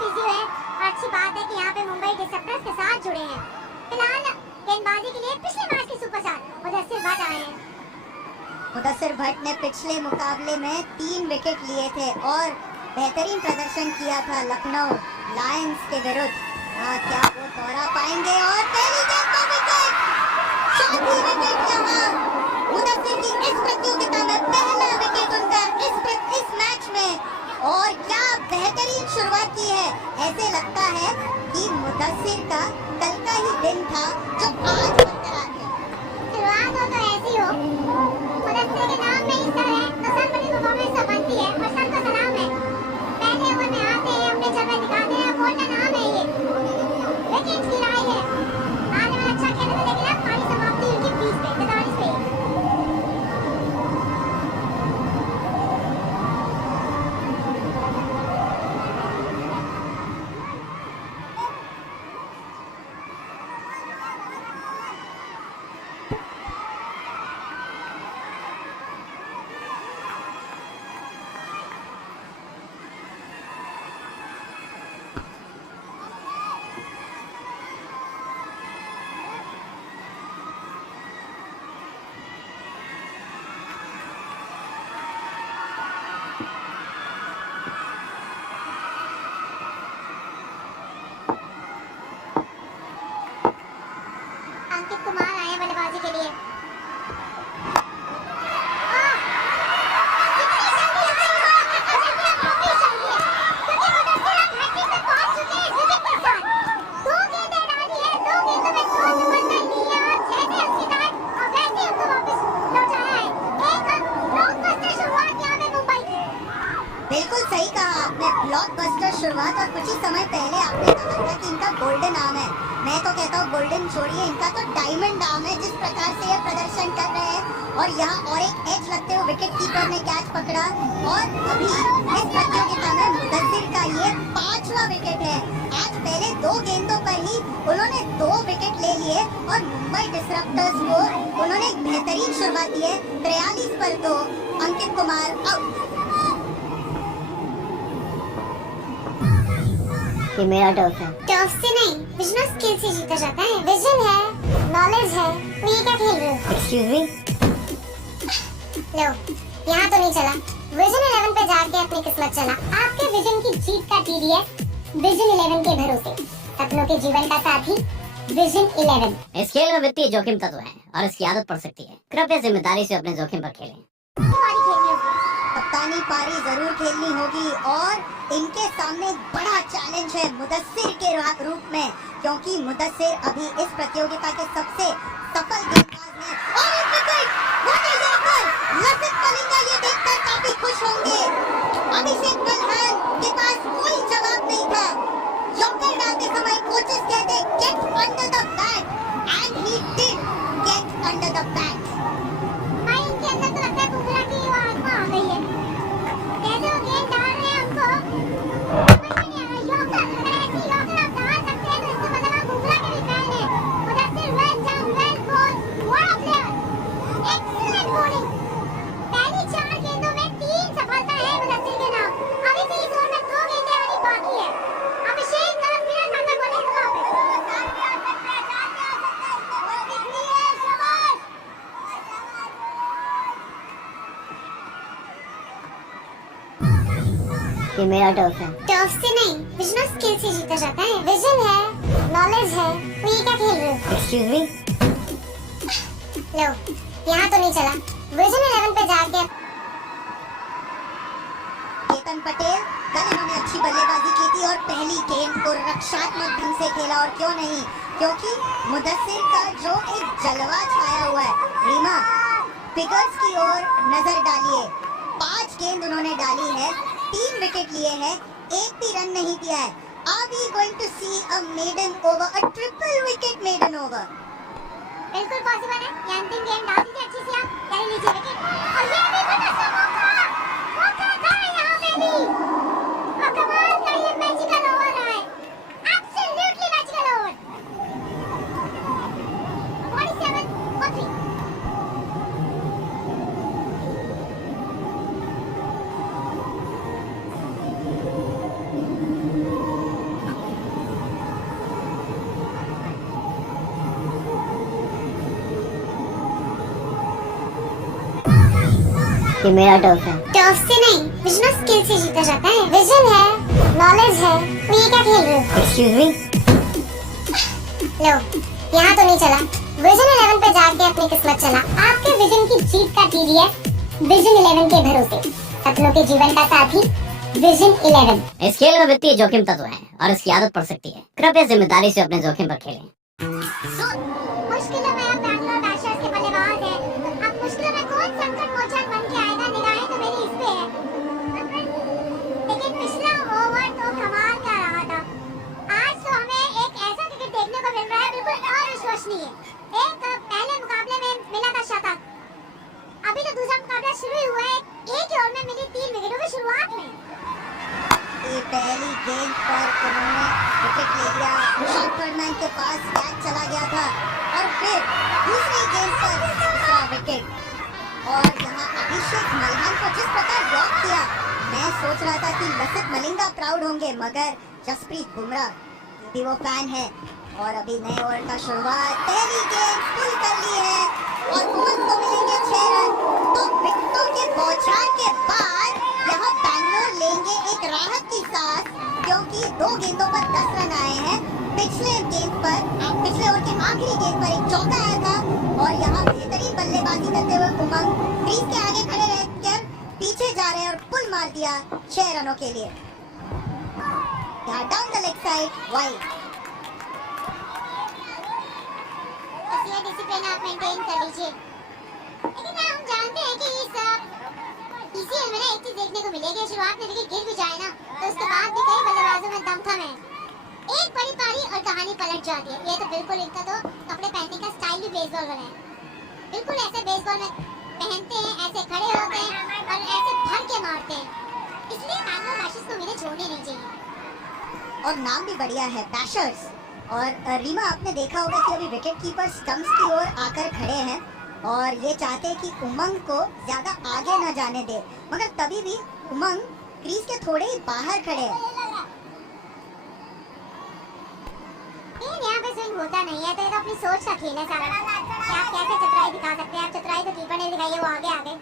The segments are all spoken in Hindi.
फिजी है। अच्छी बात है कि यहाँ पे मुंबई डिसप्टर्स के साथ जुड़े हैं। फिलहाल गेंदबाजी के लिए पिछले मैच के सुपरस्टार मुदस्सिर भट्ट आए हैं। मुदस्सिर भट्ट ने पिछले मुकाबले में 3 विकेट लिए थे और बेहतरीन प्रदर्शन किया था लखनऊ लायंस के विरुद्ध। क्या वो दोहरा पाएंगे? और पहली गेंद पर विकेट, चौथी विकेट यहाँ मुदस्सिर की इस प्रतियोगिता में पहला विकेट उनका इस मैच में। और क्या बेहतरीन शुरुआत की है। ऐसे लगता है कि मुदस्सिर का कल का ही दिन था जो आज बरकरार है। शुरुआत हो तो ऐसी हो, मुदस्सिर के नाम में ही सर है तो सर बड़ी परफॉर्मेंस तो बनती है और सर को सलाम है। पहले ओवर में आते हैं, अपने जगह दिखाते हैं, बोल्ड नाम है ये। विकेट गिराई है, आने वाला अच्छा खेलने को लेकिन अब पारी समाप्ति उनकी 30 पे 45 पे। अंकित कुमार आए बल्लेबाजी के लिए। बिल्कुल सही कहा आपने, ब्लॉकबस्टर शुरुआत। और कुछ ही समय पहले आपने कहा था कि इनका गोल्डन आर्म है। मैं तो कहता हूँ गोल्डन छोड़िए, इनका तो डायमंड आर्म है जिस प्रकार से ये प्रदर्शन कर रहे हैं। और यहाँ और एक एज लगते हुए विकेट कीपर ने कैच पकड़ा और अभी इस प्रतियोगिता में मुदस्सिर का ये 5वां विकेट है। आज पहले 2 गेंदों पर ही उन्होंने 2 विकेट ले लिए और मुंबई डिसरप्टर्स को उन्होंने एक बेहतरीन शुरुआत दी है। 43 पर 2, अंकित कुमार आउट। ये मेरा टर्फ है। टर्फ से नहीं, विजन स्किल से जीता जाता है। विजन है, नॉलेज है, तो ये क्या खेल रहे हो? Excuse me. लो, यहाँ तो नहीं चला। विजन 11 पे जाके अपनी किस्मत चला। आपके विजन की जीत का टीडीएस विजन 11 के भरोसे। सपनों के जीवन का साथी विजन 11। इस खेल में वित्तीय जोखिम तत्व है और इसकी आदत पड़ सकती है। कृपया जिम्मेदारी से अपने जोखिम पर खेलें। कप्तानी पारी जरूर खेलनी होगी और इनके सामने एक बड़ा चैलेंज है मुदस्सिर के रूप में, क्योंकि मुदस्सिर अभी इस प्रतियोगिता के सबसे सफल गेंदबाज हैं। और एक wicket, what a yorker! Lasith Malinga ये देखकर काफी खुश होंगे। अभिषेक बल्हान के पास कोई जवाब नहीं था। यॉर्कर डालते समय कोचेस कहते get under the bat and he did get under the bat. भाई इनके अंदर तो लगता है बुमराह की वो आत्मा आ गई है। कैसे वो गेंद डाल रहे हैं हमको समझ में नहीं आ रहा। यॉर्कर, अगर ऐसी यॉर्कर आप डाल सकते हैं तो इसका मतलब आप बुमराह के भी फैन हैं। Mudassir well done, well bowled, what a player, excellent bowling. पहली 4 गेंदों में 3 सफलता है मुदस्सिर के नाम। अभी भी इस ओवर में 2 गेंदें आनी बाकी है। अभिषेक का फिर नाटक बनेगा ये मेरा टर्फ है। टर्फ से नहीं, विजन स्किल से जीता जाता है। विजन है, नॉलेज है, तो ये क्या खेल रहे हो? Excuse me. लो, यहाँ तो नहीं चला। विजन 11 पे जाके केतन पटेल, कल इन्होंने अच्छी बल्लेबाजी की थी और पहली गेंद को रक्षात्मक ढंग से खेला। और क्यों नहीं, क्योंकि मुदस्सिर का जो एक जलवा छाया हुआ है। रीमा, फिगर्स की ओर नजर डालिए। 5 गेंद उन्होंने डाली है, 3 विकेट लिए हैं, एक भी रन नहीं दिया है। Are we going to see a maiden over, a triple wicket maiden over? बिल्कुल पॉसिबल है। ये अंतिम गेंद डाल दीजिए अच्छी सी आप, ले लीजिए विकेट। और ये भी बड़ा सा मौका था यहाँ पे भी। और कमाल का ये मैजिकल ओवर रहा है, एब्सोल्युटली मैजिकल ओवर। 47 for 3। कि मेरा टर्फ है। टर्फ से नहीं, विजन और स्किल से जीता जाता है। विजन है, नॉलेज है, तो ये क्या खेल रहे हो? Excuse me. लो, यहाँ तो नहीं चला। विजन 11 पे जाके अपनी किस्मत चला। आपके विजन की जीत का TDS विजन 11 के भरोसे। सपनों के जीवन का साथी विजन 11। इस खेल में वित्तीय जोखिम तत्व है और इसकी आदत पड़ सकती है। कृपया जिम्मेदारी से अपने जोखिम पर खेलें। मुश्किलों में अब बैंगलोर बैशर्स के बल्लेबाज हैं। अब मुश्किलों में कौन संकट मोचन बन के आएगा, निगाहें तो मेरी इस पे है। लेकिन पिछला ओवर तो कमाल का रहा था। आज तो हमें एक ऐसा क्रिकेट देखने को मिल रहा है बिल्कुल अविश्वसनीय। एक पहले मुकाबले में मिला था शतक, अभी तो दूसरा मुकाबला शुरू ही हुआ है। एक ही ओवर में मिली 3 विकेटों की शुरुआत में। ये पहली गेंद पर उन्होंने विकेट ले लिया। शॉटमैन के पास कैच चला गया था और फिर दूसरी गेंद पर दूसरा विकेट। और यहाँ अभिषेक मल्हान को जिस प्रकार ब्लॉक किया, मैं सोच रहा था कि लसित मलिंगा प्राउड होंगे, मगर जसप्रीत बुमराह भी वो फैन है। और अभी नए ओवर का शुरुआत, पहली गेंद पुल कर ली है और उमंग को मिलेंगे 6 रन। तो विकेटों के बौछार के बाद यहाँ बैंगलोर लेंगे एक राहत की सांस, क्योंकि 2 गेंदों पर 10 रन आए हैं। पिछले ओवर के आखिरी गेंद पर एक चौका आया था और यहाँ बेहतरीन बल्लेबाजी करते हुए उमंग क्रीज के आगे खड़े रहकर पीछे जा रहे हैं और पुल मार दिया 6 रनों के लिए। यहाँ down the leg side wide. ये डिसिप्लिन आप मेंटेन कर लीजिए। लेकिन हम जानते हैं कि इस PCL में ना एक चीज देखने को मिलेगी, शुरुआत में विकेट गिर भी जाए ना तो उसके बाद भी कई बल्लेबाजों में दमखम है। एक बड़ी पारी और कहानी पलट जाती है। ये तो बिल्कुल इनका तो कपड़े पहनने का स्टाइल भी बेसबॉल वाला है। बिल्कुल ऐसे बेसबॉल में पहनते हैं, ऐसे खड़े होते हैं और ऐसे भर के मारते हैं। इसलिए बैंगलोर बैशर्स को मेरे छोड़ने नहीं चाहिए। और नाम भी बढ़िया है, बैशर्स। और रीमा, आपने देखा होगा कि अभी विकेट कीपर स्टंप्स की ओर आकर खड़े हैं और ये चाहते हैं कि उमंग को ज्यादा आगे न जाने दे, मगर तभी भी उमंग क्रीज के थोड़े ही बाहर खड़े हैं। यहाँ पे स्विंग होता नहीं है, तो ये तो अपनी सोच का खेल है सारा। कि आप कैसे चतुराई दिखा सकते हैं। आप चतुराई तो कीपर ने दिखाई है, वो आगे आगे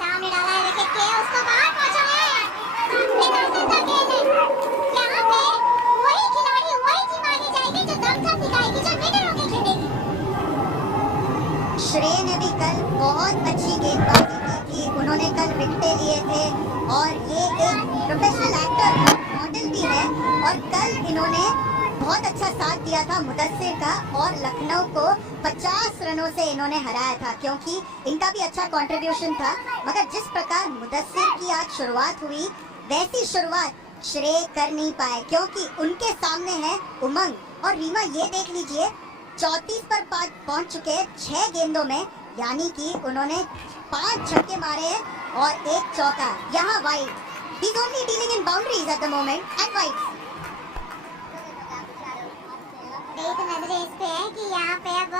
सामने डाला है विकेट के, उसको बाहर पहुंचा है। यहाँ पे वही खिलाड़ी, वही टीम आगे जाएगी जो दमखम दिखाएगी, जो मिडल होके खेलेगी। श्रेय ने भी कल बहुत अच्छी गेंदबाजी की थी। उन्होंने कल विकेटें लिए थे और ये एक प्रोफेशनल एक्टर मॉडल भी है और कल इन्होंने बहुत अच्छा साथ दिया था मुदस्सिर का और लखनऊ को 50 रनों से इन्होंने हराया था, क्योंकि इनका भी अच्छा कंट्रीब्यूशन था। मगर जिस प्रकार मुदस्सिर की आज शुरुआत हुई, वैसी शुरुआत श्रेय कर नहीं पाए, क्योंकि उनके सामने है उमंग। और रीमा, ये देख लीजिए, 34 पर पहुंच चुके 6 गेंदों में, यानी कि उन्होंने 5 छक्के मारे हैं और 1 चौका। यहाँ wide, he is only dealing in boundaries at the moment and wide। मेरी तो नजरें इस पे है कि यहाँ पे अब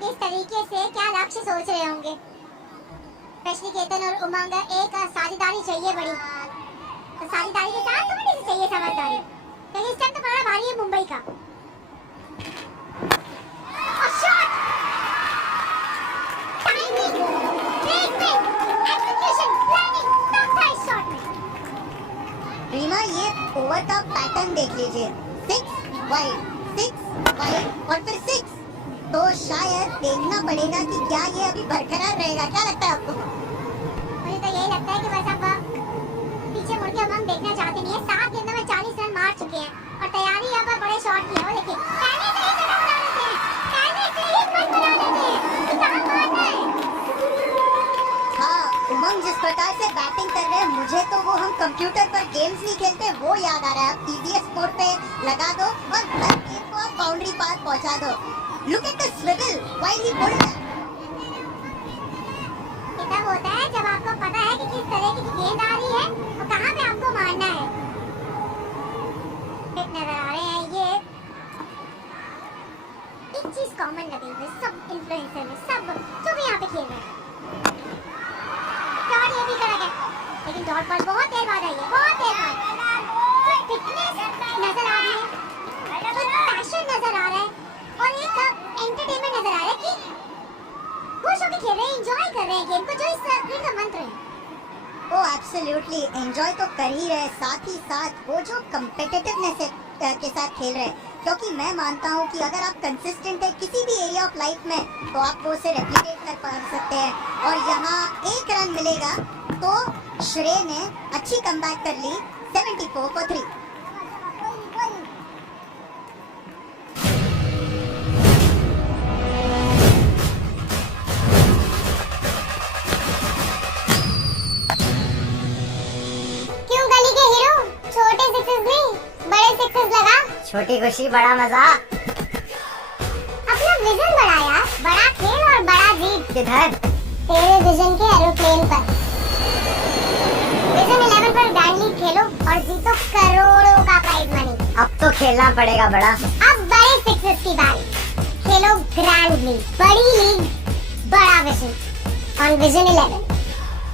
किस तरीके से क्या लक्ष्य सोच रहे होंगे। स्पेशली केतन और उमंग, एक साझेदारी चाहिए बड़ी, तो साझेदारी के साथ थोड़ी सी चाहिए समझदारी, क्योंकि इस टाइम तो बड़ा भारी है मुंबई का। और shot, timing, placement, execution, planning, सब था इस शॉट में। रीमा, ये ओवर का पैटर्न देख लीजिए, 6 वाइड, 6 वाइड और फिर 6। तो शायद देखना पड़ेगा कि क्या ये अभी बरकरार रहेगा। क्या लगता है आपको? मुझे तो यही लगता है कि बस अब पीछे मुड़ के हम देखना चाहते नहीं है। 7 गेंदों में 40 रन मार चुके हैं और तैयारी यहाँ पर बड़े शॉट की है। वो देखिए, पहले से ही कदम बना लेते हैं, पहले से ही कदम बना लेते हैं। कितना मारना है। हाँ, उमंग जिस प्रकार से बैटिंग कर रहे हैं, मुझे तो वो हम कंप्यूटर पर गेम्स नहीं खेलते वो याद आ रहा है। आप टीवीएस स्पोर्ट पे लगा दो और हर गेम को आप बाउंड्री पार पहुंचा दो। Look at the swivel while he pulled that. ये तब होता है जब आपको पता है कि किस तरह की गेंद आ रही है और कहाँ पे आपको मारना है। हिट नजर आ रहे हैं। ये एक चीज कॉमन लगी है सब इन्फ्लुएंसर में, सब जो भी यहाँ पे खेल रहे हैं। डॉट ये भी करा गया, लेकिन डॉट पर बहुत देर बाद आई है, बहुत देर बाद। तो फिटनेस नजर आ रही है, तो पैशन नजर आ रहा है और एक एंटरटेनमेंट नजर आ रहा है कि एंजॉय तो कर ही रहे, साथ ही साथ वो जो कम्पिटिटिवनेस के साथ खेल रहे, क्योंकि मैं मानता हूँ कि अगर आप कंसिस्टेंट है किसी भी एरिया ऑफ लाइफ में तो आप वो उसे रेप्लिकेट कर पा सकते हैं। और यहाँ 1 रन मिलेगा तो श्रेय ने अच्छी कमबैक कर ली, 74 for 3। क्यों गली के हीरो, छोटे सिक्सेस नहीं बड़े सिक्सेस लगा। छोटी खुशी बड़ा मजा। अपना विजन बड़ा यार, बड़ा खेल और बड़ा जीत। किधर? तेरे विजन के एरोप्लेन पर। विजन 11 पर ग्रैंड लीग खेलो और जीतो करोड़ों का प्राइज मनी। अब तो खेलना पड़ेगा बड़ा। अब बड़े सिक्सेस की बारी, खेलो ग्रैंड लीग, बड़ी लीग, बड़ा विजन ऑन विजन 11।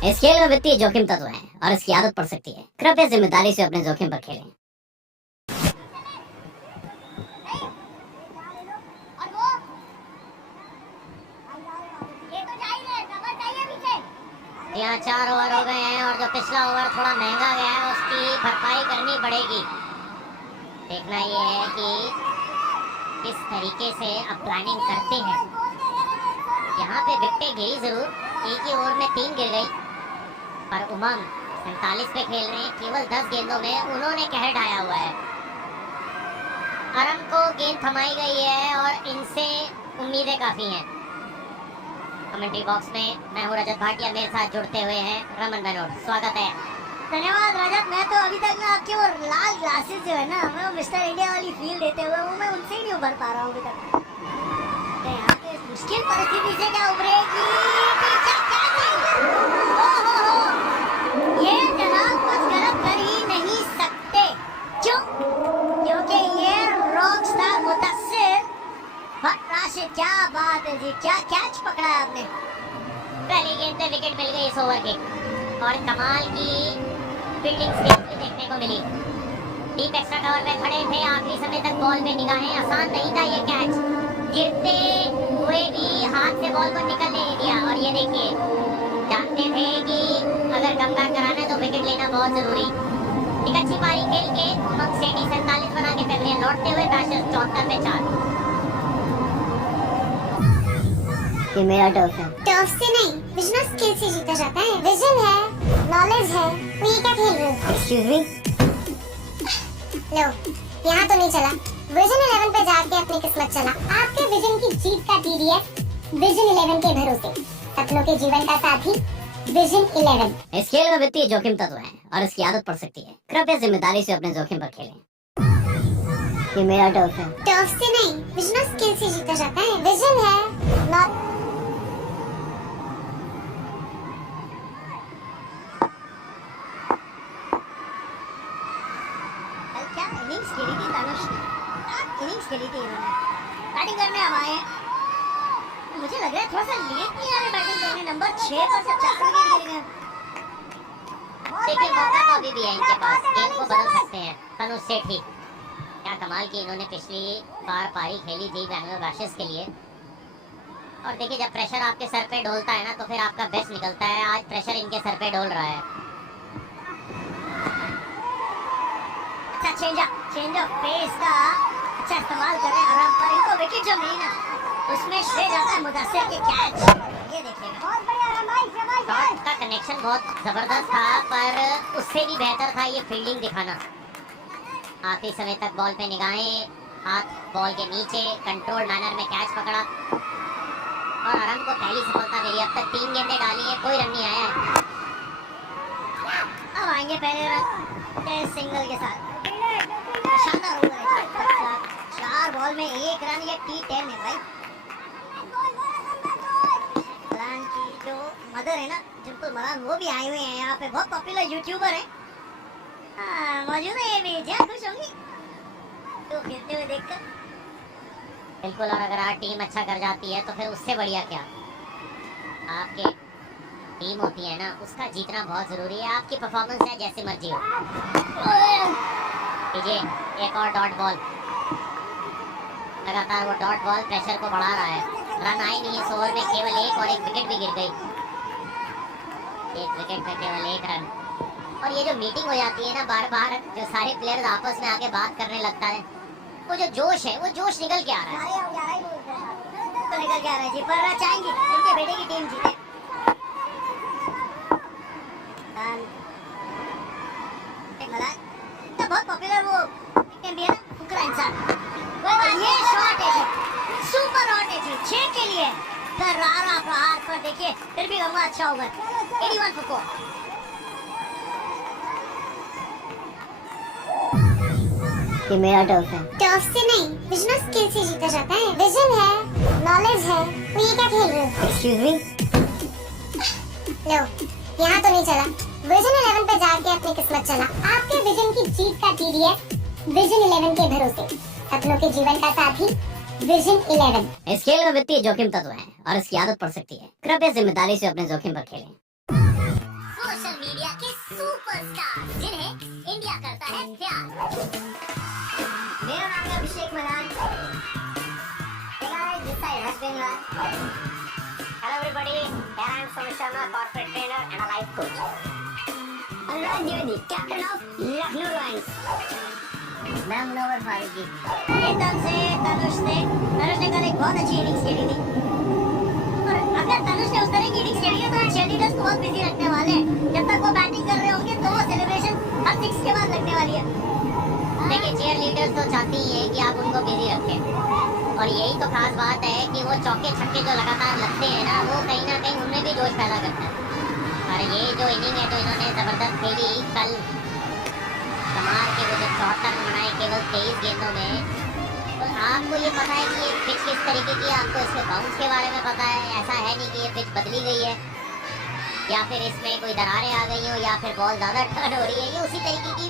इस खेल में वित्तीय जोखिम तत्व है और इसकी आदत पड़ सकती है। कृपया जिम्मेदारी से अपने जोखिम पर खेलें। यहाँ 4 ओवर हो गए हैं और जो पिछला ओवर थोड़ा महंगा गया है उसकी भरपाई करनी पड़ेगी। देखना ये है कि किस तरीके से अब प्लानिंग करते हैं। यहाँ पे विकेटें गिरी जरूर, एक ही ओवर में 3 गिर गई, पर उमंग 47 पे खेल रहे हैं। केवल 10 गेंदों में उन्होंने कहर ढाया हुआ है। अरम को गेंद थमाई गई है और इनसे उम्मीदें काफी हैं। कमेंट्री बॉक्स में मैं हूँ रजत भाटिया, मेरे साथ जुड़ते हुए हैं रमन बेनोड। स्वागत है। धन्यवाद रजत। मैं तो अभी तक ना आपके वो लाल ग्लासेस जो है ना, मैं वो मिस्टर इंडिया वाली फील देते हुए वो मैं उनसे ही नहीं उभर पा रहा हूँ अभी तक। यहाँ पे मुश्किल परिस्थिति से क्या उभरेगी? ये जनाब कुछ गलत कर ही नहीं सकते। क्यों? क्योंकि ये रॉक स्टार मुदस्सिर राशिद, क्या बात है जी, क्या कैच पकड़ा है आपने। पहली गेंद पे विकेट मिल गई इस ओवर के और कमाल की फील्डिंग स्किल भी देखने को मिली। डीप एक्स्ट्रा कवर पे खड़े थे, आखिरी समय तक बॉल पे निगाहें। आसान नहीं था ये कैच, गिरते हुए भी हाथ से बॉल को निकलने नहीं दिया। और ये देखिए, जानते थे कि अगर कमबैक कराना है तो विकेट लेना बहुत जरूरी। एक अच्छी पारी खेल के उमंग सेठी 47 बना के पेविलियन लौटते हुए बैशर्स 74 पे 4। ये मेरा टर्फ है। टर्फ से नहीं, विजन और स्किल से जीता जाता है। विजन है, नॉलेज है, तो ये क्या खेल रहे हो? Excuse me. लो, यहाँ तो नहीं चला। विजन 11 पे जाके अपनी किस्मत चला। आपके विजन की जीत का TDS विजन 11 के भरोसे, सपनों के जीवन का साथी विजन 11। इस खेल में वित्तीय जोखिम तत्व है और इसकी आदत पड़ सकती है। कृपया जिम्मेदारी से अपने जोखिम पर खेलें। ये मेरा टर्फ है। टर्फ से नहीं, विजन और स्किल से जीता जाता है। विजन है, इनिंग्स खेली थी तनुष ने, इनिंग्स खेली थी इन्होंने। बैटिंग करने अब आए हैं। मुझे लग रहा है थोड़ा सा लेट नहीं आ रहे बैटिंग करने। नंबर 6 पर से 4 विकेट गिर गए। देखिए, मौका तो अभी भी है इनके पास, गेम को बदल सकते हैं। तनुष सेठी क्या कमाल की इन्होंने पिछली बार पारी खेली थी बैंगलोर बैशर्स के लिए। और देखिए, जब प्रेशर आपके सर पे डोलता है ना तो फिर आपका बेस्ट निकलता है। आज प्रेशर इनके सर पे डोल रहा है। अच्छा चेंज ऑफ पेस का अच्छा इस्तेमाल कर रहे हैं आराम पर। इनको विकेट जो मिली ना उसमें श्रेय जाता है मुदस्सिर के कैच। ये देखिएगा, बहुत बढ़िया रन भाई, शाबाश भाई। शॉट का कनेक्शन बहुत जबरदस्त था, पर उससे भी बेहतर था ये फील्डिंग दिखाना। आखिरी समय तक बॉल पे निगाहें, हाथ बॉल के नीचे, कंट्रोल मैनर में कैच पकड़ा और आराम को पहली सफलता मिली। अब तक 3 गेंदें डाली है, कोई रन नहीं आया है। अब आएंगे पहले रन टेस्ट सिंगल के साथ। शानदार ओवर है, 4 बॉल में 1 रन। ये T10 है भाई। मलान की जो मदर है ना, जिम्पल मलान, वो भी आए हुए हैं यहाँ पे। बहुत पॉपुलर यूट्यूबर है, मौजूद है ये भी। क्या खुश होंगी तो खेलते हुए देखकर। बिल्कुल, और अगर आज टीम अच्छा कर जाती है तो फिर उससे बढ़िया क्या। आपके टीम होती है ना, उसका जीतना बहुत जरूरी है। आपकी परफॉर्मेंस है जैसे मर्जी हो। कीजिए एक और डॉट बॉल, लगातार वो डॉट बॉल प्रेशर को बढ़ा रहा है। रन आए नहीं इस ओवर में, केवल 1 और 1 विकेट भी गिर गई। 1 विकेट पे केवल 1 रन। और ये जो मीटिंग हो जाती है ना बार बार, जो सारे प्लेयर्स आपस में आके बात करने लगता है, वो जो जोश है, वो जोश निकल के आ रहा है। तो निकल के आ रहा है जी, पर चाहेंगे इनके बेटे की टीम जीते। तो बहुत पॉपुलर वो टीम भी है ना, फुकरा इंसान। ये शॉट है जी, सुपर हॉट है जी, 6 के लिए करारा प्रहार, पर देखिए फिर भी कहूंगा अच्छा ओवर। 81 फुको। ये मेरा टर्फ है। टर्फ से नहीं, विजन और स्किल से जीता जाता है। विजन है, नॉलेज है, तो ये क्या खेल रहे हो? Excuse me. लो, यहाँ तो नहीं चला। विजन 11 पे जाके अपनी किस्मत चला। आपके विजन की जीत का TDS विजन 11 के भरोसे, सपनों के जीवन का साथी विजन 11। इस खेल में वित्तीय जोखिम तत्व है और इसकी आदत पड़ सकती है। कृपया जिम्मेदारी से अपने जोखिम पर खेलें। सोशल मीडिया के सुपरस्टार जिन्हें इंडिया करता है प्यार। मेरा नाम है अभिषेक Malan. This side has been Hello everybody, here I am Sumit Sharma, corporate trainer and a life coach. Anurag Dwivedi, captain of Lucknow Royals. मैं मुनव्वर फारूकी। एकदम से तनुष ने कल एक बहुत अच्छी इनिंग्स खेली थी, और अगर तनुष ने उस तरह की इनिंग्स खेली है तो चीयरलीडर्स को बहुत बिजी रखने वाले हैं। जब तक वो बैटिंग कर रहे होंगे तो वो सेलिब्रेशन हर 6 के बाद लगने वाली है। देखिए, चीयर लीडर्स तो चाहती ही है कि आप उनको बिजी रखें, और यही तो खास बात है कि वो चौके छक्के जो लगातार लगते हैं ना, वो कहीं ना कहीं उनमें भी जोश पैदा करता है। और ये जो इनिंग है जो इन्होंने जबरदस्त खेली कल, कमाल के वो जो 74 रन बनाए केवल 23 गेंदों में। तो आपको ये पता है कि ये पिच किस तरीके की है, आपको इसके बाउंस के बारे में पता है। ऐसा है नहीं कि ये पिच बदली गई है या फिर इसमें कोई दरारें आ गई हो या फिर बॉल ज्यादा टर्न हो रही है। ये उसी तरीके की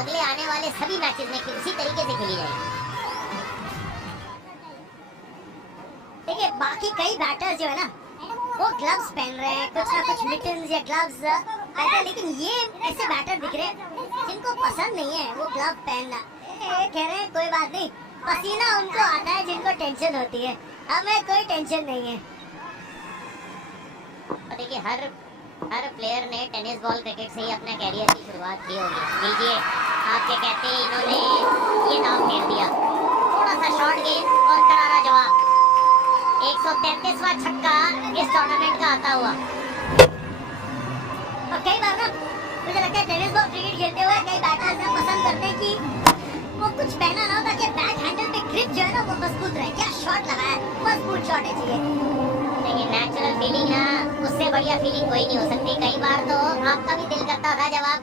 अगले आने वाले सभी मैचेस में उसी तरीके से खेली जाएगी। देखिए, बाकी कई बैटर्स जो है ना, वो ग्लव्स पहन रहे हैं, कुछ ना कुछ मिटन्स या ग्लव्स पहनते हैं, लेकिन ये ऐसे बैटर दिख रहे हैं जिनको पसंद नहीं है वो ग्लव पहनना। कह रहे हैं कोई बात नहीं, पसीना उनको आता है जिनको टेंशन होती है, हमें कोई टेंशन नहीं है। और देखिए, हर प्लेयर ने टेनिस बॉल क्रिकेट से ही अपने कैरियर की शुरुआत की होगी। लीजिए, आपके कहते ही इन्होंने ये नाम फेर दिया। थोड़ा सा शॉर्ट गेंद और करारा जवाब। 133वां छक्का इस टूर्नामेंट का आता हुआ। और कई बार ना मुझे लगता है टेनिस बॉल क्रिकेट खेलते हुए कई बैटर्स पसंद करते हैं कि वो कुछ पहना ना हो ताकि बैट हैंडल पे ग्रिप जो है ना वो मजबूत रहे। क्या शॉट लगाया, मजबूत शॉट है जी। देखिए, नेचुरल फीलिंग ना, उससे बढ़िया फीलिंग कोई नहीं हो सकती। कई बार तो आपका भी दिल करता था जब आप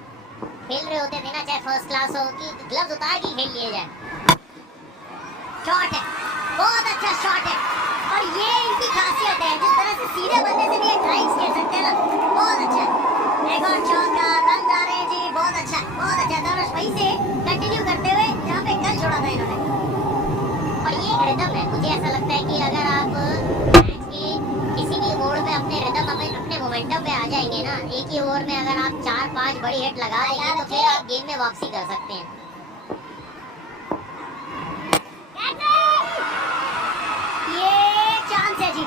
खेल रहे होते थे ना, चाहे फर्स्ट क्लास हो, कि ग्लव्स उतार के खेल लिए जाए। शॉट है, बहुत अच्छा शॉट है, और ये इनकी खासियत है। जिस तरह से सीधे बंदे से भी ये ड्राइव्स खेल सकते हैं ना, बहुत अच्छा है। एक और चौका, रन आ रहे हैं जी, बहुत अच्छा, बहुत अच्छा। धनुष भाई से कंटिन्यू करते हुए जहाँ पे कल छोड़ा था इन्होंने। और ये रिदम है, मुझे ऐसा लगता है कि अगर आप मैच के किसी भी ओवर में अपने रिदम में, अपने मोमेंटम पे आ जाएंगे ना, एक ही ओवर में अगर आप 4-5 बड़ी हिट लगा देंगे तो फिर आप गेम में वापसी कर सकते हैं। ये चांस है जी,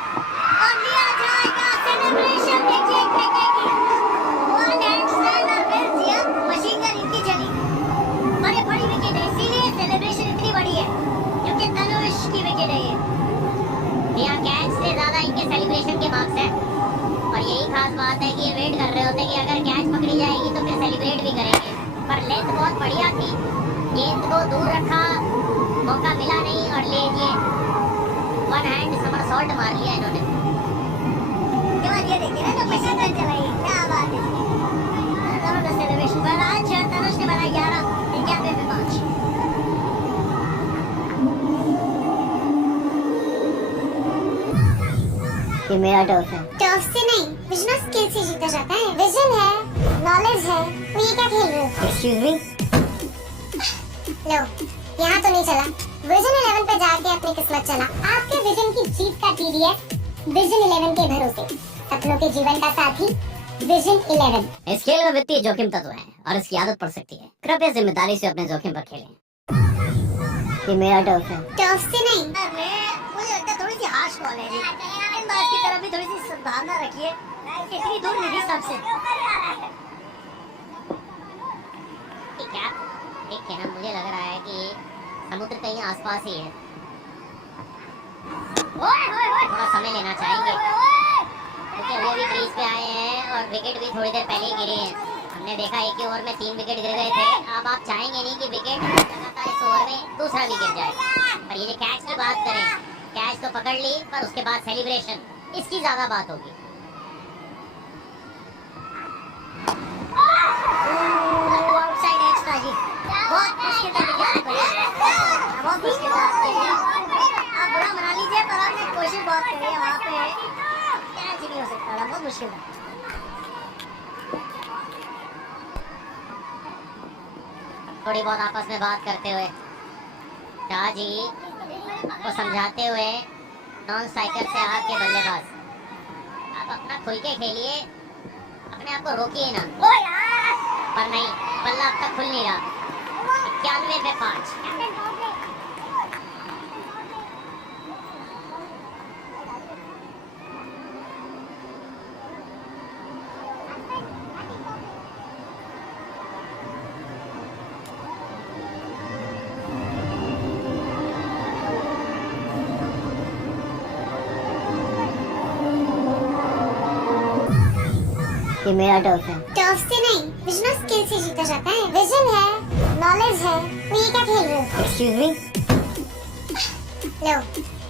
और लिया जाएगा। सेलिब्रेशन देखिए क्रिकेट की, वन हैंड स्टैंडर मिल दिया, मशीन गन इनकी चली, और ये बड़ी विकेट है, इसीलिए सेलिब्रेशन इतनी बड़ी है क्योंकि तनुष की विकेट है ये। यहाँ कैच से ज्यादा इनके सेलिब्रेशन के मार्क्स हैं, और यही खास बात है कि ये वेट कर रहे होते हैं कि अगर कैच पकड़ी जाएगी तो फिर सेलिब्रेट भी करेंगे। पर लेंथ बहुत बढ़िया थी, गेंद को दूर रखा, मौका मिला नहीं, और ले ये वन हैंड समरसॉल्ट मार लिया इन्होंने। केवल ये देखिए ना, तो मशीन गन चलाई, क्या बात है। जबरदस्त सेलिब्रेशन, पर आज तनुष ने बनाया 11, 91 पे 5। ये मेरा टर्फ है। टर्फ से नहीं, विजन और स्किल से जीता जाता है। विजन है, नॉलेज है, तो ये क्या खेल रहे हो? Excuse me. लो, यहाँ तो नहीं चला। विजन 11 पे जाके अपनी किस्मत चला। आपके विजन की जीत का TDS विजन 11 के भरोसे, सपनों के जीवन का साथी विजन 11। इस खेल में वित्तीय जोखिम तत्व है और इसकी आदत पड़ सकती है। कृपया जिम्मेदारी से अपने जोखिम पर खेलें। ये मेरा टर्फ है। टर्फ से नहीं, अरे मुझे लगता है थोड़ी सी हार्श बॉल है जी, गेंदबाज की तरफ भी थोड़ी सी सद्भावना रखिए, इतनी दूर नहीं सबसे। कैप देख के ना मुझे लग रहा है कि समुद्र कहीं आसपास ही है। थोड़ा समय लेना चाहेंगे क्योंकि वो भी क्रीज पे आए हैं और विकेट भी थोड़ी देर पहले ही गिरे हैं। हमने देखा एक ही ओवर में 3 विकेट गिर गए थे। अब आप चाहेंगे नहीं कि विकेट लगातार इस ओवर में दूसरा भी गिर जाए। पर ये कैच की बात करें, कैच तो पकड़ ली पर उसके बाद सेलिब्रेशन, इसकी ज्यादा बात होगी। आउटसाइड एक्स्ट्रा जी, बहुत मुश्किल था विकेट कीपर, बहुत मुश्किल था आपके लिए। आप बुरा मना लीजिए पर आपने कोशिश बहुत करी है, वहाँ पे कैच ही नहीं हो सकता था, बहुत मुश्किल था। थोड़ी बहुत आपस में बात करते हुए शाह जी को समझाते हुए नॉन स्ट्राइकर से आके बल्लेबाज, आप अपना खुल के खेलिए, अपने आप को रोकिए ना। पर नहीं, बल्ला अब तक खुल नहीं रहा। 91 पे 5। ये मेरा टर्फ है। टर्फ से नहीं, विजन और स्किल से जीता जाता है। विजन है, नॉलेज है, तो ये क्या खेल रहे हो? एक्सक्यूज मी, लो,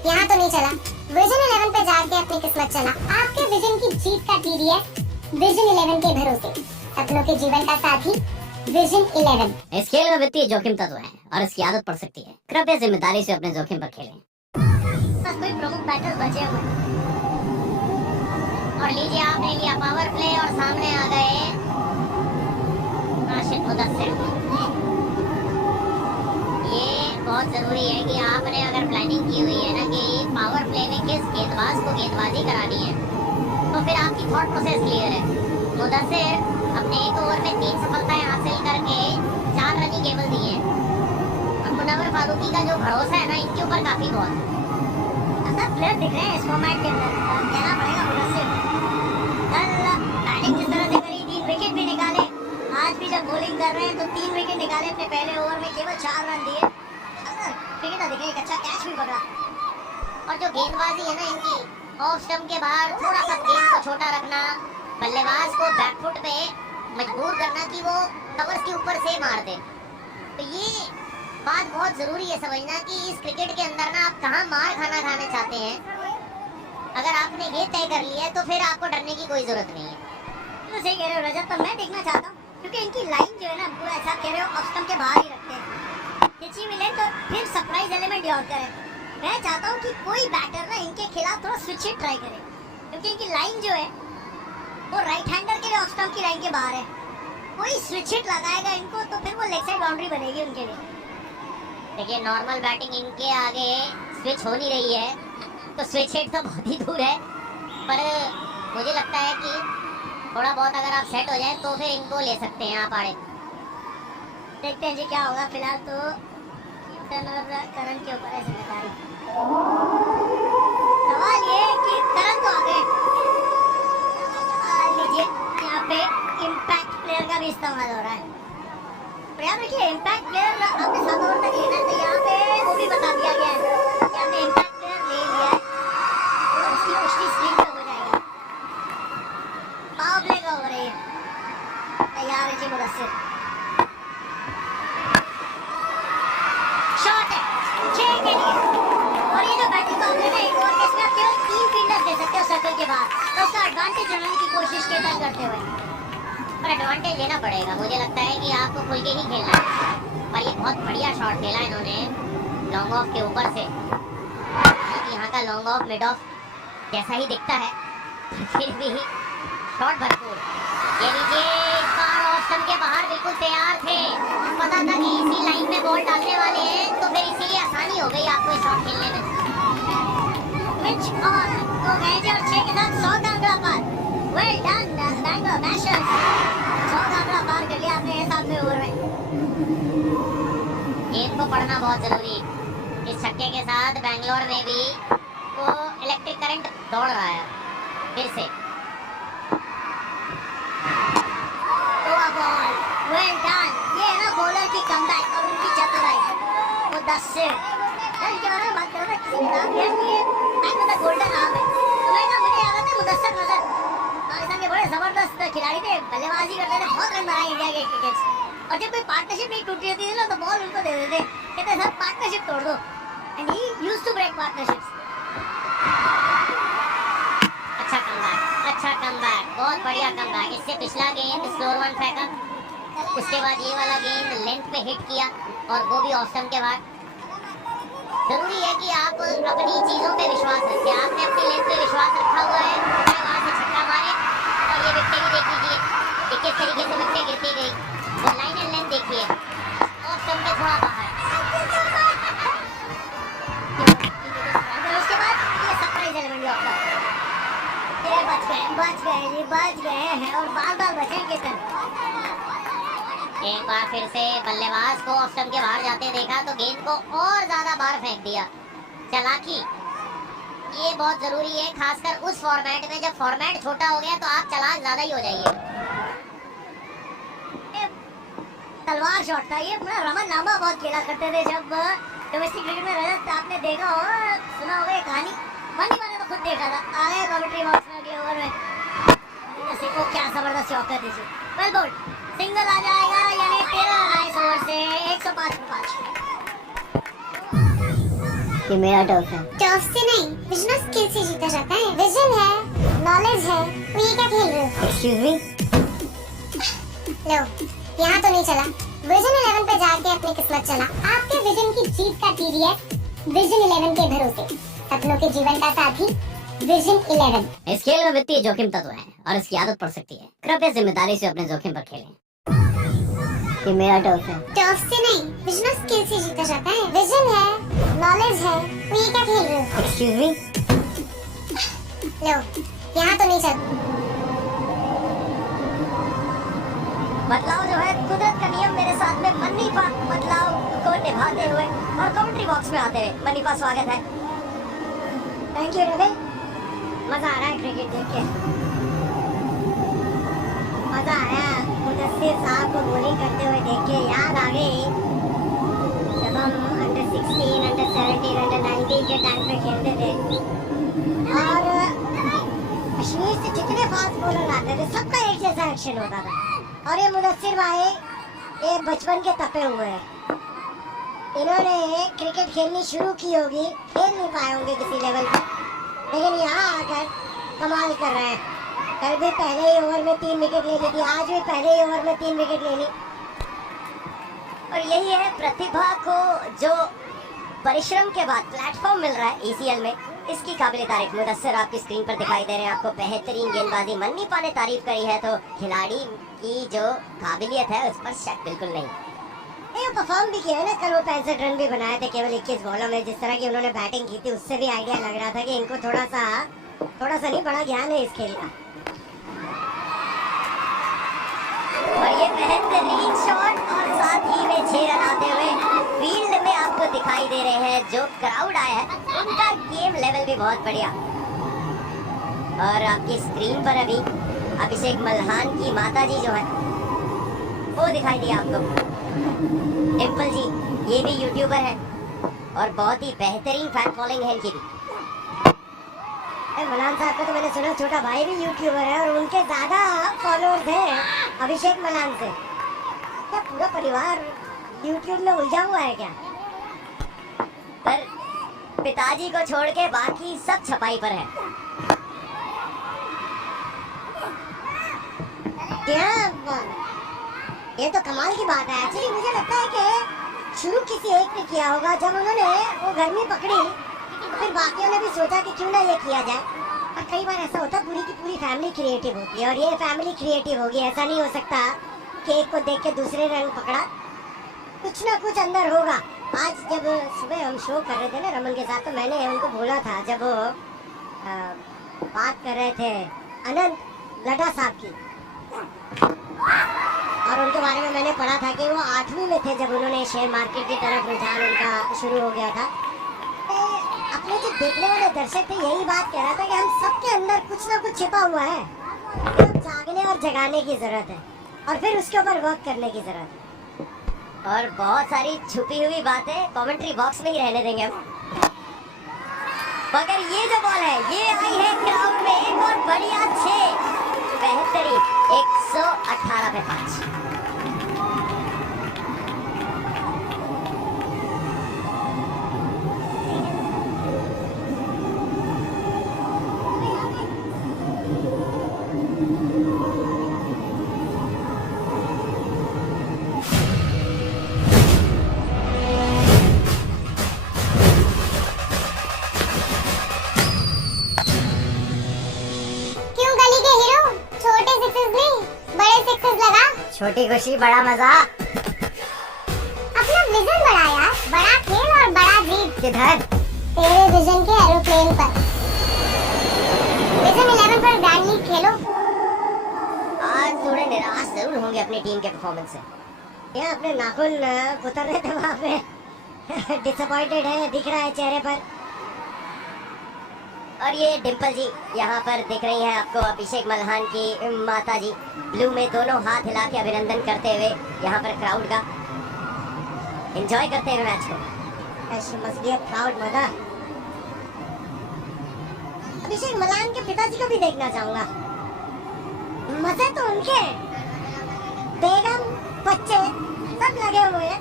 यहाँ तो नहीं चला। विजन 11 पे जाके अपनी किस्मत चला। आपके विजन की जीत का TDS विजन 11 के भरोसे, सपनों के जीवन का साथी विजन 11। इस खेल में वित्तीय जोखिम तत्व है और इसकी आदत पड़ सकती है। कृपया जिम्मेदारी से अपने जोखिम पर खेलें। बस कोई प्रमुख बैटर्स बचे हुए हैं। और लीजिए आपने लिया पावर प्ले और सामने आ गए राशिद मुदस्सिर। ये बहुत जरूरी है कि आपने अगर प्लानिंग की हुई है ना कि पावर प्ले में किस गेंदबाज को गेंदबाजी करानी है, तो फिर आपकी थॉट प्रोसेस क्लियर है। मुदस्सिर अपने एक ओवर में 3 सफलताएं हासिल करके 4 रन ही केवल दिए हैं। और मुनव्वर फारूकी का जो भरोसा है ना इनके ऊपर काफी बहुत है। प्लेयर दिख रहे हैं इस फॉर्मेट के अंदर, कहना पड़ेगा मुदस्सिर। कल बैटिंग जिस तरह से करी, 3 विकेट भी निकाले। आज भी जब बॉलिंग कर रहे हैं तो 3 विकेट निकाले अपने पहले ओवर में, केवल 4 रन दिए। क्रिकेटर दिखे, एक अच्छा कैच भी पकड़ा। और जो गेंदबाजी है ना इनकी, ऑफ स्टंप के बाहर थोड़ा सा गेंद को छोटा रखना, बल्लेबाज को बैकफुट पे मजबूर करना कि वो कवर्स के ऊपर से मार दे। तो ये बात बहुत जरूरी है समझना कि इस क्रिकेट के अंदर ना आप कहाँ मार खाने चाहते हैं। अगर आपने ये तय कर लिया है तो फिर आपको डरने की कोई जरूरत नहीं है। तो सही कह रहे हो रजत, पर मैं देखना चाहता हूँ क्योंकि इनकी लाइन जो है ना पूरा ऐसा कह रहे हो ऑफ स्टंप के बाहर ही रखते हैं। खिंची मिले तो फिर सरप्राइज एलिमेंट और करें। मैं चाहता हूँ कि कोई बैटर ना इनके खिलाफ थोड़ा स्विच हिट ट्राई करे, क्योंकि इनकी लाइन जो है वो राइट हैंडर के लिए ऑफ स्टंप की लाइन के बाहर है। कोई स्विच हिट लगाएगा इनको तो फिर वो लेग साइड बाउंड्री बनेगी उनके लिए। देखिए नॉर्मल बैटिंग इनके आगे स्विच हो नहीं रही है, तो स्विच हिट तो बहुत ही दूर है। पर मुझे लगता है कि थोड़ा बहुत अगर आप सेट हो जाए तो फिर इनको ले सकते हैं आप आड़े। देखते हैं जी क्या होगा। फिलहाल तो और करण के ऊपर है जिम्मेदारी। सवाल ये है कि करण तो आ गए, लीजिए यहाँ पे इम्पैक्ट प्लेयर का भी इस्तेमाल हो रहा है। और याद रखिए इम्पैक्ट प्लेयर आपने 7 ओवर तक लेना है, तो यहाँ पे वो भी बता दिया गया है कि आपने इम्पैक्ट प्लेयर ले लिया है और इसकी पुष्टि स्क्रीन पे हो जाएगी। पावर प्ले का हो रही है, तैयार है जी मुदस्सिर। शॉट है 6 के लिए। और ये जो बैटिंग कॉम्बिनेशन है एक ओवर के इसमें आप केवल 3 फील्डर्स दे सकते हो सर्कल के बाहर, तो उसका एडवांटेज बनाने की कोशिश करते हुए। और एडवांटेज लेना पड़ेगा। मुझे लगता है कि आपको खुल के ही खेलना है। पर ये बहुत बढ़िया शॉट खेला इन्होंने लॉन्ग ऑफ के ऊपर से। यहाँ का लॉन्ग ऑफ मिड ऑफ जैसा ही दिखता है, फिर भी शॉट भरपूर। ये लीजिए इस बार ऑफ स्टंप के बाहर बिल्कुल तैयार थे, पता था कि इसी लाइन में बॉल डालने वाले हैं, तो फिर इसीलिए आसानी हो गई आपको इस शॉट खेलने में। पिच ऑन हो गए जी और 6 के साथ 100 का आंकड़ा पार। वेल डन बैंगलोर बैशर्स, 100 का आंकड़ा पार कर लिया आपने 7वें ओवर में। गेम को पढ़ना बहुत जरूरी। इस छक्के के साथ बैंगलोर में भी वो इलेक्ट्रिक करंट दौड़ रहा है फिर से। Ball well done. ये है ना बॉलर उनकी कमबैक और उनकी चतुराई। मुदस्सिर कल के बारे में बात कर रहा था, किसी ने नाम लिया कि ये मैच में गोल्डन आर्म है, तो मैं कहा मुझे याद आता है मुदस्सिर नजर। पाकिस्तान के बड़े जबरदस्त खिलाड़ी थे, बल्लेबाजी करते थे, बहुत रन बनाए इंडिया के क्रिकेट। और जब कोई पार्टनरशिप नहीं टूटी होती थी ना तो बॉल उनको दे देते, कहते सर पार्टनरशिप तोड़ दो, and he used to break partnerships. अच्छा कमबैक, बहुत बढ़िया कमबैक। इससे पिछला गेंद स्लोअर वन फेंका, उसके बाद ये वाला गेंद लेंथ पे हिट किया और वो भी ऑफ स्टंप के बाद। जरूरी है कि आप अपनी चीजों पे विश्वास रखें। आपने अपनी लेंथ पे विश्वास रखा हुआ है, वहां से छक्का मारे। और ये विकेट भी देख लीजिए कि किस तरीके से विकेट गिरती गई, वो लाइन एंड लेंथ देखिए, ऑफ स्टंप के थोड़ा बाहर। उसके बाद ये सरप्राइज एलिमेंट होता है, ये बच गए हैं और बार-बार बचेंगे तक। एक बार फिर से बल्लेबाज को ऑफ स्टंप के बाहर जाते देखा तो गेंद को और ज्यादा बार फेंक दिया। चालाकी ये बहुत जरूरी है, खासकर उस फॉर्मेट में जब फॉर्मेट छोटा हो गया तो आप चालाक ज्यादा ही हो जाइए। तलवार शॉट था ये। रमन लांबा बहुत खेला करते थे जब डोमेस्टिक क्रिकेट में रजत, आपने देखा हो, सुना होगा ये कहानी। मनी मैंने तो खुद देखा था, आए कमेंट्री बॉक्स में अगले ओवर में, वो क्या जबरदस्त शॉट थी। वेल बोल्ड, सिंगल आ जाएगा, यानी 13 रन इस ओवर से 105 पर 5। ये मेरा टॉस है। टॉस से नहीं, विजन स्किल से जीता जाता है। विजन है, नॉलेज है, तो ये क्या खेल रहे हो? एक्सक्यूज मी, लो यहाँ तो नहीं चला। विजन 11 पे जाके अपनी किस्मत चला। आपके विजन की जीत का टीडीएस विजन 11 के भरोसे, सपनों के जीवन का साथी विजन 11। इस खेल में वित्तीय जोखिम तत्व है और इसकी आदत पड़ सकती है। कृपया जिम्मेदारी से अपने जोखिम पर खेलें। ये मेरा टॉस है। टॉस से नहीं, विजन स्किल से जीता जाता है। विजन है, नॉलेज है, तो ये क्या खेल रहे हो? एक्सक्यूज मी, लो यहाँ तो नहीं चला। बदलाव जो है कुदरत का नियम मेरे साथ में। मनीपा बदलाव को निभाते हुए और कमेंट्री बॉक्स में आते हुए, मनीपा स्वागत है। थैंक यू रवि, मजा आ रहा है क्रिकेट देख के, मजा आया मुदस्सिर साहब को बॉलिंग करते हुए देख के। याद आ गई जब हम अंडर 16, अंडर 17, अंडर 19 के टाइम पे खेलते थे और कश्मीर से जितने फास्ट बॉलर आते थे सबका एक जैसा एक्शन होता था। और ये मुदस्सिर भाई ये बचपन के तपे हुए हैं, इन्होंने क्रिकेट खेलनी शुरू की होगी, खेल नहीं पाए होंगे किसी लेवल पर, लेकिन यहाँ आकर कमाल कर रहे हैं। कल भी पहले ही ओवर में 3 विकेट ले ली थी, आज भी पहले ही ओवर में 3 विकेट ले ली। और यही है प्रतिभा को जो परिश्रम के बाद प्लेटफॉर्म मिल रहा है ECL में, इसकी काबिल तारीफ। मुदस्सिर आपकी स्क्रीन पर दिखाई दे रहे हैं, आपको बेहतरीन गेंदबाजी मनीपा ने तारीफ करी है, तो खिलाड़ी की जो काबिलियत है उस पर शक बिल्कुल नहीं। ये परफॉर्म भी किया है ना, कल वो 65 रन भी बनाए थे केवल 21 बॉलों में। जिस तरह की उन्होंने बैटिंग की थी उससे भी आइडिया लग रहा था कि इनको थोड़ा सा नहीं बड़ा ज्ञान है इस खेल का। और ये बेहतरीन शॉट और साथ ही में 6 रन आते हुए फील्ड में आपको दिखाई दे रहे हैं। जो क्राउड आया है उनका गेम लेवल भी बहुत बढ़िया। और आपकी स्क्रीन पर अभी अभिषेक मल्हान की माता जी जो है वो दिखाई दी आपको, डिम्पल जी। ये भी यूट्यूबर है और बहुत ही बेहतरीन फैन फॉलोइंग है इनकी भी। मल्हान साहब का तो मैंने सुना छोटा भाई भी यूट्यूबर है और उनके ज्यादा फॉलोअर्स हैं अभिषेक मल्हान से। क्या पूरा परिवार यूट्यूब में उलझा हुआ है क्या? पर पिताजी को छोड़ के बाकी सब छपाई पर है। ये तो कमाल की बात है। एक्चुअली मुझे लगता है कि शुरू किसी एक ने किया होगा, जब उन्होंने वो गर्मी पकड़ी तो फिर बाकियों ने भी सोचा कि क्यों ना ये किया जाए। और कई बार ऐसा होता है पूरी की पूरी फैमिली क्रिएटिव होती है और ये फैमिली क्रिएटिव होगी। ऐसा नहीं हो सकता कि एक को देख के दूसरे रंग पकड़ा, कुछ ना कुछ अंदर होगा। आज जब सुबह हम शो कर रहे थे ना रमन के साथ, तो मैंने उनको बोला था, जब वो बात कर रहे थे अनंत लड्डा साहब की, और उनके बारे में मैंने पढ़ा था कि वो 8वीं में थे जब उन्होंने शेयर मार्केट की तरफ रुझान उनका शुरू हो गया था। अपने जो देखने वाले दर्शक थे यही बात कह रहा था कि हम सबके अंदर कुछ ना कुछ छिपा हुआ है, जागने और जगाने की जरूरत है और फिर उसके ऊपर वर्क करने की जरूरत है। और बहुत सारी छुपी हुई बातें कमेंट्री बॉक्स में ही रहने देंगे हम। मगर ये जो बॉल है ये आई है ग्राउंड में एक और बढ़िया 6 बेहतरीन 118 पे 5। क्यों गली के हीरो, छोटे सिक्सेस नहीं बड़े सिक्सेस लगा। छोटी खुशी बड़ा मजा। अपना विजन बड़ा यार, बड़ा खेल और बड़ा जीत। किधर? तेरे विजन के एरोप्लेन पर। विजन 11 पर ग्रैंड लीग खेलो। आज थोड़े निराश जरूर होंगे अपनी टीम के परफॉर्मेंस से। ये अपने नाखून कुतर रहे थे वहाँ पे। डिसअपॉइंटेड है दिख रहा है चेहरे पर। और ये डिम्पल जी यहाँ पर दिख रही हैं आपको अभिषेक मल्हान की माता जी, ब्लू में दोनों हाथ हिला के अभिनंदन करते हुए यहाँ पर क्राउड का एंजॉय करते हुए मैच को। She must be a proud mother. अभिषेक मल्हान के पिताजी को भी देखना चाहूंगा। मजे तो उनके हैं। बेगम बच्चे सब लगे हुए हैं।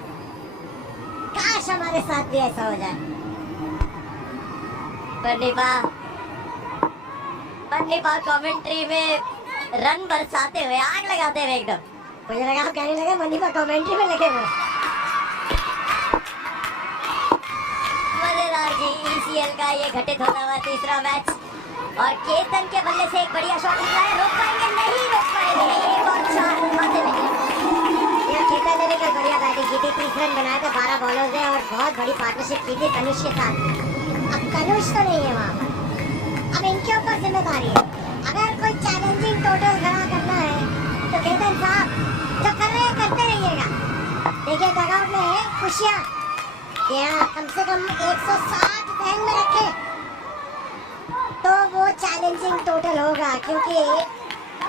काश हमारे साथ भी ऐसा हो जाए। पन्नीपा कमेंट्री में रन बरसाते हुए आग लगाते हुए एकदम। मुझे लगा आप कहने लगे मनीपा कमेंट्री में लगे हुए। मजेदार जी ECL का ये घटित होता हुआ तीसरा मैच। और केतन के बल्ले से एक बढ़िया शॉट निकला है। रोक पाएंगे? नहीं रोक पाएंगे। एक और 4 बातें लगी। यह केतन ने भी कल बढ़िया बैटिंग की थी। 30 रन बनाए थे 12 बॉलों से और बहुत बड़ी पार्टनरशिप की थी तनुष के साथ। अब तनुष तो नहीं है वहाँ पर, अब इनके ऊपर जिम्मेदारी है। अगर कोई चैलेंजिंग टोटल खड़ा करना है तो केतन साहब जो कर रहे हैं करते रहिएगा। देखिए डगआउट में है खुशियाँ, यहाँ कम से कम 160 ध्यान में रखे तो वो चैलेंजिंग टोटल होगा, क्योंकि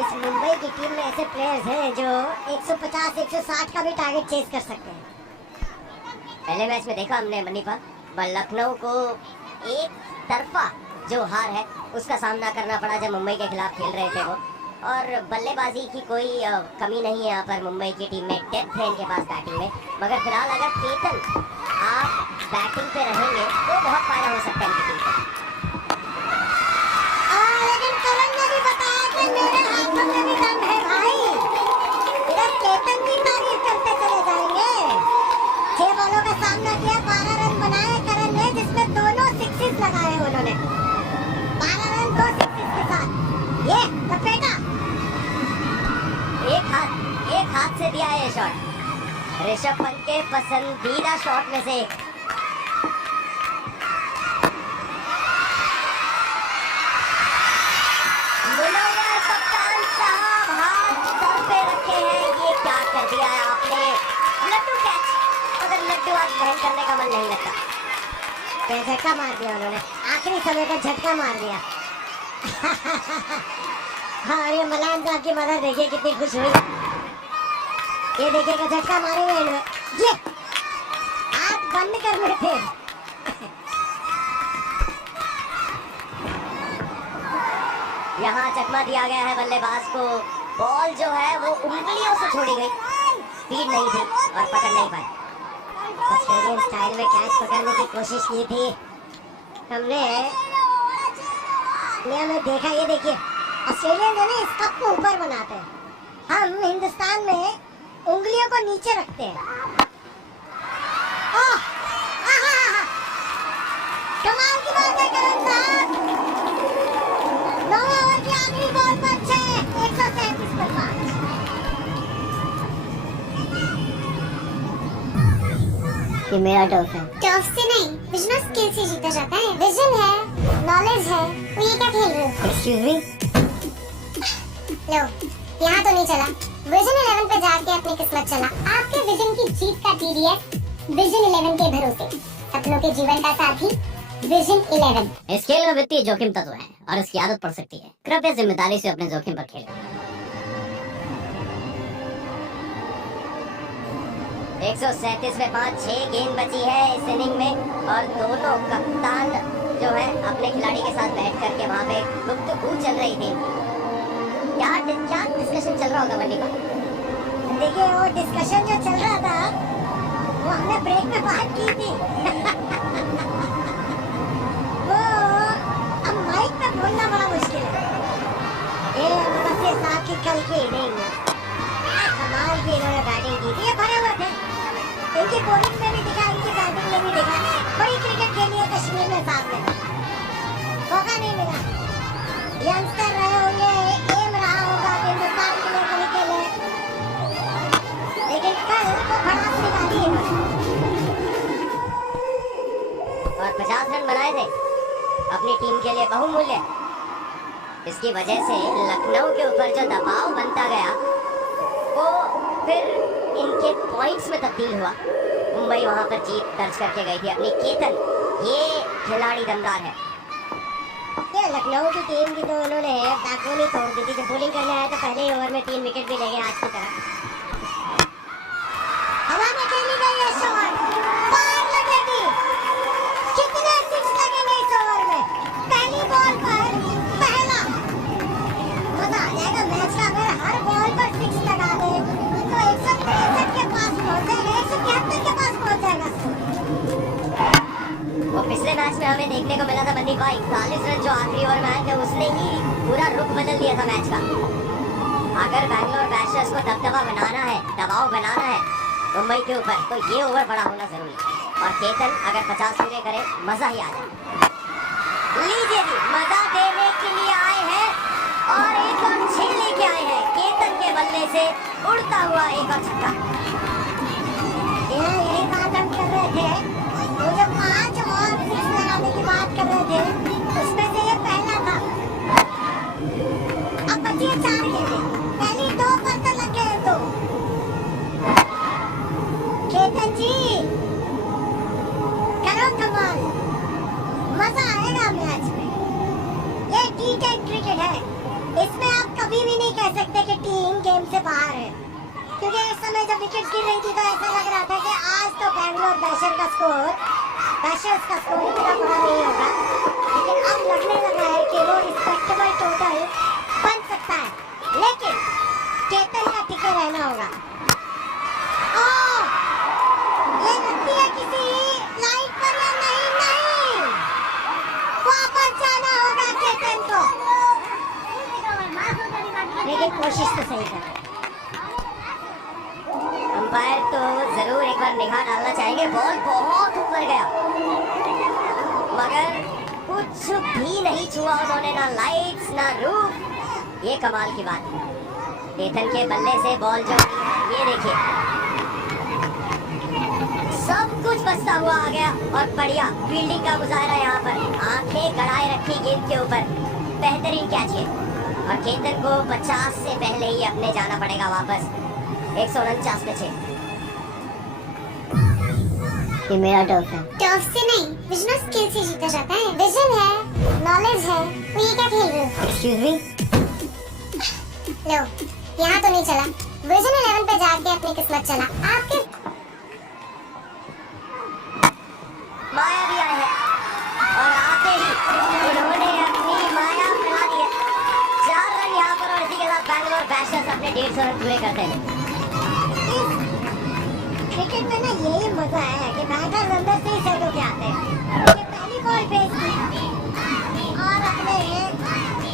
इस मुंबई की टीम में ऐसे प्लेयर्स हैं जो 150-160 का भी टारगेट चेज कर सकते हैं। पहले मैच में देखा हमने मनीपा, लखनऊ को एक तरफा जो हार है उसका सामना करना पड़ा जब मुंबई के खिलाफ खेल रहे थे वो। और बल्लेबाजी की कोई कमी नहीं है यहाँ पर मुंबई की टीम में, डेप्थ है इनके पास बैटिंग में। मगर फिलहाल अगर केतन आप बैटिंग पे रहेंगे तो बहुत फायदा हो सकता है इनकी टीम को। लेकिन करण ने भी बताया कि मेरे हाथों में भी दम है भाई। इधर केतन भी तारीफ करते चले जाएंगे। 6 बॉलों का सामना किया, 12 रन बनाए करण ने, जिसमें दोनों सिक्सेस लगाए उन्होंने। 12 रन 2 सिक्सेस के साथ ये लपेटा। एक हाथ से दिया ये शॉट, ऋषभ पंत के पसंदीदा शॉट में से एक। मुनव्वर कप्तान साहब हाथ सर पे रखे हैं। ये क्या कर दिया है आपने? लड्डू कैच, मगर लड्डू आज ग्रहण करने का मन नहीं लगता। झटका मार दिया उन्होंने, आखिरी समय पर झटका मार दिया। हाँ, ये मलान साहब की मदर देखिए कितनी खुश हुई। ये देखिएगा झटका मारेंगे इन्हें। ये हाथ बंद करने थे। यहाँ चकमा दिया गया है बल्लेबाज को। बॉल जो है वो उंगलियों से छोड़ी गई, स्पीड नहीं थी और पकड़ नहीं पाई। ऑस्ट्रेलियन स्टाइल में कैच पकड़ने की कोशिश की थी हमने। इंडिया में देखा, ये देखिए ऑस्ट्रेलियन जो है इस कप को ऊपर बनाते हैं, हम हिंदुस्तान में उंगलियों को नीचे रखते हैं। कमाल की बात है करण साहब। 9 ओवर की आखिरी बॉल पर 6, 137 पर 5। ये मेरा टॉप है। टॉप से नहीं, विजन स्किल से जीता जाता है। विजन है, नॉलेज है, तो ये क्या खेल रहे हो? Excuse me. लो, यहाँ तो नहीं चला। विजन 11 पे जाके अपनी किस्मत चला। आपके विजन की जीत का TDS विजन 11 के भरोसे। सपनों के जीवन का साथी विजन 11। इस खेल में वित्तीय जोखिम तत्व है और इसकी आदत पड़ सकती है। कृपया जिम्मेदारी से अपने जोखिम पर खेलें। 137 में 5-6 गेंद बची है इस इनिंग में और दोनों कप्तान जो है अपने खिलाड़ी के साथ बैठ करके वहाँ पे गुफ्तगू चल रही थी। क्या डिस्कशन चल रहा होगा बन्नी का? देखिए वो डिस्कशन जो चल रहा था वो हमने ब्रेक में बात की थी। वो अब माइक पे बोलना बड़ा मुश्किल है। ये मुदस्सिर साहब की कल की इनिंग कमाल की इन्होंने बैटिंग की थी। ये भरे हुए थे, इनकी बॉलिंग में भी दिखा, इनकी बैटिंग में भी दिखा। बड़ी क्रिकेट खेली है कश्मीर में साहब ने, मौका नहीं मिला। यंगस्टर रहे होंगे, एम रहा होगा कि हिंदुस्तान के लिए कभी खेले, लेकिन कल वो भड़ास निकाली और 50 रन बनाए थे अपनी टीम के लिए, बहुमूल्य। इसकी वजह से लखनऊ के ऊपर जो दबाव बनता गया वो फिर इनके पॉइंट्स में तब्दील हुआ। मुंबई वहां पर जीत दर्ज करके गई थी अपनी। केतन ये खिलाड़ी दमदार है। ये लखनऊ की टीम की तो उन्होंने बैकबोन ही तोड़ दी थी। जब बॉलिंग करने आए तो पहले ही ओवर में 3 विकेट भी ले गए आज की तरह। हवा में खेली गई है शॉट, पार लगेगी। कितने सिक्स लगेंगे इस ओवर में? पहली बॉल पर पहला, मजा आ जाएगा मैच का। अगर हर बॉल पर सिक्स लगा दे तो 163 के पास पहुंच जाएगा, 173 के पास पहुंच जाएगा। वो पिछले मैच में हमें देखने को मिला था बंदी भाई, 41 रन जो आखिरी ओवर में आए थे उसने ही पूरा रुख बदल दिया था मैच का। अगर बैंगलोर बैशर्स को दबदबा बनाना है, दबाव बनाना है मुंबई के ऊपर, तो ये ओवर बड़ा होना जरूरी है। और केतन अगर 50 पूरे करे मजा ही आ जाए। लीजिए जी, मजा देने के लिए आए हैं और एक और 6 लेके आए हैं। केतन के बल्ले से उड़ता हुआ एक और छक्का। यही बात हम कर रहे थे। वो जो 5 और 6 लगाने की बात कर रहे थे उसमें से ये पहला था। अब बची है 4 गेंदें, पहली 2 पर तो लग गए तो। केतन जी करो कमाल, मजा आएगा मैच में। ये T10 क्रिकेट है, इसमें आप कभी भी नहीं कह सकते कि टीम गेम से बाहर है, क्योंकि इस समय जब विकेट गिर रही थी तो ऐसा लग रहा था कि आज तो बैंगलोर बैशर्स का स्कोर इतना बड़ा नहीं होगा। लेकिन अब लगने लगा है कि वो रिस्पेक्टेबल टोटल बन सकता है, लेकिन केतन का टिके रहना होगा। ये लगती है किसी लाइट पर या नहीं, वापस जाना होगा केतन को, लेकिन कोशिश तो सही कर। अंपायर तो जरूर एक बार निगाह डालना चाहेंगे। बॉल बहुत ऊपर गया मगर कुछ भी नहीं छुआ उन्होंने, ना लाइट्स ना रूफ। ये कमाल की बात है। केतन के बल्ले से बॉल जो ये देखिए सब कुछ बचता हुआ आ गया और बढ़िया फील्डिंग का मुजाहरा यहाँ पर। आंखें गड़ाए रखी गेंद के ऊपर, बेहतरीन कैच है। और केतन को 50 से पहले ही अपने जाना पड़ेगा वापस। 149 पे 6। ये मेरा टर्फ है। टर्फ से नहीं, विजन स्किल से जीता जाता है। विजन है, नॉलेज है, तो ये क्या खेल रहे हो? Excuse me. लो, यहाँ तो नहीं चला। विजन 11 पे जाके अपनी किस्मत चला। आपके माया भी आए हैं और आते ही उन्होंने अपनी माया फैला दी है। 4 रन यहाँ पर और इसी के साथ बैंगलोर बैशर्स अपने 150 रन पूरे करते हैं। क्रिकेट में ना यही मजा है कि बैटर अंदर से ही सेट होके आते हैं। ये पहली बॉल फेंक दी और अपने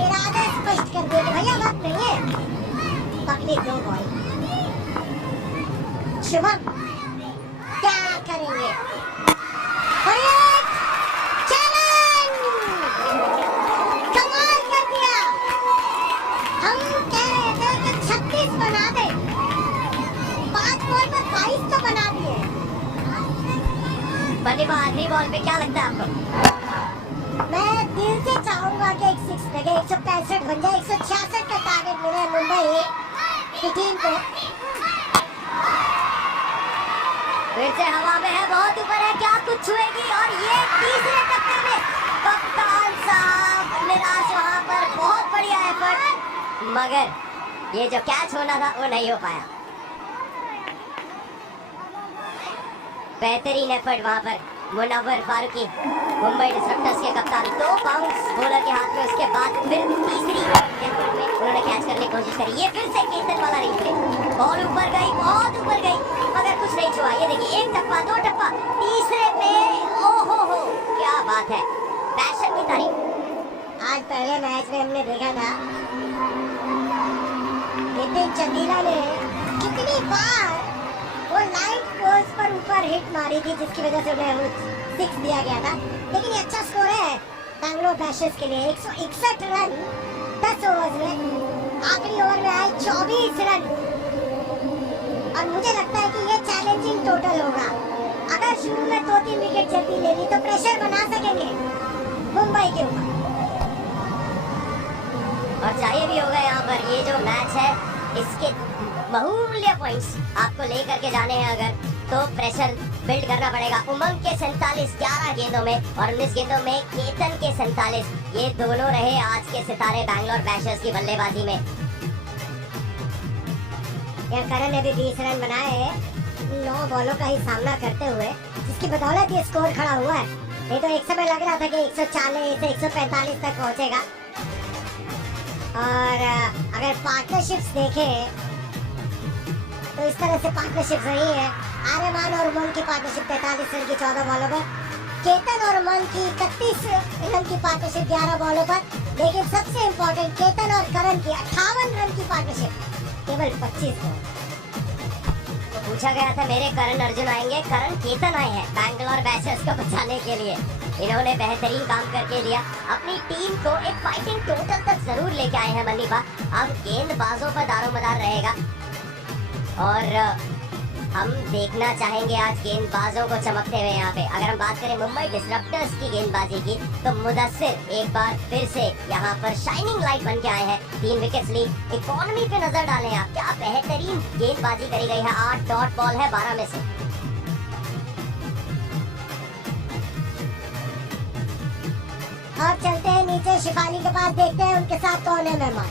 इरादे स्पष्ट कर दिए कि भैया वक्त नहीं है। पकड़ी 2 बॉल। शुभम क्या करेंगे? कमाल कर दिया। हम कह रहे थे कि 36 बना दे, 5 बॉल पर 22 तो बना दिए। बल्लेबाज आखिरी बॉल पे क्या लगता है आपको? मैं दिल से चाहूंगा कि एक 6 लगे, 165 बन जाए। 166 का टारगेट मिले मुंबई की टीम को। फिर से हवा में है, बहुत ऊपर है, क्या कुछ छुएगी? और ये तीसरे टप्पे में कप्तान साहब निराश वहां पर। बहुत बढ़िया एफर्ट मगर ये जो कैच होना था वो नहीं हो पाया। बेहतरीन एफर्ट वहां पर मुनव्वर फारूकी, मुंबई डिस्ट्रप्टर्स के कप्तान। 2 बाउंस बॉलर के हाथ में, उसके बाद फिर तीसरी एफर्ट में उन्होंने कैच करने की कोशिश करी। ये फिर से केतन वाला रिप्ले, बॉल ऊपर गई, बहुत ऊपर गई, मगर कुछ नहीं छुआ। ये देखिए, 1 टप्पा, 2 टप्पा, तीसरे पे ओहो हो, क्या बात है, पैशन की तारीफ। आज पहले मैच में हमने देखा था नितिन चंदीला ने कितनी बार वो लाइट पोस्ट पर ऊपर हिट मारी थी, जिसकी वजह से उन्हें 6 दिया गया था। लेकिन ये अच्छा स्कोर है बैंगलोर बैशर्स के लिए। 161 रन 10 ओवर्स में, आखिरी ओवर में आए 24 रन। और मुझे लगता है कि ये चैलेंजिंग टोटल होगा। अगर शुरू में 2-3 विकेट जल्दी ले ली तो प्रेशर बना सकेंगे मुंबई के ऊपर। और चाहिए भी होगा यहाँ पर। ये जो मैच है, इसके बहुमूल्य पॉइंट्स आपको लेकर के जाने हैं अगर, तो प्रेशर बिल्ड करना पड़ेगा। उमंग के 47 11 गेंदों में और 19 गेंदों में केतन के 47, ये दोनों रहे आज के सितारे बैंगलोर बैशर्स की बल्लेबाजी में। यहाँ करण ने भी 20 रन बनाए 9 बॉलों का ही सामना करते हुए, जिसकी बदौलत ये स्कोर खड़ा हुआ है। नहीं तो एक समय लग रहा था कि 140 से 145 तक पहुंचेगा। और अगर पार्टनरशिप्स देखें तो इस तरह से पार्टनरशिप रही है। आर्यमान और उमंग की पार्टनरशिप 43 रन की 14 बॉलों पर, केतन और उमंग की 31 रन की पार्टनरशिप 11 बॉलों पर। लेकिन सबसे इम्पोर्टेंट, केतन और करण की 58 रन की पार्टनरशिप केवल 25 बॉल। तो पूछा गया था मेरे करण अर्जुन आएंगे, करण केतन आए हैं बैंगलोर बैशर्स को बचाने के लिए। इन्होंने बेहतरीन काम करके दिया, अपनी टीम को एक फाइटिंग टोटल तक जरूर लेके आए हैं मनीबा। अब गेंदबाजों पर दारोमदार रहेगा और हम देखना चाहेंगे आज गेंदबाजों को चमकते हुए यहाँ पे। अगर हम बात करें मुंबई डिस्ट्रप्टर्स की गेंदबाजी की, तो मुदस्सिर एक बार फिर से यहाँ पर शाइनिंग लाइट बन के आए हैं। 3 विकेट्स ली। इकोनॉमी पे नजर डालें आप, क्या बेहतरीन गेंदबाजी करी गई है। 8 डॉट बॉल है 12 में से। और चलते हैं नीचे शिफाली के पास, देखते हैं उनके साथ कौन है मेहमान।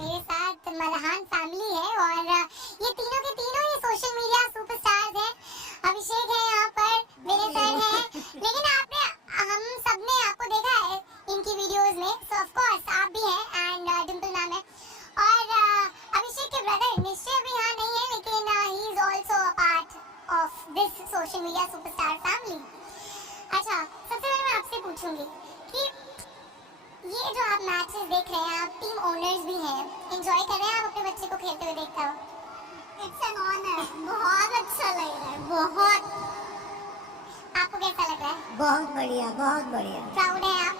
मेरे साथ मल्हान फैमिली है और ये तीनों के तीनों ही सोशल मीडिया सुपरस्टार्स हैं। अभिषेक है यहाँ पर, मेरे सर हैं, लेकिन आपने हम सब ने आपको देखा है इनकी वीडियोस में, सो ऑफ कोर्स आप भी हैं एंड डिम्पल मैम है। और अभिषेक के ब्रदर निश्चय भी यहाँ नहीं है, लेकिन he is also a part of this social media superstar family. अच्छा, सबसे पहले मैं आपसे पूछूंगी कि ये जो आप मैचेस देख रहे हैं, आप टीम ओनर्स भी हैं, एंजॉय कर रहे हैं आप अपने बच्चे को खेलते हुए देखते हो? इट्स एन ऑनर, बहुत अच्छा लग रहा है, बहुत। आपको कैसा लग रहा है? बहुत बढ़िया, बहुत बढ़िया। प्राउड है आप?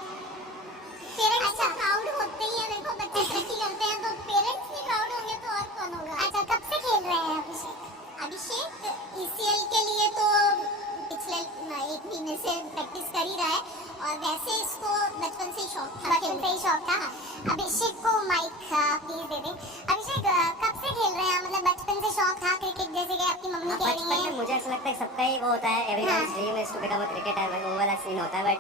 पेरेंट्स अच्छा प्राउड होते ही हैं, देखो बच्चे तरक्की करते हैं तो पेरेंट्स भी प्राउड होंगे तो और कौन होगा। अच्छा, कब से खेल रहे हैं अभिषेक? अभिषेक ECL के लिए तो पिछले 1 महीने से प्रैक्टिस कर ही रहा है और वैसे इसको बचपन से ही शौक था। अभिषेक को माइक प्लीज दे दें। अभिषेक कब से खेल रहे हैं? मतलब बचपन से शौक था क्रिकेट, जैसे कि आपकी मम्मी कह रही हैं? मुझे ऐसा लगता है सबका ही वो होता है, everyone's dream is to become a cricketer, वो वाला सीन होता है। बट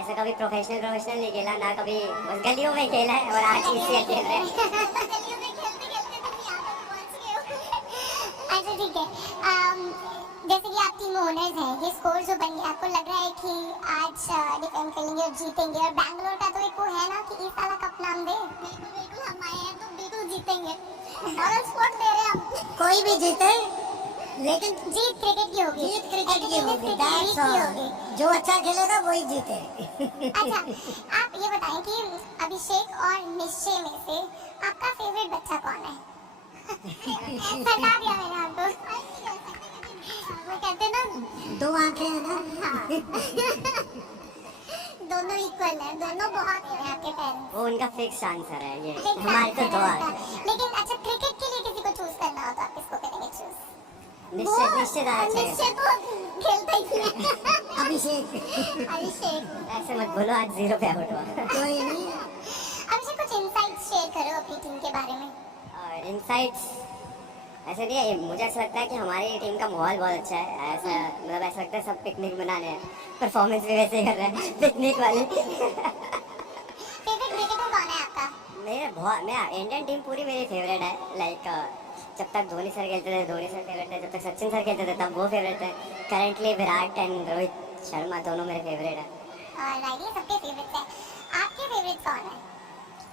ऐसा कभी प्रोफेशनल नहीं खेला ना, कभी बस गलियों में खेला है और आज ECL खेल रहे हैं। गलियों में खेलते तुम यहाँ तक पहुँच गए हो। अच्छा ठीक है, जैसे कि आप टीम ओनर्स हैं, ये स्कोर जो बन गया, आपको लग रहा है कि आज डिफेंड करेंगे और जीतेंगे? और बैंगलोर का तो एक वो है ना कि इस साल कप नाम दे। बिल्कुल हम आए हैं तो बिल्कुल जीतेंगे। और स्पोर्ट दे रहे हैं हम, कोई भी जीते, लेकिन जीत क्रिकेट की होगी। जीत क्रिकेट की होगी, that's all। जो अच्छा खेलेगा वही जीते। अच्छा, आप ये बताएं कि अभिषेक और निश्चय में से आपका फेवरेट बच्चा कौन है? बता दिया मैंने आपको। वो कहते ना 2 आंखें हैं ना। हाँ। दोनों इक्वल है, दोनों बहुत है आपके पेरेंट्स। वो उनका फिक्स आंसर है ये, Fix हमारे तो answer 2 है आंसर। उसका। लेकिन अच्छा, क्रिकेट के लिए किसी को चूज करना हो तो आप किसको करेंगे चूज? निश्चय ज़्यादा अच्छा है। निश्चय तो खेलता ही है। अभिषेक अभिषेक ऐसे मत बोलो, आज 0 पे आउट हुआ। कोई नहीं। अभिषेक कुछ इनसाइट्स शेयर करो अपनी टीम के बारे में। इनसाइट्स ऐसे नहीं है, मुझे ऐसा लगता है कि हमारी टीम का माहौल बहुत अच्छा है। ऐसा मतलब ऐसा लगता है सब पिकनिक मनाने हैं, परफॉर्मेंस भी वैसे ही कर रहे हैं पिकनिक वाले। फेवरेट क्रिकेटर कौन है आपका? मैं इंडियन टीम पूरी मेरी फेवरेट है। लाइक जब तक धोनी सर खेलते थे धोनी सर फेवरेट थे, जब तक सचिन सर खेलते थे तब वो फेवरेट थे। करंटली विराट एंड रोहित शर्मा दोनों मेरे फेवरेट हैं। और ये सबके फेवरेट है। आपके फेवरेट कौन है?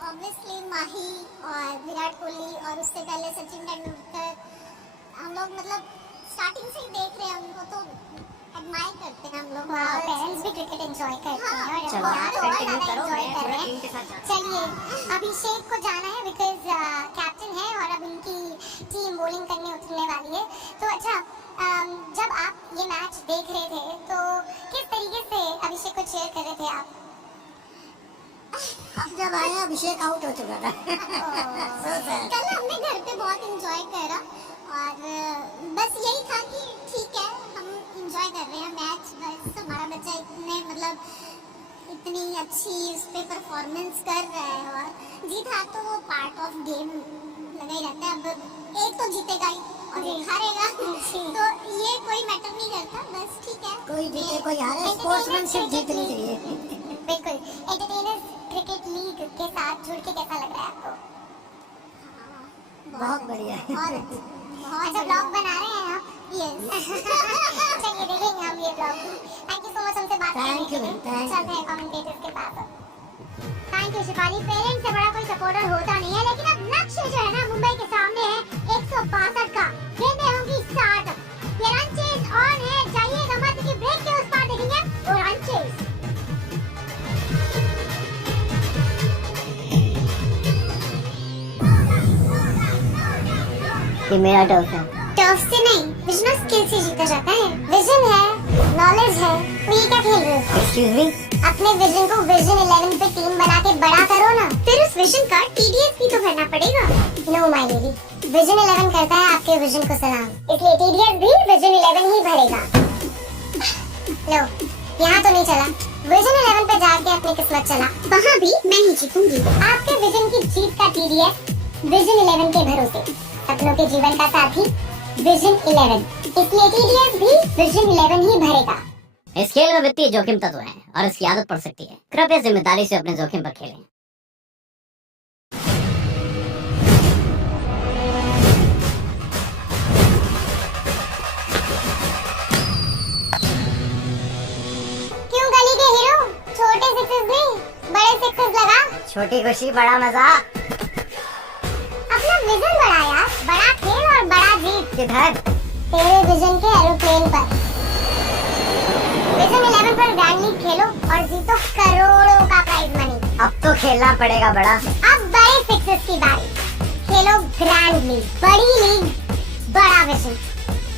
ऑब्वियसली माही और विराट कोहली, और उससे पहले सचिन तेंदुलकर। हम लोग मतलब स्टार्टिंग से ही देख रहे हैं उनको, तो एडमायर करते हैं हम लोग। और पेरेंट्स भी क्रिकेट एंजॉय करते हैं और चलो, बहुत continue ज़्यादा करो, एंजॉय मैं कर थोड़ा रहे टीम के साथ हैं। जाता चलिए, अभिषेक को जाना है बिकॉज कैप्टन है और अब इनकी टीम बॉलिंग करने उतरने वाली है। तो अच्छा, जब आप ये मैच देख रहे थे तो किस तरीके से अभिषेक को चेयर कर रहे थे आप? अब जब आया अभिषेक आउट हो चुका था। कल हमने घर पे बहुत एंजॉय करा और बस यही था कि ठीक है, हम एंजॉय कर रहे हैं मैच। बस हमारा बच्चा इतने मतलब इतनी अच्छी उस पे परफॉर्मेंस कर रहा है, और जीत हार तो वो पार्ट ऑफ गेम लगा ही रहता है। अब एक तो जीतेगा ही और एक हारेगा, तो ये कोई मैटर नहीं करता। बस ठीक है, कोई जीते कोई हारे, स्पोर्ट्समैनशिप जीतनी चाहिए। बिल्कुल। एंटरटेनर्स क्रिकेट लीग के साथ जुड़ के कैसा लग रहा है आपको? बहुत बढ़िया है। बहुत अच्छा ब्लॉग बना रहे हैं आप? यस। चलिए देखेंगे हम ये blog. Thank you so much हमसे बात करने के लिए। चलते हैं कमेंटेटर्स के पास। Thank you Shifali. पेरेंट्स से बड़ा कोई सपोर्टर होता नहीं है, लेकिन अब लक्ष्य जो है ना मुंबई के सामने है 162 का। गेंदें होंगी 60। ये रन चेज ऑन है, जाइएगा मत कि ब्रेक के उस पार देखेंगे वो रन चेज। ये मेरा टर्फ है। टर्फ से नहीं, विजन और स्किल से जीता जाता है। विजन है, नॉलेज है, तो ये क्या खेल रहे हो? एक्सक्यूज मी, अपने विजन को विजन 11 पे टीम बना के बड़ा करो ना, फिर उस विजन का TDS भी तो भरना पड़ेगा। नो माय लेडी, विजन 11 करता है आपके विजन को सलाम, इसलिए TDS भी विजन 11 ही भरेगा। लो, यहाँ तो नहीं चला, विजन 11 पे जाके अपनी किस्मत चला, वहाँ भी मैं ही जीतूंगी। आपके विजन की जीत का TDS विजन 11 के भरोसे, सपनों के जीवन का साथी विजन 11, इसलिए TDS भी विजन 11 ही भरेगा। इस खेल में वित्तीय जोखिम तत्व है और इसकी आदत पड़ सकती है। कृपया जिम्मेदारी से अपने जोखिम पर खेलें। क्यों गली के हीरो छोटे सिक्सेस नहीं बड़े सिक्सेस लगा? छोटी खुशी बड़ा मजा। अपना विजन बढ़ा यार, बड़ा खेल और बड़ा जीत। किधर? तेरे विजन के एरोप्लेन पर। विजन 11 पर ग्रैंड लीग खेलो और जीतो करोड़ों का प्राइज मनी। अब तो खेलना पड़ेगा बड़ा। अब बड़े सिक्सेस की बारी, खेलो ग्रैंड लीग, बड़ी लीग, बड़ा विजन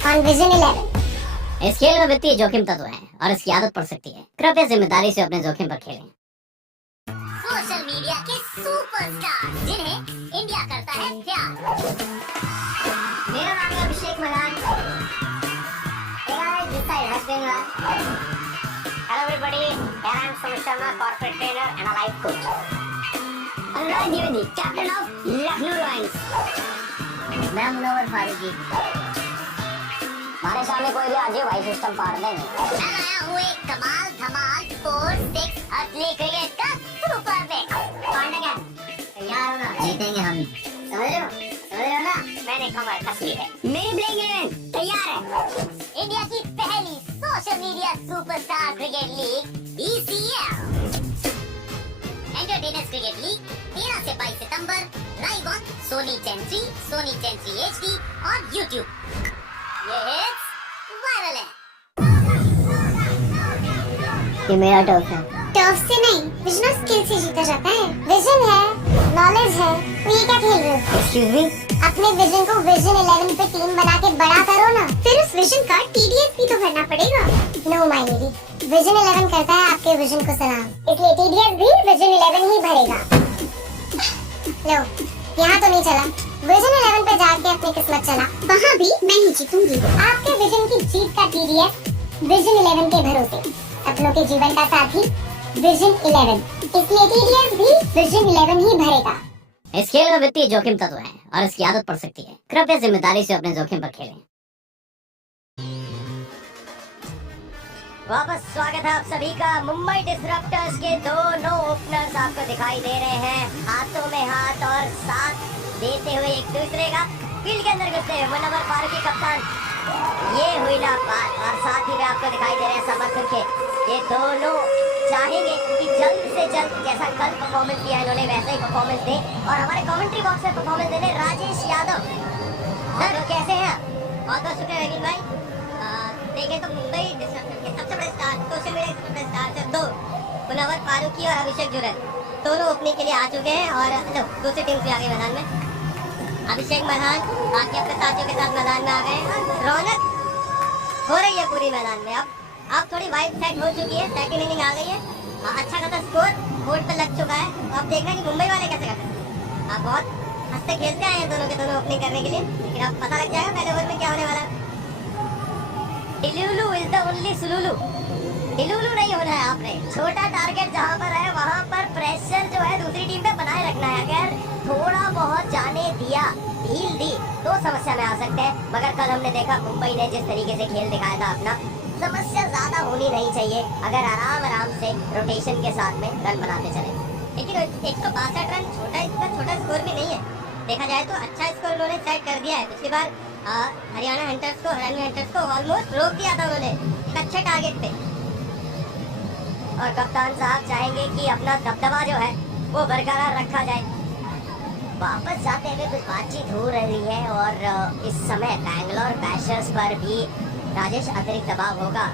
ऑन विजन 11। इस खेल में वित्तीय जोखिम तत्व है और इसकी आदत पड़ सकती है। कृपया जिम्मेदारी से अपने जोखिम पर खेलें। सोशल मीडिया के सुपरस्टार जिन्हें इंडिया करता है प्यार। मेरा नाम है अभिषेक Malan. Hello everybody, here I am Sumit Sharma, corporate trainer and a life coach. Anurag Dwivedi, captain of Lucknow Royals. मैं मुनव्वर फारूकी। हमारे सामने कोई भी आ जाए भाई सिस्टम फाड़ देंगे। मैं लाया हूँ एक कमाल धमाल 4-6 असली क्रिकेट का सुपर पिक। फाड़ने क्या? तैयार हो ना? जीतेंगे हम। समझ रहे हो? समझ रहे हो ना? मैंने खबर असली है। मेरी प्लेइंग 11 तैयार है। इंडिया की पहली social media superstar cricket league ECL entertainers cricket league 13 से 22 सितंबर live on Sony channel 3, Sony channel 3 HD और YouTube। ये हिट्स वायरल है। ये मेरा टर्फ है। टर्फ से नहीं, विजन और स्किल से जीता जाता है। विजन है, नॉलेज है, तो ये क्या खेल रहे हो? एक्सक्यूज मी, अपने विजन को विजन 11 पे टीम बना के बड़ा करो ना, फिर उस विजन का TDS भी तो भरना पड़ेगा। नो माय लेडी, विजन 11 करता है आपके विजन को सलाम, इसलिए TDS भी विजन 11 ही भरेगा। लो, यहाँ तो नहीं चला, विजन 11 पे जाके अपनी किस्मत चला, वहाँ भी मैं ही जीतूंगी। आपके विजन की जीत का TDS विजन 11 के भरोसे, सपनों के जीवन का साथी विजन 11, इसलिए TDS भी विजन 11 ही भरेगा। इस खेल में वित्तीय जोखिम तत्व है और इसकी आदत पड़ सकती है। कृपया जिम्मेदारी से अपने जोखिम पर खेलें। वापस स्वागत है आप सभी का। मुंबई डिसरप्टर्स के दोनों ओपनर्स आपको दिखाई दे रहे हैं, हाथों में हाथ और साथ देते हुए एक दूसरे का फील्ड के अंदर घुसते हुए। मुनव्वर फारूकी कप्तान, ये हुई ना बात। और साथ ही में आपको दिखाई दे रहे हैं समर्थन के ये दोनों चाहेंगे कि जल्द से जल्द जैसा कल परफॉर्मेंस किया इन्होंने वैसा ही परफॉर्मेंस दे। और हमारे कमेंट्री बॉक्स में परफॉर्मेंस देने राजेश यादव सर, कैसे हैं? बहुत बहुत शुक्रिया रवीन भाई। देखें तो मुंबई डिसरप्टर के सबसे बड़े स्टार, सोशल मीडिया के सबसे बड़े स्टार से दो, मुनव्वर फारूकी और अभिषेक जुरल, दोनों ओपनिंग के लिए आ चुके हैं। और लो दूसरी टीम भी आ गई मैदान में। अभिषेक मल्हान बाकी अपने साथियों के साथ मैदान में आ गए हैं। रौनक हो रही है पूरी मैदान में। अब थोड़ी वाइब सेट हो चुकी है, सेकंड इनिंग आ गई है। अच्छा खासा स्कोर बोर्ड पर लग चुका है। अब देखना कि मुंबई वाले कैसे करते हैं। आप बहुत हंसते खेलते आए हैं दोनों के दोनों ओपनिंग करने के लिए, लेकिन अब पता लग जाएगा पहले ओवर में क्या होने वाला है। डिलुलु इज द ओनली सुलुलु। डिलुलु नहीं होना है आपने। छोटा टारगेट जहाँ पर है वहाँ पर प्रेशर जो है दूसरी टीम पे बनाए रखना है। अगर थोड़ा बहुत जाने दिया, ढील दी तो समस्या में आ सकते हैं। मगर कल हमने देखा मुंबई ने जिस तरीके से खेल दिखाया था अपना, समस्या ज्यादा होनी नहीं चाहिए अगर आराम आराम से रोटेशन के साथ में रन बनाते चले। लेकिन 162 रन छोटा स्कोर भी नहीं है। देखा जाए तो अच्छा स्कोर उन्होंने सेट कर दिया है। पिछली बार हरियाणा हंटर्स को ऑलमोस्ट रोक दिया था उन्होंने एक अच्छे टारगेट पे। और कप्तान साहब चाहेंगे कि अपना दबदबा जो है वो बरकरार रखा जाए। वापस जाते हुए कुछ बातचीत हो रही है और इस समय बैंगलोर बैशर्स पर भी राजेश अतिरिक्त दबाव होगा।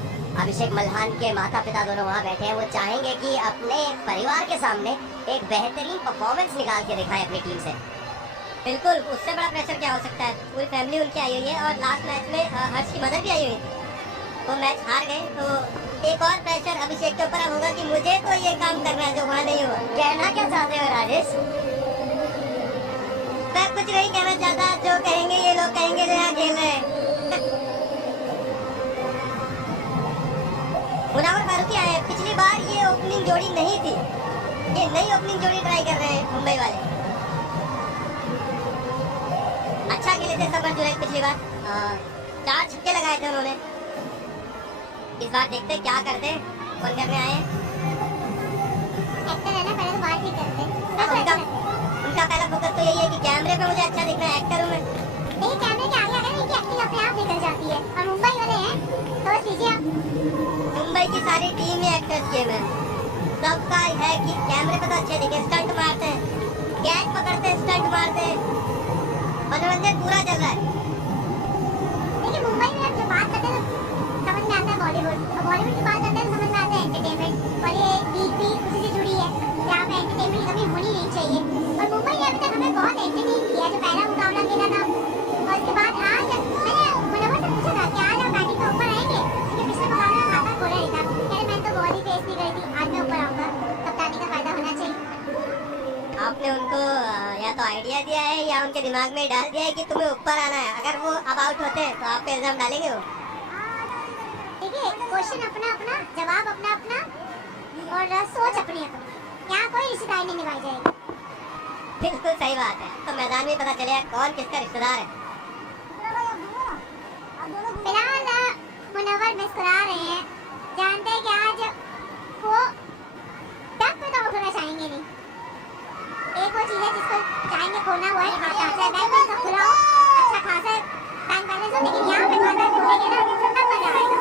अभिषेक मल्हान के माता पिता दोनों वहाँ बैठे हैं। वो चाहेंगे कि अपने परिवार के सामने एक बेहतरीन परफॉर्मेंस निकाल के दिखाएं अपनी टीम से। बिल्कुल, उससे बड़ा प्रेशर क्या हो सकता है। पूरी फैमिली उनकी आई हुई है और लास्ट मैच में हर्ष की मदर भी आई हुई थी। वो मैच हार गए तो एक और प्रेशर अभिषेक के ऊपर अब होगा कि मुझे तो ये काम करना है जो वहाँ नहीं हुआ। कहना क्या चाहते हो राजेश? मैं कुछ नहीं कहना चाहता। जो कहेंगे ये लोग कहेंगे जो यहाँ खेल रहे हैं। मुनव्वर फारूकी आए। पिछली बार ये ओपनिंग जोड़ी नहीं थी, ये नई ओपनिंग जोड़ी ट्राई कर रहे हैं मुंबई वाले। अच्छा खेले थे समर जुरैल पिछली बार, 4 छक्के लगाए थे उन्होंने। इस बार देखते क्या करते। कौन करने आए हैं? एक्टर है ना, पहले तो बात ही करते। उनका पहला फोकस तो यही है कि कैमरे पे मुझे अच्छा दिखना है, एक्टर हूँ मैं। नहीं, कैमरे के आगे अगर इनकी एक्टिंग अपने आप निकल जाती है। और मुंबई वाले हैं तो बस लीजिए आप। मुंबई की सारी टीम ही एक्टर्स गेम है। सबका है कि कैमरे पे तो अच्छे दिखे, स्टंट मारते हैं, कैच पकड़ते हैं, स्टंट मारते हैं, मनोरंजन पूरा चल रहा है। देखिए मुंबई में जब बात करते हैं तो समझ में आता है बॉलीवुड, और बॉलीवुड की बात करते हैं तो समझ में आता है एंटरटेनमेंट। और ये लीग भी उसी से जुड़ी है, जहाँ पे एंटरटेनमेंट की कमी होनी नहीं चाहिए। और मुंबई ने अभी तक हमें बहुत एंटरटेन किया। जो पहला मुकाबला खेला था और उसके बाद आज मैंने मुनव्वर से पूछा था कि आज आप बैटिंग पे ऊपर आएंगे, क्योंकि पिछले मुकाबले में खाता खोला नहीं था। कह रहे मैं तो बॉल ही फेस नहीं गई थी, आज मैं ऊपर आऊंगा। कप्तानी का फायदा होना चाहिए। आपने उनको या तो आइडिया दिया है या उनके दिमाग में डाल दिया है कि तुम्हें ऊपर आना है। अगर वो अब आउट होते हैं तो आप पे इल्जाम डालेंगे वो। देखिए क्वेश्चन अपना अपना, जवाब अपना अपना, और सोच अपनी अपनी। यहाँ कोई रिश्तेदारी नहीं निभाई जाएगी। बिल्कुल सही बात है। तो मैदान में पता चलेगा कौन किसका रिश्तेदार है। फिलहाल मुनव्वर मुस्कुरा रहे हैं, जानते हैं कि आज वो डक पे तो उठना चाहेंगे नहीं। एक वो चीज है जिसको चाहेंगे खोना, हुआ है खाता। चाहे बैंक में सब खुला हो, अच्छा खासा बैंक बैलेंस हो, लेकिन यहाँ पे खाता खोलेंगे ना तब मजा आएगा।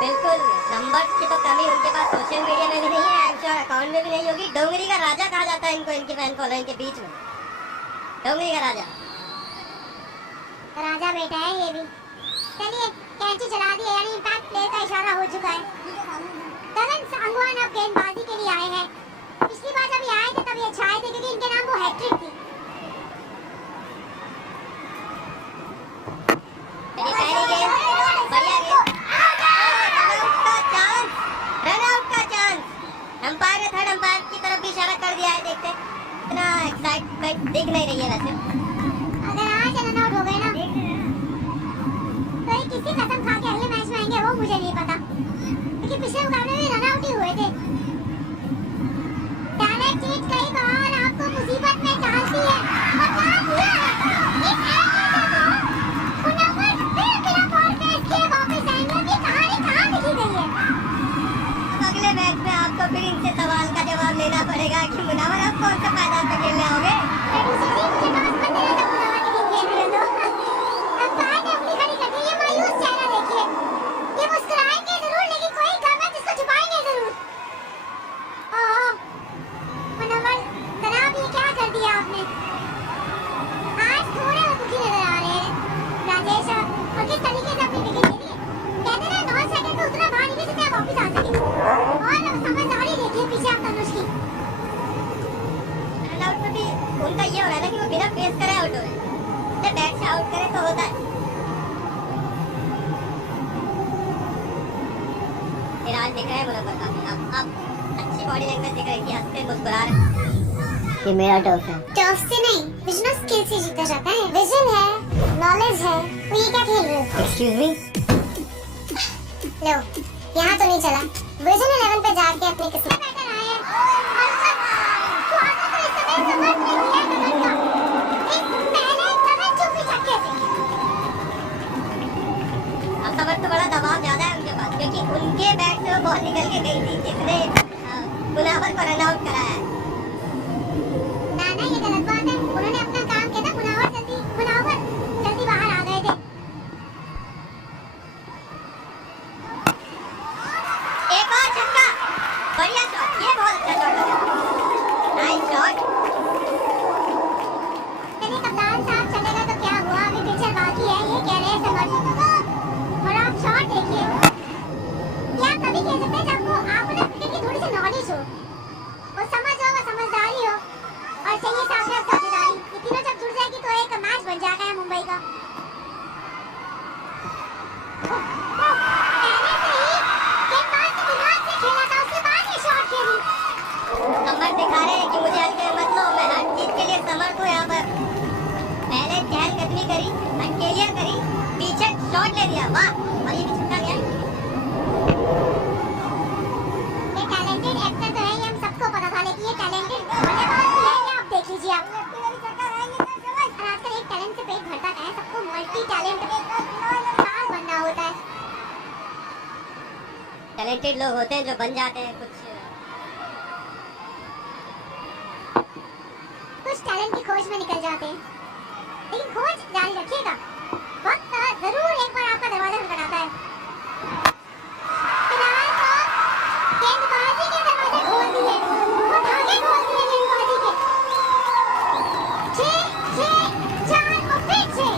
बिल्कुल, नंबर्स की तो कमी उनके पास सोशल मीडिया में भी नहीं है, आई एम श्योर अकाउंट में भी नहीं होगी। डोंगरी का राजा कहा जाता है इनको, इनके फैन फॉलोइंग के बीच में। डोंगरी का राजा राजा बेटा है ये भी। चलिए कैंची चला दी है, यानी इम्पैक्ट प्लेयर का इशारा हो चुका है। गगन सांगवान अब गेंदबाजी के लिए आए हैं। पिछली बार जब ये आए थे तब ये छाए थे क्योंकि इनके नाम वो हैट्रिक थी। पहली गेंद बढ़िया गेंद, रन आउट का चांस। अंपायर ने थर्ड अंपायर की तरफ भी इशारा कर दिया है। देखते इतना एक्साइटमेंट दिख नहीं रही है वैसे। अगर आज रन आउट हो गए ना तो ये किसी कसम खा के अगले मैच में आएंगे वो मुझे नहीं पता, क्योंकि पिछले मुकाबले में रन आउट ही हुए थे। टैलेंट चीट कई बार आपको मुसीबत में डालती है और डाल दिया। इस मुनव्वर फिर बिना बॉल फेस किए वापस आएंगे। ये कहानी कहाँ लिखी गई है? में आपको फिर इनसे सवाल का जवाब लेना पड़ेगा कि मुनावर आप कौन सा मैदान पे खेलने आओगे। प्रोड्यूसर जी मुझे टॉस मत देना था मुनावर के दिन खेल रहे तो। अब बात है अपनी खड़ी करके ये मायूस चेहरा देखिए। ये मुस्कुराएंगे जरूर लेकिन कोई गम है जिसको छुपाएंगे जरूर। ओह मुनावर जनाब ये क्या कर दिया आपने? आज थोड़े वो दुखी नजर आ रहे हैं राजेश और किस तरीके से अपनी विकेट ली है। कहते ना 9 सेकंड में उतना बाहर निकले जितने आप वापस आ सके। और समझदारी देखिए पीछे आप तनुष की। रन आउट में भी उनका ये हो रहा है ना कि वो बिना फेस करे आउट हो रहे हैं। जब बैट से आउट करे तो होता है। फिलहाल दिख रहा है मुनावर काफी अब अच्छी बॉडी लैंग्वेज दिख रही थी, हंसते मुस्कुरा रहे। ये मेरा टॉस है। टॉस से नहीं विजन और स्किल से जीता जाता है। विजन है नॉलेज है तो ये क्या खेल रहे हो? Excuse me. लो यहाँ तो नहीं चला। विजन 11 पे जाके अपनी किस्मत बैटर आए हैं और स्वागत तो इस समय समर्थ ने किया कदम का। एक पहले कदम चुप ही छक्के से। अब समझ तो बड़ा दबाव ज्यादा है उनके पास क्योंकि उनके बैट से वो बॉल निकल के गई थी जिसने मुनावर को रन आउट कराया है। ना ना ये गलत बात है। उन्होंने अपना काम किया था। मुनावर जल्दी बाहर आ गए थे। एक और छक्का, बढ़िया शॉट, ये बहुत अच्छा शॉट लगा, नाइस शॉट। यदि कप्तान साहब चलेगा तो क्या हुआ? अभी पिक्चर बाकी है ये कह रहे हैं समर्थ। और आप शॉट देखिए। क्या कभी कह सकते हैं जब वो आपने क्रिकेट की थोड़ी सी नॉलेज हो, वो समझ हो, वो समझदारी हो और चाहिए साथ में साझेदारी। ये तीनों जब जुड़ जाएगी तो एक मैच बन जाएगा है मुंबई का। पहले से ही गेंदबाज के दिमाग से खेला था, उसके बाद ये शॉट खेली। समर दिखा रहे हैं कि मुझे हल्के मत लो, मैं हर चीज के लिए समर्थ हूँ यहाँ पर। पहले चहलकदमी करी, अकेलिया करी, पीछे शॉट ले लिया, वाह। और ये भी छक्का गया। ये टैलेंटेड एक्टर तो है ये हम सबको पता था लेकिन ये टैलेंटेड बल्लेबाज भी है ये आप देख लीजिए आप। और आजकल एक टैलेंट से पेट भरता है, सबको मल्टी टैलेंट स्टार बनना होता है। टैलेंटेड लोग होते हैं जो बन जाते हैं कुछ टैलेंट की खोज में निकल जाते हैं लेकिन खोज जारी रखिएगा। वक्त जरूर एक बार आपका दरवाजा खटखटाता है। फिलहाल तो गेंदबाजी के दरवाजे खोल दिए, वो धागे खोल दिए गेंदबाजी के। 6 और फिर 6।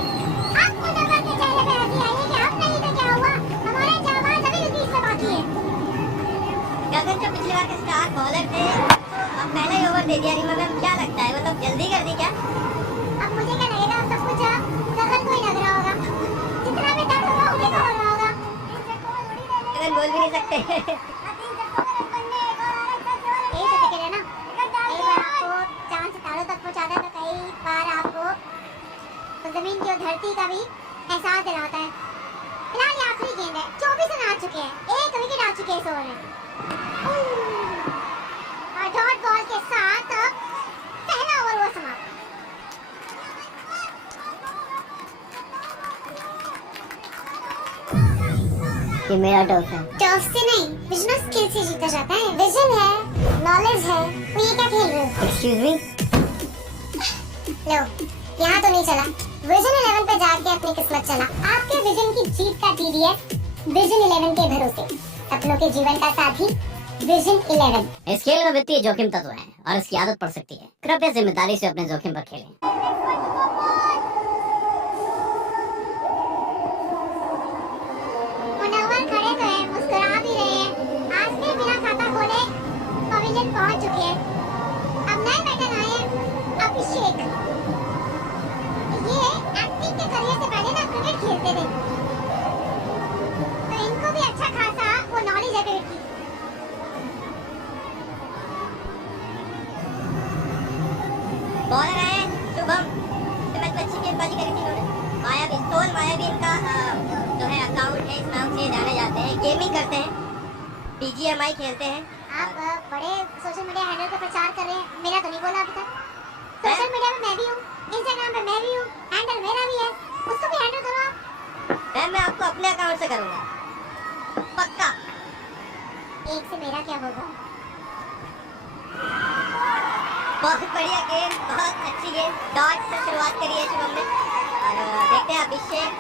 अब मुनावर के चेहरे पे हंसी आई है कि अब नहीं तो क्या हुआ, हमारे जाबाज अभी भी बीच में बाकी है। गगन जो पिछली बार के स्टार बॉलर थे, अब पहला ही ओवर दे दिया। रिमा मैम क्या लगता है, मतलब जल्दी कर दी क्या? अब मुझे क्या लगेगा, अब सब कुछ गगन को ही लग रहा होगा। जितना भी दर्द होगा उन्हीं को हो रहा होगा। गगन बोल भी नहीं सकते। यही तो टिकट है ना, कई बार आपको चांद सितारों तक पहुंचाता है तो कई बार आपको जमीन की और धरती का भी एहसास दिलाता है। फिलहाल ये आखिरी गेंद है। 24 रन आ चुके हैं, 1 विकेट आ चुके हैं इस ओवर में। और डॉट बॉल के साथ पहला ओवर हुआ समाप्त। ये मेरा टॉस है। टॉस से नहीं विजन और स्किल से जीता जाता है। विजन है नॉलेज है तो ये क्या खेल रहे हो? Excuse me. लो यहाँ तो नहीं चला। विजन 11 पे जाके अपनी किस्मत चला। आपके विजन की जीत का टीडीएस विजन 11 के भरोसे, सपनों के जीवन का साथी विजन 11। इस खेल में वित्तीय जोखिम तत्व है और इसकी आदत पड़ सकती है। कृपया जिम्मेदारी से अपने जोखिम पर खेलें। मुनव्वर खड़े तो हैं, मुस्कुरा भी रहे हैं। आज फिर बिना खाता खोले पवेलियन पहुंच चुके हैं। अब नए बैटर आए हैं अभिषेक। ये एक्टिंग के करियर से पहले ना क्रिकेट खेलते थे तो इनको भी अच्छा खासा वो नॉलेज है क्रिकेट की। बॉलर है शुभम, मैच अच्छी गेंदबाजी करी थी इन्होंने। मायावी इनका जो है अकाउंट है, इस नाम से जाने जाते हैं। गेमिंग करते हैं, BGMI खेलते हैं। आप बड़े सोशल मीडिया हैंडल पे प्रचार कर रहे हैं, मेरा तो नहीं बोला अभी तक। सोशल मीडिया पे मैं भी हूँ, इंस्टाग्राम पे मैं भी हूँ, हैंडल मेरा भी है, उसको भी हैंडल करो आप। मैं आपको अपने अकाउंट से करूँगा पक्का। एक से मेरा क्या होगा? बहुत बढ़िया गेम, बहुत अच्छी गेम। डॉट से शुरुआत करी है शुभम ने और देखते हैं अभिषेक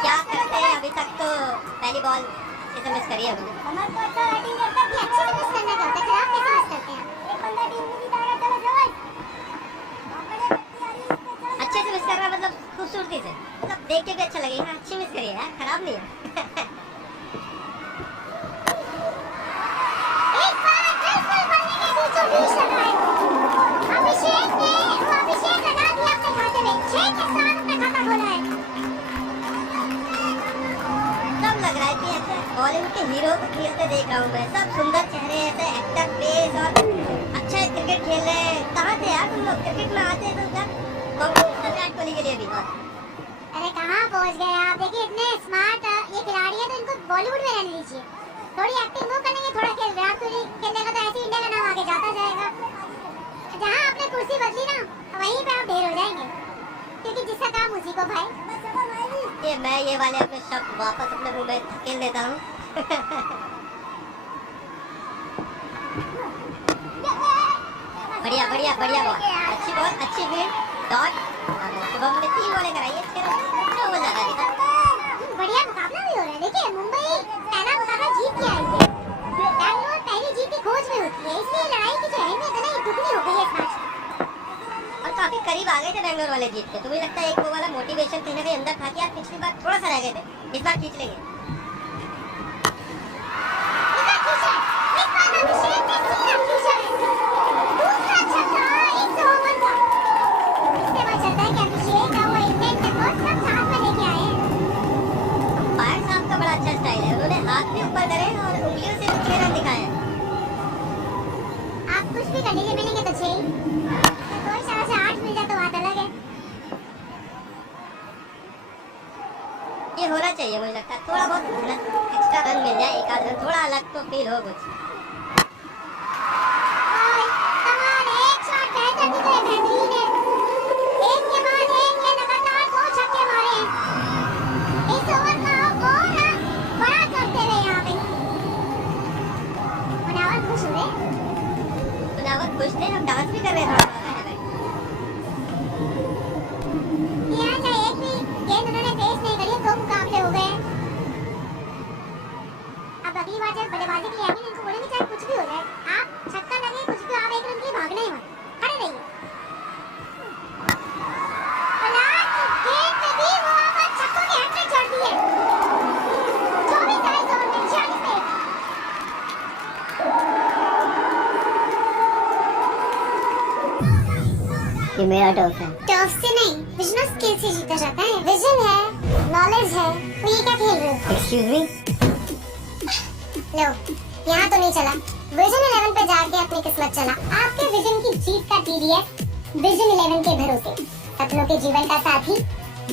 क्या करते हैं। अभी तक तो पहली बॉल इसे मिस करी है उन्होंने। कमर को अच्छा बैटिंग करता है, अच्छे से मिस करना क्या होता है, खराब कैसे मिस करते हैं? एक बंदा टीम में जीता है, चलो शाबाश। अच्छे से मिस कर रहा है, मतलब खूबसूरती से, मतलब देख के भी अच्छा लगेगा। हाँ, अच्छी मिस करी है यार, खराब नहीं है। एक बार बिल्कुल बल्ले के बीचों बीच लगा है। अभिषेक ने वो अभिषेक लगा दिया अपने खाते में, 6 के साथ अपना खाता खोला है। सब लग रहा है कि ऐसे बॉलीवुड के हीरो को खेलते देख रहा हूँ मैं। सब सुंदर चेहरे, ऐसे एक्टर फेस और अच्छा क्रिकेट खेल रहे हैं। कहाँ से यार तुम लोग क्रिकेट में आते हैं तो क्या कॉम्पिटिशन विराट कोहली के लिए भी? अरे कहाँ पहुँच गए आप? देखिए इतने स्मार्ट ये खिलाड़ी है तो इनको बॉलीवुड में रहने दीजिए। थोड़ी एक्टिंग वो करेंगे, थोड़ा खेल विराट कोहली खेलेगा तो ऐसे इंडिया का नाम आगे जाता जाएगा। जहाँ आपने कुर्सी बदली ना वहीं पे आप ढेर हो जाएंगे, क्योंकि जिसका काम उसी को भाई। ये मैं ये वाले अपने शब्द वापस अपने मुंह में धकेल देता हूँ। बढ़िया बढ़िया बढ़िया बॉल, अच्छी बॉल, अच्छी फील्ड, डॉट। शुभम ने 3 बॉलें कराई है, 6 रन हो जाता है। बढ़िया मुकाबला भी हो रहा है। देखिए मुंबई पहला मुकाबला जीत के आई है, बैंगलोर पहली जीत की खोज में होती है, इसलिए लड़ाई की जो अहमियत है ना ये दुगनी हो गई है इस मैच में। और काफी करीब आ गए थे बैंगलोर वाले जीत के। तो मुझे लगता है एक वो वाला मोटिवेशन कहीं ना कहीं अंदर था कि यार पिछली बार थोड़ा सा रह गए थे, इस बार खींच लेंगे। इस बार अभिषेक ने सीधा खींचा है। दूसरा छक्का 1 ओवर का। इससे पता चलता है कि अभिषेक का वो इंटेंट है और सब साथ में लेके आए हैं। अंपायर साहब का बड़ा अच्छा स्टाइल है, उन्होंने हाथ भी ऊपर करे और उंगलियों से 6 रन दिखाए हैं। आप कुछ भी करने के मिलेंगे तो 6 ही, तो इशारा से 8 मिल जाए तो बात अलग है। ये होना चाहिए, मुझे लगता है थोड़ा बहुत एक्स्ट्रा रन मिल जाए, एक आध रन थोड़ा अलग तो फील हो कुछ। और कमाल है, एक शॉट बेहतर की तरह बेहतरीन है। एक के बाद एक ये लगातार 2 छक्के मारे हैं। इस ओवर का और बड़ा करते रहे यहाँ पे। मुनावर खुश हुए। मुनावर खुश थे, हम डांस भी कर रहे थे। यहाँ चाहे एक भी गेंद उन्होंने फेस नहीं करी, 2 मुकाबले हो गए। अब अगली बार जब बल्लेबाजी के लिए आएंगे इनको बोलेंगे चाहे कुछ भी हो जाए, आप छक्का लगे कुछ भी, आप 1 रन के लिए भागना ही मत, खड़े रहिए। और लास्ट गेंद पे भी वो वापस छक्कों की हैट्रिक जड़ दी है। 24 है इस ओवर में, 46 पे। ये मेरा टर्फ है। टर्फ से नहीं, विजन स्किल से जीता जाता है। विजन है, नॉलेज है, तो ये क्या खेल रहे हो? Excuse me. लो, यहाँ तो नहीं चला। विजन 11 पे जाके अपनी किस्मत चला। आपके विजन की जीत का TDS विजन 11 के भरोसे। सपनों के जीवन का साथी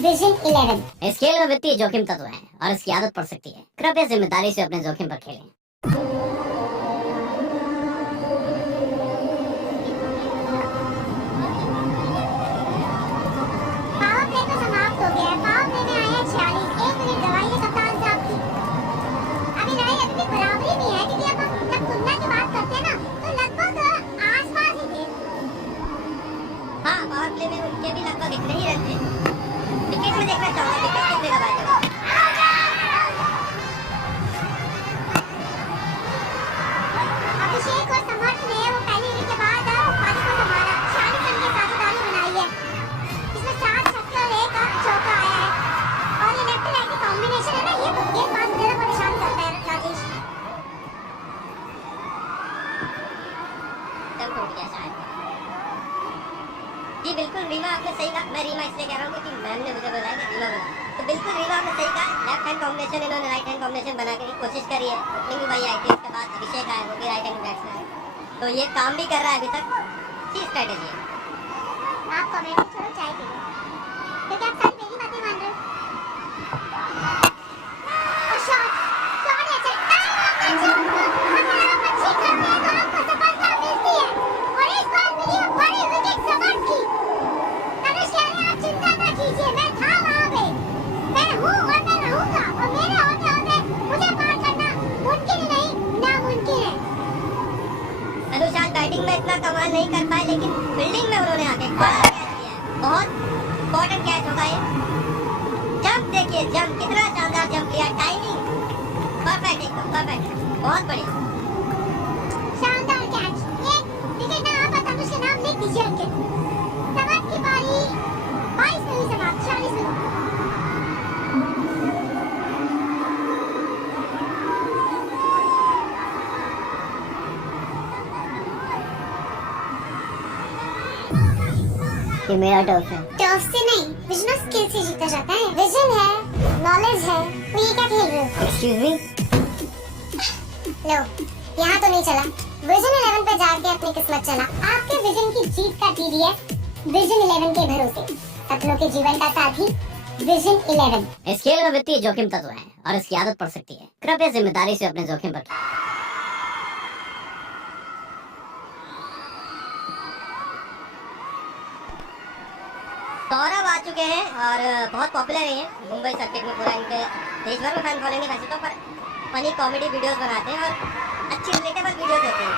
विजन 11। इस खेल में वित्तीय जोखिम तत्व है और इसकी आदत पड़ सकती है। कृपया जिम्मेदारी से अपने जोखिम पर खेलें। पावर प्ले तो समाप्त हो गया है। पावर प्ले में आए हैं 46। 1 मिनट गवाइए कप्तान साहब की। अभी लड़ाई अभी भी बराबरी में है, क्योंकि अब हम जब तुलना की बात करते हैं ना तो लगभग आसपास ही थे। हाँ, पावर प्ले में उनके भी लगभग इतने ही रन थे। विकेट में देखना चाहूंगा, विकेट कितने दबाए थे। अभिषेक और समर्थ ने वो पहली विकेट के बाद पारी को संभाला। 40 रन की साझेदारी बनाई है। इसमें 7 छक्के और 1 चौका आया है। और ये लेफ्ट राइट की कॉम्बिनेशन है ना, ये गेंदबाज को ज्यादा परेशान करता है राजेश। दम टूट गया शायद। जी बिल्कुल रीमा, आपने सही कहा। मैं रीमा इसलिए कह रहा हूँ क्योंकि मैम ने मुझे बुलाया कि रीमा बुला। तो बिल्कुल रीमा, आपने सही कहा। लेफ्ट हैंड कॉम्बिनेशन इन्होंने राइट हैंड कॉम्बिनेशन बनाने की कोशिश करी है। ओपनिंग भी वही आई थी, उसके बाद अभिषेक आया, वो भी राइट हैंड बैट्समैन है। तो ये काम भी कर रहा है अभी तक। अच्छी स्ट्रैटेजी है। आप कमेंट छोड़ो, चाय पी लो, क्योंकि आप सारी मेरी बातें मान रहे हो। और शॉट है, अच्छा अगर आप अच्छी करते हैं तो आपको सफलता मिलती है। और इस बार मिली है बड़ी विकेट समर्थ की। तनुष कह रहे हैं आप चिंता ना कीजिए, मैं था वहाँ पे, मैं हूँ और मैं रहूंगा। और मेरे होते होते मुझे पार करना मुमकिन ही नहीं नामुमकिन है। अनुशांत बैटिंग में इतना कमाल नहीं कर पाए, लेकिन फील्डिंग में उन्होंने आके बड़ा कैच किया है। बहुत इम्पोर्टेंट कैच होगा ये। जंप देखिए, जंप कितना शानदार जंप लिया, टाइमिंग परफेक्ट, एकदम परफेक्ट, बहुत बढ़िया। शानदार कैच। ये विकेट ना आप तनुष के नाम लिख दीजिए अंकित। समाप्त की पारी 22 में हुई समाप्त, 40 में। ये मेरा टर्फ है। टर्फ से नहीं, विजन और स्किल से जीता जाता है। विजन है, नॉलेज है, तो ये क्या खेल रहे हो? Excuse me. लो, यहाँ तो नहीं चला। विजन 11 पे जाके अपनी किस्मत चला। आपके विजन की जीत का TDS विजन 11 के भरोसे। सपनों के जीवन का साथी विजन 11। इस खेल में वित्तीय जोखिम तत्व है और इसकी आदत पड़ सकती है। कृपया जिम्मेदारी से अपने जोखिम पर सौरभ आ चुके हैं और बहुत पॉपुलर है ये मुंबई सर्किट में। पूरा इनके देश भर में फैन फॉलोइंग है वैसे तो, पर फनी कॉमेडी वीडियोस बनाते हैं और अच्छी रिलेटेबल वीडियोस होती हैं।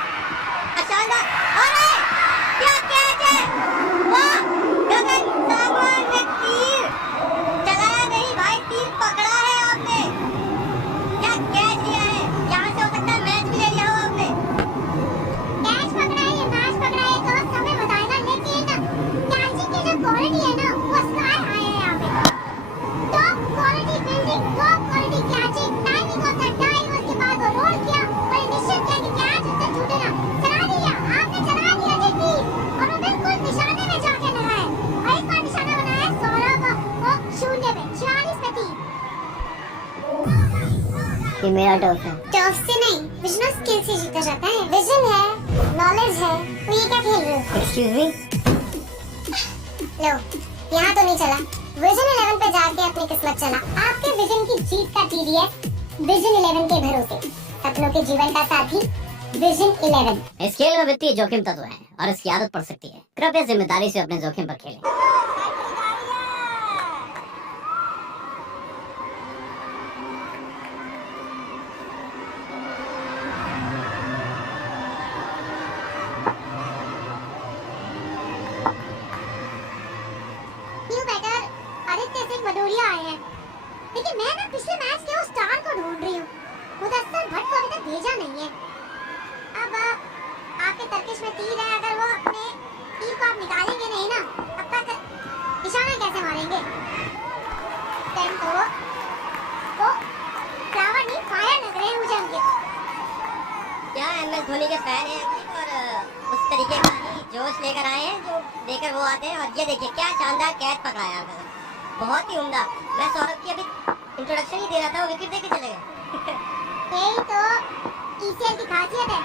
शानदार, अरे क्या कैच है, वाह! गगन सागवान ने तीर चलाया नहीं भाई, तीर पकड़ा है आपने। क्या कैच दिया है, यहाँ से हो सकता है मैच भी ले लिया हो आपने। कैच पकड़ा है, मैच पकड़ा है तो समय बताएगा, लेकिन कैचिंग की जो क्वालिटी है ना, वो स्काई हाई है यहाँ पे। Top quality fielding, top quality catching, timing of the time, उसके बाद वो रोल किया और निश्चित किया कि कैच उससे छूटे ना। चला दिया, आपने चला दिया जी तीर, और वो बिल्कुल निशाने में जाके लगा है। और इस बार निशाना बनाया है सौरभ को 0 पे, 46 पे 3। ये मेरा टर्फ है। टर्फ से नहीं, विजन और स्किल से जीता जाता है। विजन है, नॉलेज है, तो ये क्या खेल रहे हो? Excuse me. लो, यहाँ तो नहीं चला। विजन 11 पे जाके अपनी किस्मत चला। आपके विजन की जीत का TDS विजन 11 के भरोसे। सपनों के जीवन का साथी विजन 11। इस खेल में वित्तीय जोखिम तत्व है और इसकी आदत पड़ सकती है। कृपया जिम्मेदारी से अपने जोखिम पर खेलें। न्यू बैटर आदित्य सिंह भदौरिया आए हैं, लेकिन मैं ना पिछले मैच के उस स्टार को ढूंढ रही हूँ। मुदस्सर भट्ट को अभी तक भेजा नहीं है। अब आपके तर्किश में तीर है, अगर वो अपने तीर को आप निकालेंगे नहीं ना, तब तक निशाना कैसे मारेंगे? देन तो वो फ्लावर नहीं फायर लग रहे हैं मुझे अंकित। क्या MS धोनी के फैन हैं अंकित, और उस तरीके का ही जोश लेकर आए हैं जो लेकर वो आते हैं। और ये देखिए क्या शानदार कैच पकड़ा है आपने, बहुत ही उम्दा। मैं सौरभ की अभी इंट्रोडक्शन ही दे रहा था, वो विकेट देके चले गए। यही तो ECL की खासियत है।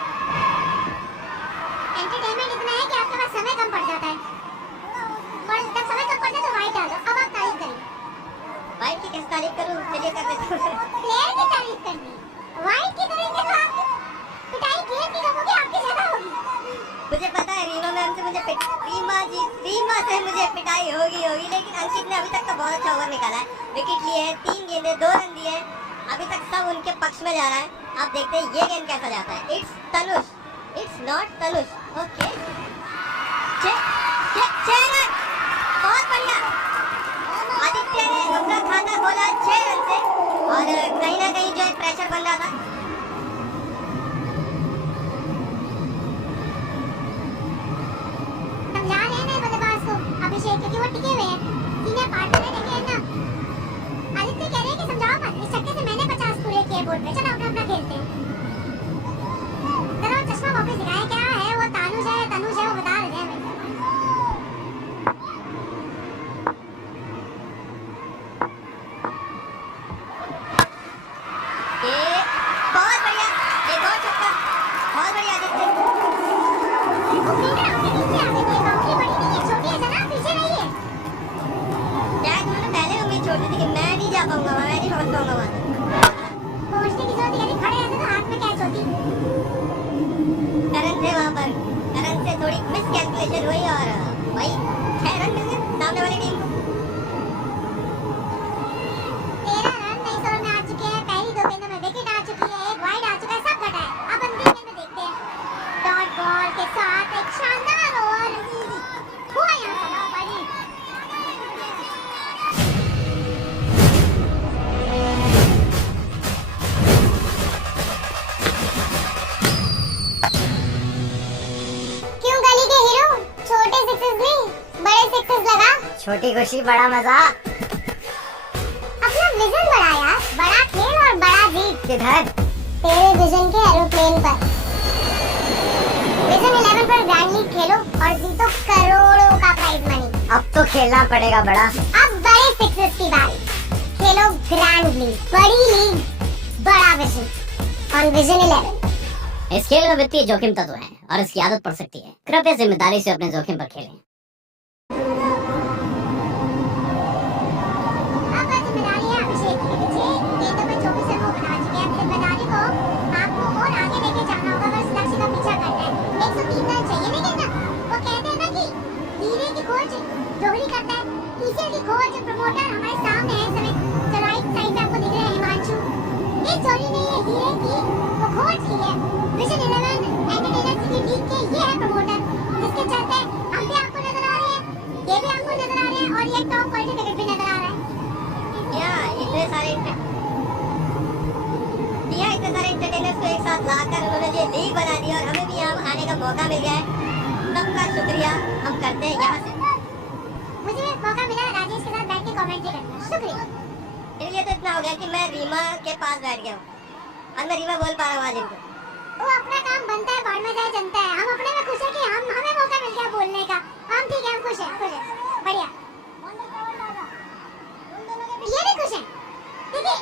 एंटरटेनमेंट इतना है कि आपके पास समय कम पड़ जाता है, और जब समय कम पड़ता है तो वाइट डालो। अब आप तारीफ करिए। वाइट की कैसे तारीफ करूं, चलिए कर देता हूं। प्लेयर की तारीफ करनी, वाइट की करेंगे तो आप पिटाई गेम की कम होगी, आपकी ज्यादा होगी। मुझे पता है रीमा मैम से मुझे रीमा से मुझे पिटाई होगी, लेकिन अंकित ने अभी तक तो बहुत अच्छा ओवर निकाला है। विकेट लिए हैं, 3 गेंदे 2 रन दिए हैं, अभी तक सब उनके पक्ष में जा रहा है। आप देखते हैं ये गेंद कैसा जाता है। It's Tanush, it's not Tanush. Okay, 6 run, बहुत बढ़िया। आदित्य ने अपना खाता खोला 6 रन से, और कहीं ना कहीं जो है प्रेशर बन रहा था। समझा रहे हैं बल्लेबाज को अभिषेक, क्योंकि वो टिके हुए हैं, सीनियर पार्टनर है। लेकिन आदित्य कह रहे हैं कि समझाओ मत, इस चक्के से मैंने 50 पूरे किए बोर्ड पे, चलो अपना अपना खेलते हैं। जरा चश्मा वापस दिखाएं, क्या है वो? तनुज है, वो बता रहे हैं हमें। ये बहुत बढ़िया, एक और छक्का, बहुत बढ़िया आदित्य। वो फील्डर अपने नीचे आ गई, बाउंड्री बड़ी नहीं है, छोटी है, जनाब पीछे रहिए। शायद उन्होंने पहले उम्मीद छोड़ दी थी कि मैं नहीं जा पाऊंगा, मैं नहीं पहुंच पाऊंगा वहां तक। पहुंचने की जरूरत नहीं, खड़े रहते तो हाथ में कैच होती। करण थे वहां पर, करण से थोड़ी मिस कैलकुलेशन हुई और भाई 6 रन मिल गए सामने वाली टीम को। 13 रन नई ओवर में आ चुके हैं। पहली 2 गेंदों में विकेट आ चुकी है, एक वाइड आ चुका है, सब घटा है। अब अंतिम गेंद में देखते हैं। डॉट बॉल के साथ मूवी के हीरो छोटे सिक्सेस नहीं बड़े सिक्सेस लगा। छोटी खुशी बड़ा मजा। अपना विजन बड़ा यार, बड़ा खेल और बड़ा जीत। किधर? तेरे विजन के एरोप्लेन पर। विजन 11 पर ग्रैंड लीग खेलो और जीतो करोड़ों का प्राइज मनी। अब तो खेलना पड़ेगा बड़ा। अब बड़े सिक्सेस की बारी। खेलो ग्रैंड लीग, बड़ी लीग, बड़ा विजन ऑन विजन 11। इस खेल में वित्तीय जोखिम तत्व है और इसकी आदत पड़ सकती है। कृपया जिम्मेदारी से अपने जोखिम पर खेलें। अब जिम्मेदारी है अभिषेक की। पीछे गेंदों पे 24 रन वो बना चुके हैं। जिम्मेदारी को आपको और आगे लेके जाना होगा। बस लक्ष्य का पीछा करना है। 103 रन चाहिए। लेकिन ना वो कहते हैं ना कि हीरे की खोज जोहरी करता है, टीसीएल की खोज प्रमोटर हमारे सामने है इस समय। तो राइट साइड पे आपको दिख रहे हैं हिमांशु। ये जोहरी ने ये हीरे की वो खोज की है। विजन 11 एंटरटेनमेंट की लीग के ये है प्रमोटर, जिसके चलते हम भी आपको नजर आ रहे हैं, ये भी आपको नजर आ रहे हैं और ये टॉप क्वालिटी क्रिकेट भी नजर आ रहा है। इतने सारे एंटरटेनर्स को एक साथ लाकर उन्होंने ये लीग बना दी और हमें भी यहाँ आने का मौका मिल गया है। सबका शुक्रिया हम करते हैं यहाँ से। मुझे भी मौका मिला राजेश के साथ बैठ के कमेंट्री करने का। शुक्रिया। मेरे लिए तो इतना हो गया कि मैं रीमा के पास बैठ गया हूँ और मैं रीमा बोल पा रहा हूँ आज इनको। वो अपना काम बनता है, बाढ़ में जाए जनता है। हम अपने में खुश है कि हमें मौका मिल गया बोलने का। हम ठीक है, हम खुश हैं, बढ़िया। ये भी खुश हैं। देखिए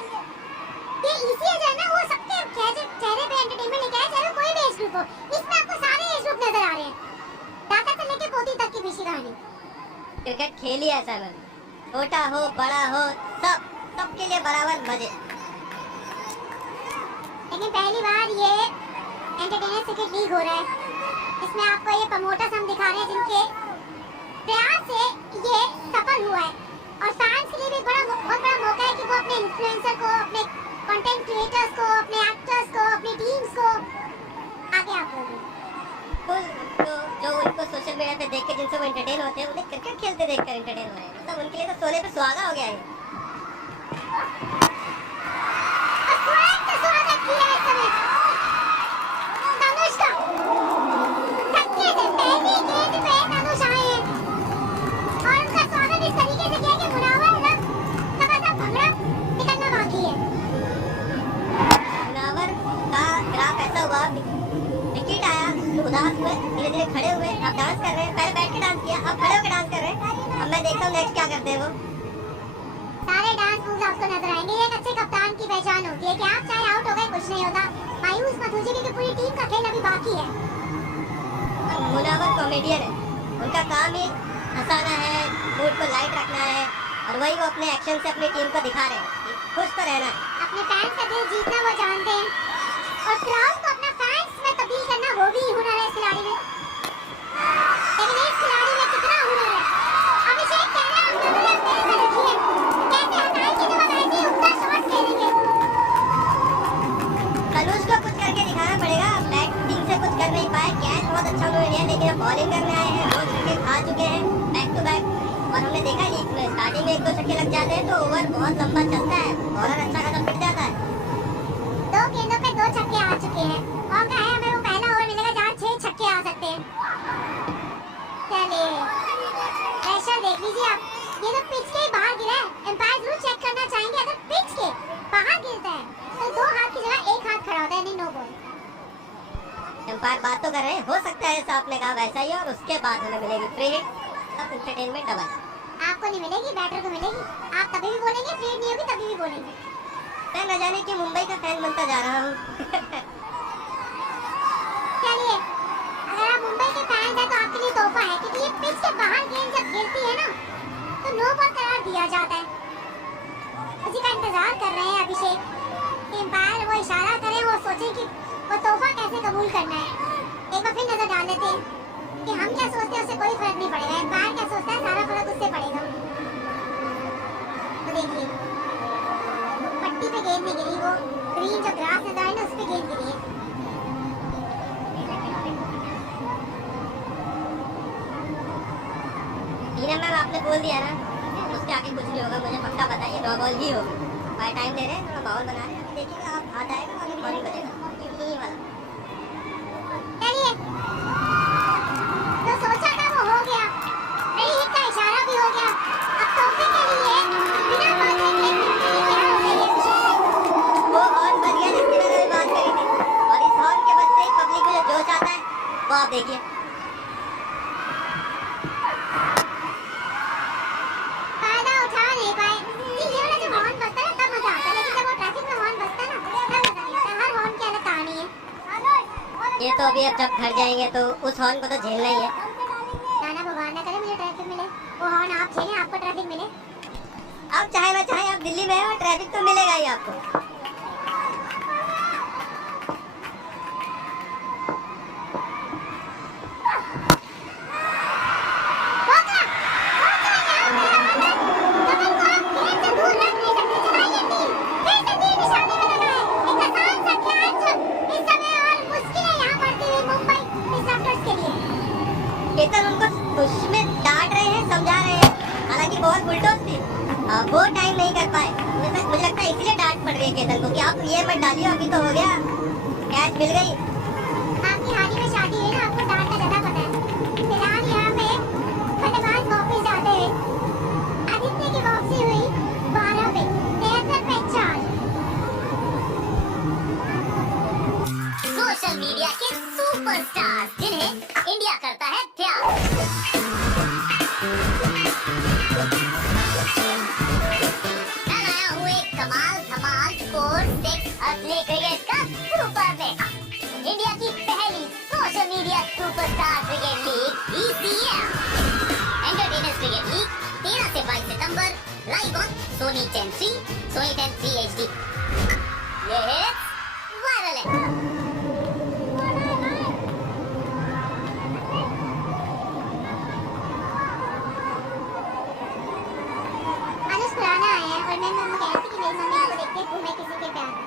ये ईसीएल जो है ना वो सबके चेहरे पे एंटरटेनमेंट लेके आया, चाहे कोई भी एज ग्रुप हो। इसमें आपको सारे एज ग्रुप नजर आ रहे हैं, दादा से लेके पोती तक की पिछली कहानी। क्रिकेट खेल ही ऐसा है, छोटा हो बड़ा हो सबके लिए बराबर मजे। लेकिन पहली बार ये एंटरटेनमेंट क्रिकेट लीग हो रहा है। इसमें आपको ये प्रमोटर्स हम दिखा रहे हैं जिनके प्रयास से ये सफल हुआ है। और फैंस के लिए भी बहुत बड़ा मौका है कि वो अपने इन्फ्लुएंसर को, अपने कंटेंट क्रिएटर्स को, अपने एक्टर्स को, अपनी टीम्स को आगे आप लोग जो उनको सोशल मीडिया पे देख के जिनसे वो एंटरटेन होते हैं, उन्हें क्रिकेट खेलते देखकर एंटरटेन हो रहे हैं। मतलब उनके लिए तो सोने पे सुहागा हो गया है। और स्वागत किया है इस समय तनुष का। धक्के से पहली गेंद पे तनुष आए हैं और उनका स्वागत इस तरीके से किया कि मुनावर ना थोड़ा सा भंगड़ा निकलना बाकी है। मुनावर का ग्राफ ऐसा हुआ, विकेट आया तो उदास हुए, धीरे धीरे खड़े हुए, अब डांस कर रहे हैं। पहले बैठ के डांस किया, अब खड़े होकर डांस कर रहे हैं। अब मैं देखता हूँ नेक्स्ट क्या करते हैं वो। सारे डांस मूव्स आपको नजर आएंगे। ये एक अच्छे कप्तान की पहचान होती है कि आप चाहे आउट हो गए कुछ नहीं होता, मायूस मत होइए क्योंकि पूरी टीम का खेल अभी बाकी है। मुनावर कॉमेडियन है, उनका काम ही हंसाना है, मूड को लाइट रखना है और वही वो अपने एक्शन से अपनी टीम को दिखा रहे हैं कि खुश तो रहना है। अपने फैंस का दिल जीतना वो जानते हैं और क्राउड को अपना फैंस में तब्दील करना वो भी हुनर है इस खिलाड़ी में। लेकिन इस खिलाड़ी में कितना हुनर है। अभिषेक कह रहा है हम दोनों ने अपने से रखी है, कैसे हटाएंगे जब हम ऐसे ही उतना शॉट खेलेंगे। तनुष को कुछ करके दिखाना पड़ेगा। बैटिंग से कुछ कर नहीं पाए, कैच बहुत अच्छा उन्होंने लिया, लेकिन अब बॉलिंग करने आए हैं, 2 छक्के खा चुके हैं बैक टू बैक। और हमने देखा लीग में स्टार्टिंग में 1-2 छक्के लग जाते हैं तो ओवर बहुत लंबा चलता है, बॉलर अच्छा खासा पिट जाता है। 2 गेंदों पे 2 छक्के आ चुके हैं। मौका है हमें वो पहला ओवर मिलेगा जहाँ 6 छक्के आ सकते हैं। चलिए प्रेशर देख लीजिए आप, ये तो पिच के बाहर गिरा है। एम्पायर जरूर चेक करना चाहेंगे, अगर पिच के बाहर गिरता है तो 2 हाथ की जगह 1 हाथ खड़ा होता है, नहीं नो बॉल। एम्पायर बात तो कर रहे हैं, हो सकता है जैसा आपने कहा वैसा ही, और उसके बाद हमें मिलेगी फ्री हिट, तब एंटरटेनमेंट डबल। आपको नहीं मिलेगी, बैटर को मिलेगी। आप तभी भी बोलेंगे, फ्री नहीं होगी तभी भी बोलेंगे। मैं न जाने कि मुंबई का फैन बनता जा रहा हूँ। चलिए अगर आप मुंबई के फैन हैं तो आपके लिए तोहफा है, क्योंकि ये पिच के बाहर गेंद जब गिरती है ना तो नो बॉल करार दिया जाता है। उसी का इंतजार कर रहे हैं अभिषेक कि एम्पायर वो इशारा करे, वो सोचे कि वो तोहफा कैसे कबूल करना है। एक बार फिर नजर डाल लेते हैं कि हम क्या सोचते हैं उससे कोई फर्क नहीं पड़ेगा, एम्पायर क्या सोचता है सारा फर्क उससे पड़ेगा। तो देखिए पट्टी पे गेंद नहीं गिरी, वो ग्रीन जो ग्रास नजर आए ना उस पे गेंद गिरी है। टीना मैम आपने बोल दिया ना, उसके आगे कुछ नहीं होगा, मुझे पक्का पता है ये नो बॉल ही होगी। भाई टाइम दे रहे हैं, थोड़ा माहौल बना रहे हैं, अभी देखिएगा आप हाथ आएगा और बॉल बजेगा, ये वाला। चलिए तो तो अभी अब जब घर जाएंगे तो उस हॉर्न को तो झेलना ही है। नाना भगवान ना करे मुझे ट्रैफिक मिले, वो हॉर्न आप झेलें, आपको ट्रैफिक मिले। अब चाहे ना चाहे आप दिल्ली में हैं और ट्रैफिक तो मिलेगा ही आपको। केतन उनको उसमें डांट रहे हैं, समझा रहे हैं, हालांकि बहुत बुलडोज थी, वो टाइम नहीं कर पाए। मुझे लगता है इसलिए डांट पड़ रही है केतन को कि आप ये मत डालिए, अभी तो हो गया, कैच मिल गई। आपकी हाल ही में शादी हुई ना, आपको डांट का ज्यादा पता है। फिलहाल यहाँ पे फतेहाबाद वापस जाते हैं। आदित्य की वापसी हुई 12 पे, 73 पे चार्ज। सोशल मीडिया के सुपरस्टार जिन्हें इंडिया करता है प्यार। मैं लाया हूँ एक कमाल धमाल स्पोर्ट्स असली क्रिकेट का सुपर देखा। इंडिया की पहली social media superstar cricket league ECL entertainers cricket league 13 से 22 सितंबर लाइव ऑन सोनी 10 3 HD। ये वायरल है। अनुज खुराना आए हैं और मैं मम्मी कह रही थी कि मेरी मम्मी को देख के घूमे किसी के प्यार में।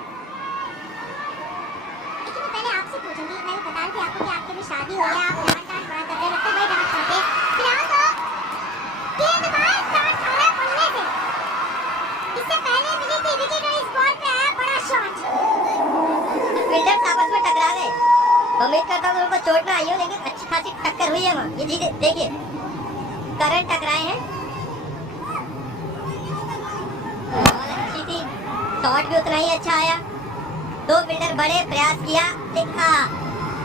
लेकिन मैं पहले आपसे पूछूंगी, मैं बता रही थी आपको कि आपकी भी शादी हो गया, आप डांट बड़ा कर रहे, लगता है भाई डांट खाते। फिलहाल तो गेंदबाज डांट खा रहा है पढ़ने से। इससे पहले मिली थी विकेट और इस बॉल पे आया बड़ा शॉट। फील्डर्स आपस में टकरा गए। उम्मीद करता हूँ उनको चोट ना आई हो, लेकिन अच्छी खासी टक्कर हुई है वहाँ। ये जी देखिए, करंट टकराए हैं, बॉल अच्छी थी, शॉट भी उतना ही अच्छा आया। दो फील्डर बड़े प्रयास किया, देखा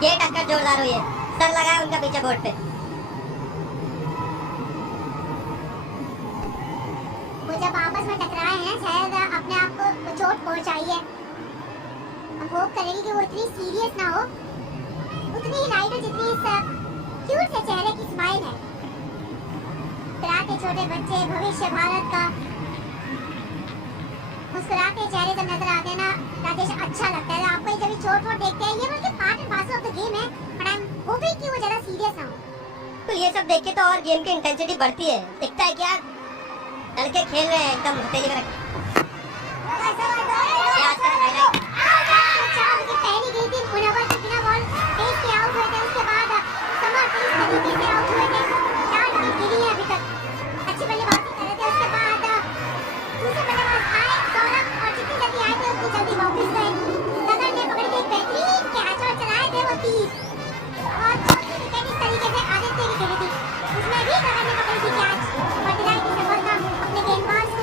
ये टक्कर जोरदार हुई है, सर लगाया उनका पीछे बोर्ड पे। वो जब आपस में टकराए हैं, शायद अपने आप को चोट पहुंचाई है। हम होप करेंगे कि वो इतनी सीरियस ना हो, उतनी ही लाइट हो जितनी इस क्यूट से चेहरे की स्माइल है। मुस्कुराते छोटे बच्चे, भविष्य भारत का। मुस्कुराते चेहरे जब नजर आते हैं ना राजेश, अच्छा लगता है। आपको जब चोट वोट देखते हैं, ये बल्कि part and parcel of the game है, बट आई एम होपिंग कि वो ज्यादा सीरियस ना हो। तो ये सब देख के तो और गेम की इंटेंसिटी बढ़ती है। दिखता है कि यार लड़के खेल रहे हैं एकदम हथेली में रख। चार विकेट पहली गई थी, मुनव्वर के बिना बॉल तेज के आउट हुए थे। उसके बाद समर तेज तरीके से आउट हुए थे। 4 विकेट गिरी है अभी तक, अच्छी बल्लेबाजी कर रहे थे। उसके बाद दूसरे बल्लेबाज आए सौरभ, और जितनी जल्दी आए थे उतनी जल्दी वापस गए। गगन ने पकड़ी थी बेहतरीन कैच और चलाए थे वो 30, और चौथी विकेट इस तरीके से आदित्य की खेली थी, उसमें भी गगन ने पकड़ी थी कैच और दिलाई थी सफलता अपने गेंदबाज को।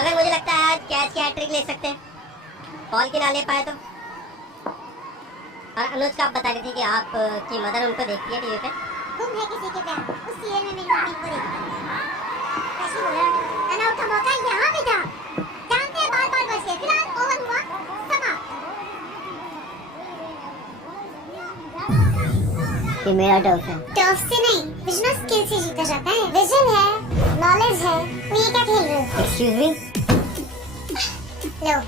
अगर मुझे लगता है आज कैच की हैट्रिक ले सकते हैं, बॉल की ना ले पाए तो। और अनुज का आप बता रही थी कि आप की मदर उनको देखती है टीवी पे। गुम है किसी के प्यार, उस सीरियल में मेरी मम्मी को देखती है। कैसी बोला, रन आउट का मौका यहाँ भी था, जानते हैं बार बार बच गए। फिलहाल ओवर हुआ समाप्त। ये मेरा टर्फ है। टर्फ से नहीं, विजन और स्किल से जीता जाता है। विजन है, नॉलेज है, तो ये क्या खेल रहे हो? एक्सक्यूज मी, लो,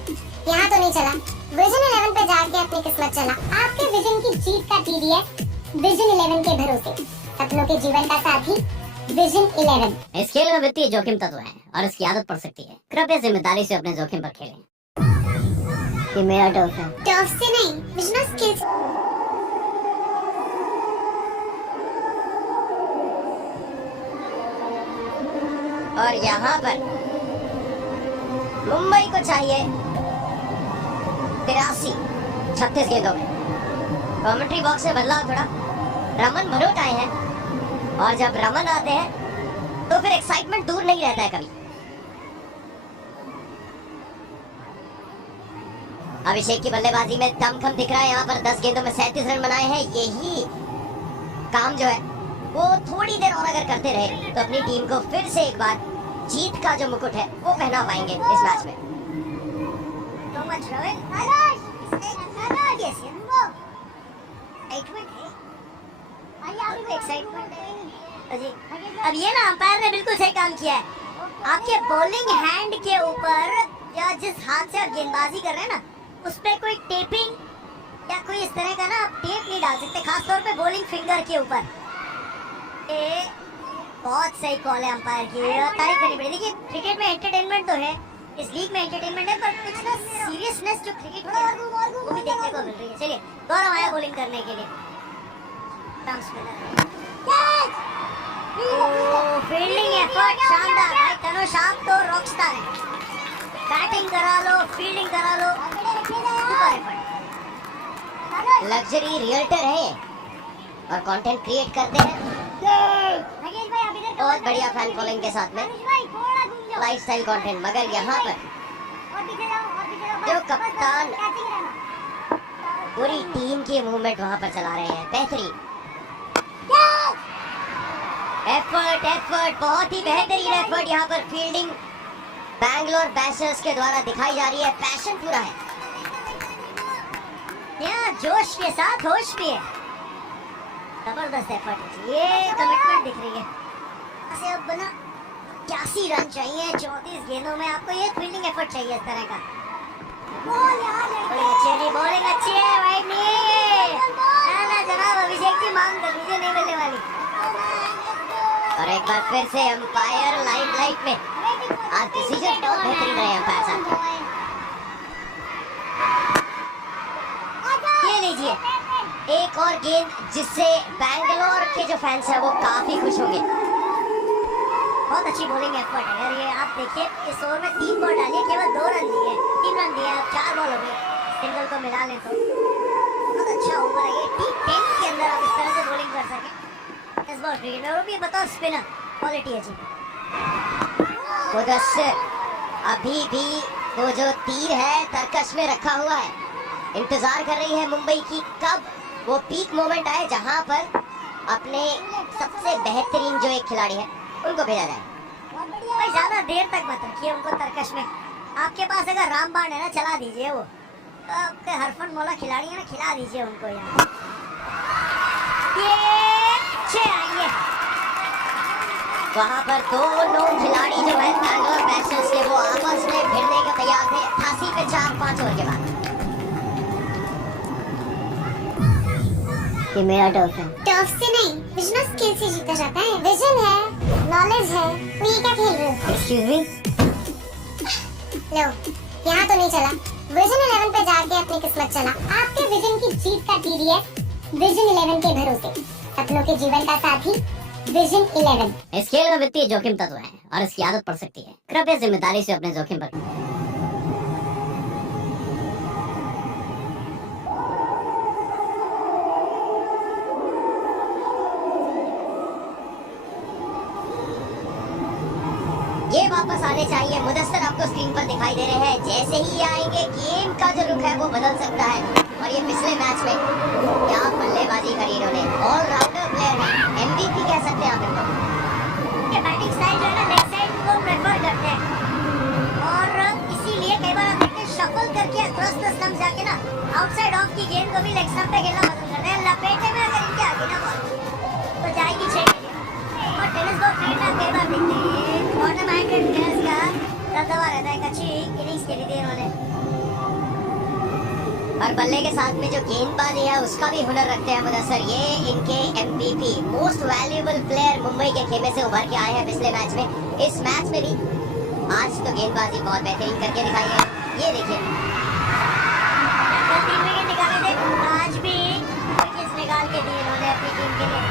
यहाँ तो नहीं चला। विजन 11 पे जाके अपनी किस्मत चला। आपके विजन की जीत का TDS विजन 11 के भरोसे, सपनों के जीवन का साथी विजन 11। इस खेल में वित्तीय जोखिम तत्व है और इसकी आदत पड़ सकती है। कृपया जिम्मेदारी से अपने जोखिम पर खेलें। ये मेरा टर्फ है। टर्फ से नहीं, विजन और स्किल से। और यहाँ पर मुंबई को चाहिए 83-36 गेंदों में। कमेंट्री बॉक्स में बदलाव थोड़ा, रमन भरोट आए हैं, और जब रमन आते हैं तो फिर एक्साइटमेंट दूर नहीं रहता है कभी। अभिषेक की बल्लेबाजी में दमखम दिख रहा है। यहाँ पर 10 गेंदों में 37 रन बनाए हैं। यही काम जो है वो थोड़ी देर और अगर करते रहे तो अपनी टीम को फिर से एक बार जीत का जो मुकुट है वो पहना पाएंगे इस मैच में। एक्साइटमेंट है, एक्साइटमेंट है जी। अब ये ना अंपायर ने बिल्कुल सही काम किया है। आपके बॉलिंग हैंड के ऊपर या जिस हाथ से आप गेंदबाजी कर रहे हैं ना, उस पे कोई टेपिंग या कोई इस तरह का ना आप टेप नहीं डाल सकते, खास तौर पे बॉलिंग फिंगर के ऊपर। ये बहुत सही कॉल है अंपायर की, तारीफ करनी पड़ेगी। देखिए क्रिकेट में एंटरटेनमेंट तो है, इस लीग में एंटरटेनमेंट है, पर कुछ ना सीरियसनेस जो क्रिकेट में है वो भी देखने को मिल रही है। चलिए गौरव आया बॉलिंग करने के लिए। फील्डिंग एफर्ट शानदार भाई, तनुष आप तो रॉकस्टार हैं। बैटिंग करा लो, फील्डिंग करा लो, सुपर एफर्ट। लग्जरी रियल्टर है ये और कंटेंट क्रिएट करते हैं बहुत बढ़िया फैन फॉलोइंग के साथ में लाइफस्टाइल कंटेंट। मगर यहाँ पर जो कप्तान पूरी टीम की मूवमेंट वहां पर चला रहे हैं, बेहतरीन एफर्ट एफर्ट, बहुत ही बेहतरीन एफर्ट यहाँ पर फील्डिंग बैंगलोर बैशर्स के द्वारा दिखाई जा रही है। पैशन पूरा है यहाँ, जोश के साथ होश भी है। जबरदस्त एफर्ट है, ये कमिटमेंट दिख रही है। ऐसे अब बना 81 रन चाहिए 34 गेंदों में, आपको ये फील्डिंग एफर्ट चाहिए इस तरह का। बॉलिंग अच्छी है, वाइड नहीं है ये। ना जनाब, अभिषेक की मांग कर लीजिए, नहीं मिलने वाली। और एक बार फिर से अंपायर लाइमलाइट में। आज डिसीजन बहुत बेहतरीन रहे अंपायर साहब। ये लीजिए एक और गेंद जिससे बैंगलोर के जो फैंस हैं वो काफी खुश होंगे। बहुत अच्छी बॉलिंग एफर्ट है यार ये। आप देखिए इस ओवर में 3 बॉल डालिए, केवल 2 रन दिए, 3 रन दिए, अब 4 बॉल हो गए, सिंगल को मिला लें तो बहुत अच्छा ओवर है ये। T10 के अंदर आप इस तरह से बॉलिंग कर सकें, इस बॉल क्रिकेट में, और भी बताओ स्पिनर क्वालिटी है जी। मुदस्सिर अभी भी वो जो तीर है तरकश में रखा हुआ है, इंतजार कर रही है मुंबई की कब वो पीक मोमेंट आए जहां पर अपने सबसे बेहतरीन जो एक खिलाड़ी है उनको भेजा जाए। भाई ज्यादा देर तक मत रखिए उनको तरकश में। आपके पास अगर रामबाण है ना, चला दीजिए वो, तो आपके हरफन मौला खिलाड़ी है ना, खिला दीजिए उनको यार। ये अच्छे आएंगे वहां पर दोनों खिलाड़ी जो है बैंगलोर बैशर्स के वो आपस में भिड़ने के तैयार थे 88 पे 4-5 ओवर के बाद। ये मेरा टर्फ है। टर्फ से नहीं, विजन स्किल से जीता जाता है। विजन है, नॉलेज है, तो ये क्या खेल रहे हो? एक्सक्यूज मी, लो यहाँ तो नहीं चला, विजन 11 पे जाके अपनी किस्मत चला। आपके विजन की जीत का TDS विजन 11 के भरोसे, सपनों के जीवन का साथी विजन 11। इस खेल में वित्तीय जोखिम तत्व है और इसकी आदत पड़ सकती है, कृपया जिम्मेदारी से अपने जोखिम पर। ये वापस आने चाहिए। मुदस्सिर आपको स्क्रीन पर दिखाई दे रहे हैं, जैसे ही आएंगे गेम का जो रुख है वो बदल सकता है। और ये पिछले मैच में क्या बल्लेबाजी करी इन्होंने, ऑलराउंडर प्लेयर है, MVP कह सकते हैं आप इनको। ये बैटिंग स्टाइल जो है ना, लेग साइड को प्रेफर करते हैं, और इसीलिए कई बार आप देखते हैं शफल करके अक्रॉस द स्टंप जाके ना आउटसाइड ऑफ की गेंद को भी लेग स्टंप पे खेलना पसंद करते हैं। लपेटे में अगर इनके आगे ना बॉल तो जाएगी 6 के लिए। और टेनिस बॉल फील्ड में कई बार देखते हैं बॉटम हैंडेड प्लेयर्स का दबदबा रहता है। एक अच्छी इनिंग्स खेली थी इन्होंने। और बल्ले के साथ में जो गेंदबाजी है उसका भी हुनर रखते हैं मुदस्सिर। ये इनके MVP most valuable player Mumbai के खेमे से उभर के आए हैं पिछले मैच में। इस मैच में भी आज तो गेंदबाजी बहुत बेहतरीन करके दिखाई है। ये देखिए 3 विकेट निकाले थे, आज भी विकेट्स निकाल के दिए इन्होंने अपनी टीम के लिए।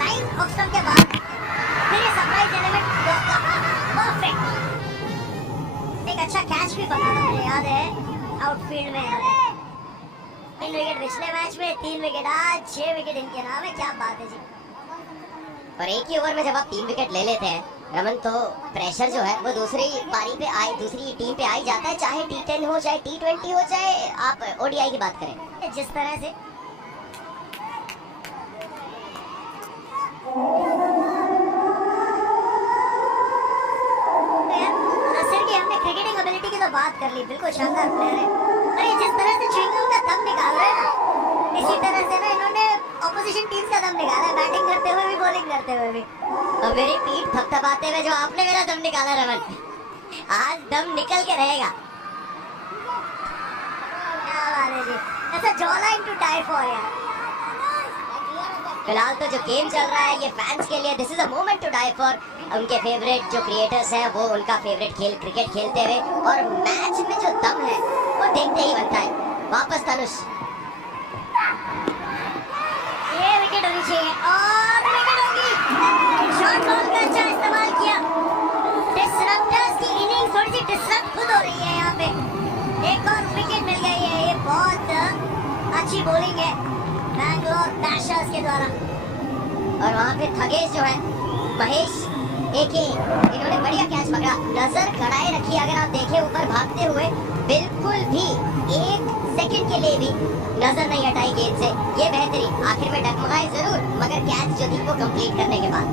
लाइन ऑफ स्टंप के बाद फिर ये सरप्राइज एलिमेंट परफेक्ट, एक अच्छा कैच भी पकड़ा था, मुझे याद है आउटफील्ड में। 3 विकेट पिछले मैच में, 3 विकेट आज, 6 विकेट इनके नाम है। क्या बात है जी। और एक ही ओवर में जब आप 3 विकेट ले लेते हैं रमन, तो प्रेशर जो है वो दूसरी पारी पे आई, दूसरी टीम पे आई जाता है, चाहे T10 हो, चाहे T20 हो, चाहे आप ODI की बात करें। जिस तरह से हमने क्रिकेटिंग एबिलिटी की तो बात कर ली, बिल्कुल शानदार प्लेयर है। अरे जिस तरह से च्युइंगम का दम निकाल रहे हैं ना, इसी तरह से ना इन्होंने ऑपोजिशन टीम्स का दम निकाला है, बैटिंग करते हुए भी बॉलिंग करते हुए भी। और मेरी पीठ थपथपाते हुए जो आपने मेरा दम निकाला रमन, आज दम निकल के रहेगा। क्या बात है जी, ऐसा jawline to die for यार। फिलहाल तो जो गेम चल रहा है ये फैंस के लिए this is a moment to die for. उनके फेवरेट जो क्रिएटर्स हैं वो उनका फेवरेट खेल क्रिकेट खेलते हुए, और मैच में जो दम है वो देखते ही बनता है। वापस तनुष, ये विकेट होनी चाहिए और विकेट होगी। शॉर्ट बॉल का अच्छा इस्तेमाल किया। डिसरप्टर्स की इनिंग थोड़ी सी डिसरप्ट खुद हो रही है यहाँ पे। एक और विकेट मिल गई है, ये बहुत अच्छी बॉलिंग है बैंगलोर डैशर्स के द्वारा। और वहाँ पे थगेश जो है महेश एके, इन्होंने बढ़िया कैच पकड़ा, नजर गड़ाए रखी। अगर आप देखें ऊपर भागते हुए बिल्कुल भी 1 सेकंड के लिए भी नजर नहीं हटाई गेंद से। ये बेहतरीन, आखिर में डगमगाए जरूर मगर कैच जो थी वो कंप्लीट करने के बाद।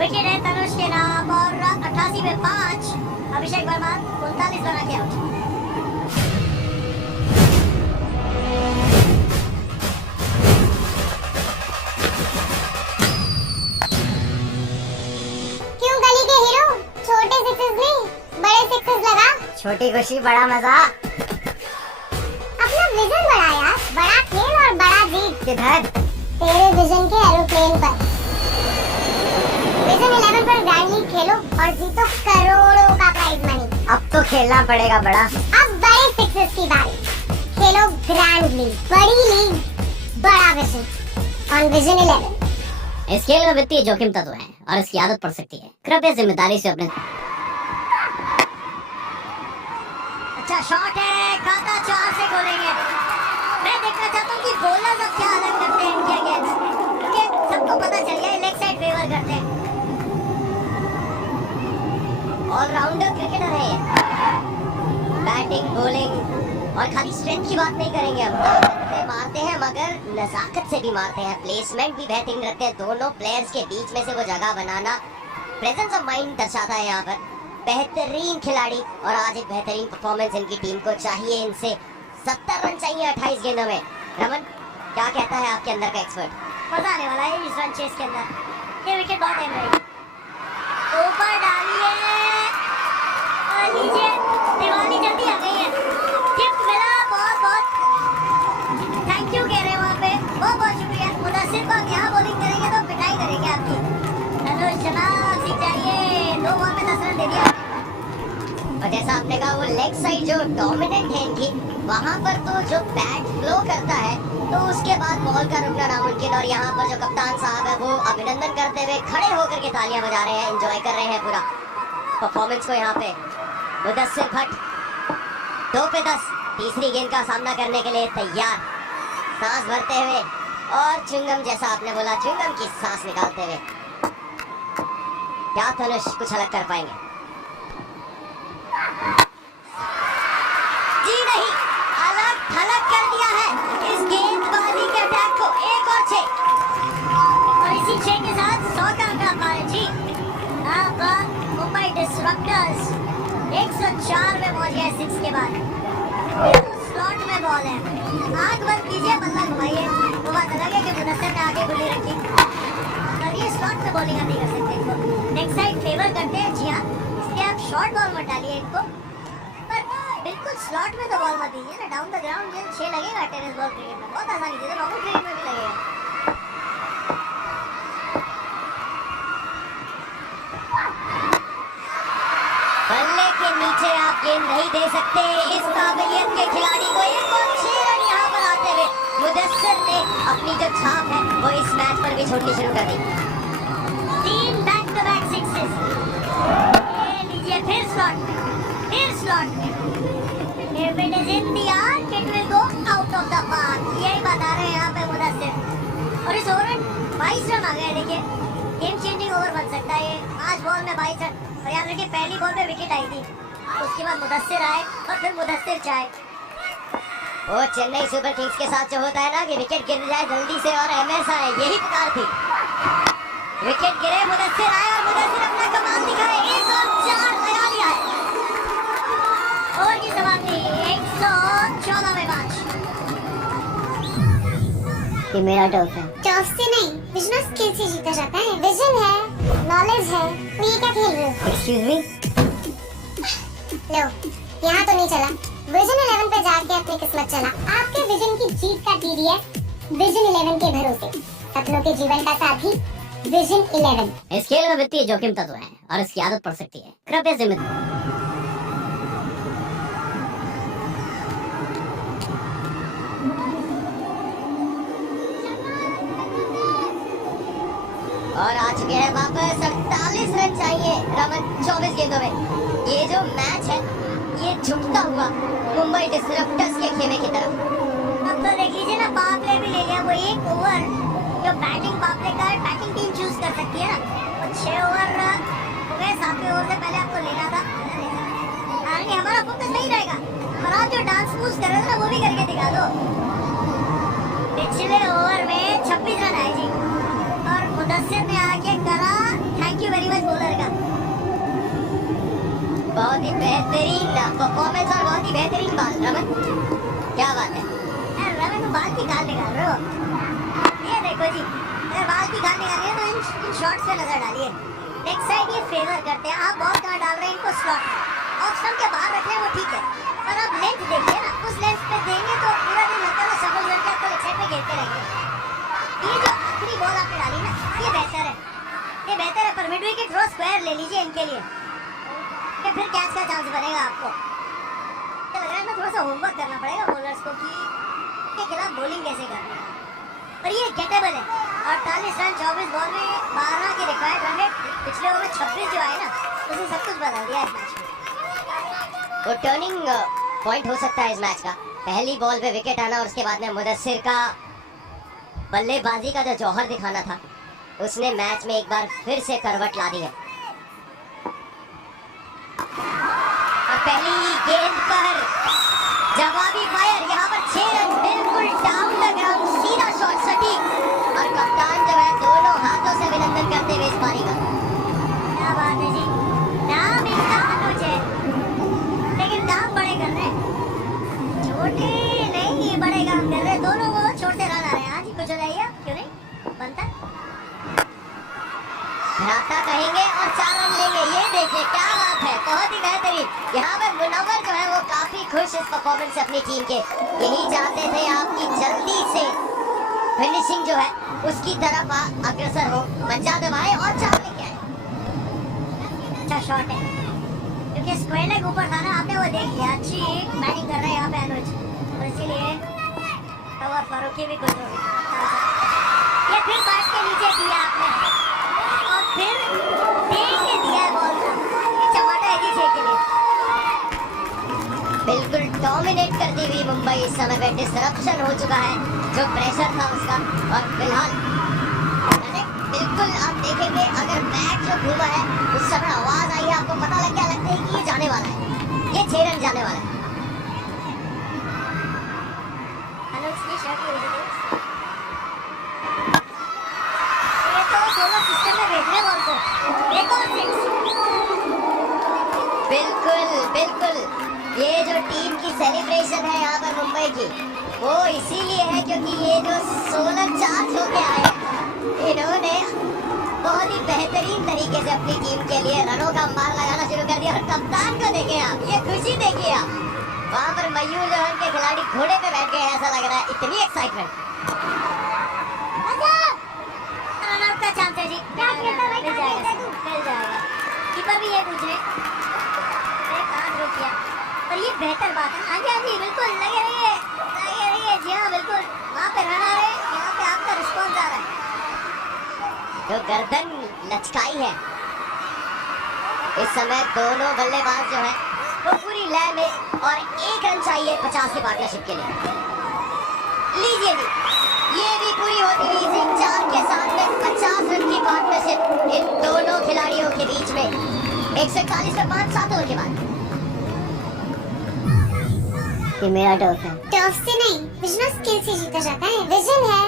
विकेट है तनुष के नाम और 88 में 5। अभिषेक वर्मा 39 बना के आउट। क्यों गली के हीरो, छोटे सिक्सेस नहीं बड़े सिक्सेस लगा। छोटी खुशी बड़ा मजा। अपना विजन बड़ा यार, बड़ा खेल और बड़ा जीत। किधर? तेरे विजन के एरोप्लेन पर। विजन 11 पर ग्रैंड लीग खेलो और जीतो करोड़ों का प्राइज मनी। अब तो खेलना पड़ेगा बड़ा। अब बड़े सिक्सेस की बारी। खेलो ग्रैंड लीग, बड़ी लीग, बड़ा विजन ऑन विजन 11। इस खेल में वित्तीय जोखिम तत्व है और इसकी आदत पड़ सकती है, कृपया जिम्मेदारी से अपने। अच्छा शॉट है, खाता 4 से खोलेंगे। मैं देखना चाहता हूँ कि बॉलर्स अब क्या अलग करते हैं इनके अगेंस्ट, क्योंकि सबको पता चल गया है लेग साइड फेवर करते हैं। ऑलराउंडर क्रिकेटर है ये, बैटिंग बॉलिंग और खाली स्ट्रेंथ की बात नहीं करेंगे हम। ताकत से मारते हैं मगर नजाकत से भी मारते हैं, प्लेसमेंट भी बेहतरीन रखते हैं। दोनों प्लेयर्स के बीच में से वो जगह बनाना प्रेजेंस ऑफ माइंड दर्शाता है यहाँ पर। बेहतरीन खिलाड़ी और आज एक बेहतरीन परफॉर्मेंस इनकी टीम को चाहिए। इनसे 70 रन चाहिए 28 गेंदों में। रमन, क्या कहता है आपके अंदर का एक्सपर्ट? मजा आने वाला है इस रन चेस के अंदर। ये विकेट बहुत अहम है। ऊपर डालिए और लीजिए, दिवाली जल्दी आ गई है। गिफ्ट मिला, बहुत बहुत थैंक यू कह रहे हैं वहाँ पे, बहुत बहुत शुक्रिया। मुदस्सिर को आप यहाँ बॉलिंग करेंगे तो पिटाई करेंगे आपकी। हेलो जनाब, सीख जाइए। 2 बॉल में 10 रन दे दिया। और जैसा आपने कहा वो लेग साइड जो डोमिनेंट है इनकी, वहाँ पर तो जो बैट फ्लो करता है तो उसके बाद बॉल का रुकना नामुमकिन। और यहाँ पर जो कप्तान साहब है वो अभिनंदन करते हुए खड़े होकर के तालियां बजा रहे हैं, एंजॉय कर रहे हैं पूरा परफॉर्मेंस को। यहाँ पे मुदस्सिर भट्ट 2 पे 10 तीसरी गेंद का सामना करने के लिए तैयार, सांस भरते हुए और च्युइंगम, जैसा आपने बोला, च्युइंगम की सांस निकालते हुए। क्या तनुष कुछ अलग कर पाएंगे? जी नहीं, अलग थलग कर दिया है इस गेंदबाजी के अटैक को। 1 और 6 और इसी 6 के साथ 100 का आंकड़ा पार है जी। अब मुंबई डिसरप्टर्स 104 में पहुंच गए 6 के बाद। स्लॉट में बॉल है, आंख बंद कीजिए, बल्ला घुमाइए। वो बात अलग है कि मुदस्सिर ने आगे खुली रखी, पर ये स्लॉट में बॉलिंग नहीं कर सकते इनको। लेग साइड फेवर करते हैं जी हाँ, इसलिए आप शॉर्ट बॉल मत डालिए इनको, पर बिल्कुल स्लॉट में तो बॉल मत दीजिए ना। डाउन द ग्राउंड जो 6 लगेगा टेनिस बॉल क्रिकेट में, बहुत आसानी से, नॉर्मल क्रिकेट में भी लगेगा। बल्ले के नीचे आप गेंद नहीं दे सकते इस काबिलियत के खिलाड़ी को। 1 और 6 रन यहाँ पर आते हुए मुदस्सिर ने अपनी जो छाप है वो इस मैच पर भी छोड़नी शुरू कर दी। 3 बैक टू बैक सिक्सेस। ये लीजिए, फिर स्लॉट, फिर स्लॉट में। If it is in the arc, it will go out of the park. यही बता रहे हैं यहाँ पे मुदस्सिर। और इस ओवर में 22 रन आ गए। देखिए, गेम चेंजिंग ओवर बन सकता है ये। 5 बॉल में 22 रन। और याद रखिए, पहली बॉल में विकेट आई थी, उसके बाद मुदस्सिर आए और फिर मुदस्सिर जाए। वो चेन्नई सुपर किंग्स के साथ जो होता है ना कि विकेट गिर जाए जल्दी से और एमएस आए, यही पुकार थी। विकेट गिरे, मुदस्सिर आए और मुदस्सिर अपना कमाल दिखाए। 1 और 4 लगा लिया है। ओवर की समाप्ति 100 कि मेरा टॉप है। टॉप से नहीं, विजन और स्किल से जीता जाता है। विजन है, नॉलेज है, तो ये क्या खेल रहे हो? Excuse me. लो, यहाँ तो नहीं चला। विजन 11 पे जाके अपनी किस्मत चला। आपके विजन की जीत का TDS विजन 11 के भरोसे, सपनों के जीवन का साथी विजन 11। इस खेल में वित्तीय जोखिम तत्व है और इसकी आदत पड़ सकती है। कृपया जिम्मेदार। और आ चुके हैं वापस। 48 रन चाहिए रमन 24 गेंदों में। ये जो मैच है ये झुकता हुआ मुंबई डिसरप्टर्स के खेमे की तरफ। अब तो देख लीजिए ना, पावर प्ले भी ले लिया। वो एक ओवर जो बैटिंग पावर प्ले का है, बैटिंग टीम चूज कर सकती है ना। और 6 ओवर हो गए, 7वें ओवर से पहले आपको लेना था। हालांकि हमारा फोकस नहीं रहेगा, और आप जो डांस मूव कर रहे थे ना वो भी करके दिखा दो। पिछले ओवर में 26 रन आए जी, और मुदस्सिर ने आके करा thank you very much bowler का। बहुत ही बेहतरीन परफॉर्मेंस और बहुत ही बेहतरीन बाल। रमन क्या बात है। रमन को बाल की गाल निकाल रहे हो। ये देखो जी, अगर बाल की गाल निकालिए तो इन शॉट्स पे नजर डालिए। लेग साइड ये फेवर करते हैं। आप बॉल कहाँ डाल रहे हैं, इनको स्लॉट ऑफ स्टंप के बाहर रख रहे हैं, वो ठीक है, पर आप लेंथ देखिए ना। उस लेंथ पे देंगे तो पूरा दिन लगता है सफल करके आपको लेग साइड पे खेलते रहेंगे। ये जो आखिरी बॉल आपने डाली ना, ये बेहतर है, ये बेहतर है। पर मिड विकेट थ्रो स्क्वायर ले लीजिए इनके लिए, कि फिर कैच का चांस बनेगा आपको। तो लग रहा है ना थोड़ा सा होमवर्क करना पड़ेगा बॉलर्स को कि के खिलाफ बॉलिंग कैसे करनी है। पर ये गेटेबल है। 48 रन 24 बॉल में 12 के रिक्वायर्ड रन रेट। पिछले ओवर में 26 जो आए ना, उसने सब कुछ बदल दिया इस मैच में। वो टर्निंग पॉइंट हो सकता है इस मैच का। पहली बॉल पे विकेट आना और उसके बाद में मुदस्सिर का बल्लेबाजी का जो जौहर दिखाना था, उसने मैच में एक बार फिर से करवट ला दी है। और पहली गेंद पर जवाबी फायर, यहाँ पर 6 रन बिल्कुल डाउन द ग्राउंड, सीधा शॉट सटीक। और कप्तान जो है दोनों हाथों से अभिनंदन करते हुए इस पारी का। क्या बात है जी, नाम इनका अनुज है, लेकिन काम बड़े कर रहे हैं, छोटे नहीं बड़े काम कर रहे हैं। दोनों को छोटे रन आ रहे हैं। हाँ जी, कुछ हो जाइए, क्यों नहीं बनता। घराता कहेंगे और 4 रन लेंगे। ये देखिए क्या बात है, बहुत ही बेहतरीन। यहाँ पर मुनव्वर जो है वो काफी खुश इस परफॉर्मेंस से अपनी टीम के। यही चाहते थे आपकी जल्दी से फिनिशिंग जो है उसकी तरफ अग्रसर हो, मंचा दबाए और 4 लेके आए। अच्छा शॉट है, क्योंकि स्क्वायर लेग ऊपर था ना, आपने वो देख लिया। अच्छी बैटिंग कर रहे हैं यहाँ पे अनुज, और इसीलिए कवर फारूकी भी कुछ ये फिर बैट के नीचे किया आपने, और फिर देख के दिया है बॉल को। ये चमाटा है जी 6 के लिए। बिल्कुल डोमिनेट करती हुई मुंबई इस समय पे डिसरप्शन हो चुका है जो प्रेशर था उसका। और फिलहाल बिल्कुल आप देखेंगे अगर बैट जो घूमा है उस समय आवाज आई है, आपको पता लग गया, लगता है कि ये जाने वाला है, ये 6 रन जाने वाला है। अनुज की शॉट की वजह से ये तो सोलर सिस्टम में भेज रहे बॉल को। एक और 6। बिल्कुल बिल्कुल, ये जो टीम की सेलिब्रेशन है यहाँ पर मुंबई की, वो इसीलिए है क्योंकि ये जो सोलर चार्ज होके आए, इन्होंने बहुत ही बेहतरीन तरीके से अपनी टीम के लिए रनों का अंबार लगाना शुरू कर दिया। और कप्तान को देखिए आप, ये खुशी देखिए आप, वहाँ पर मयूर जवान के खिलाड़ी घोड़े पे बैठ गए, ऐसा लग रहा है, इतनी एक्साइटमेंट। रन आउट का चांस है जी, मिल जाएगा, मिल जाएगा। कीपर भी ये पूछ रहे कहाँ ड्रॉप किया, पर ये बेहतर बात है। हाँ जी हाँ जी, बिल्कुल लगे रहिए जी हाँ, बिल्कुल वहाँ पे रन आ रहे हैं, यहाँ पे आपका रिस्पॉन्स आ रहा है। जो गर्दन लचकाई है इस समय दोनों बल्लेबाज जो है वो पूरी लय में, और 1 रन चाहिए 50 की पार्टनरशिप के लिए। लीजिए जी, ये भी पूरी होती हुई इसी 4 के साथ में 50 रन की पार्टनरशिप इन दोनों खिलाड़ियों के बीच में 141 पे 5-7 ओवर के बाद। ये मेरा टॉप है। टॉप से नहीं, विजन और स्किल से जीता जाता है। विजन है,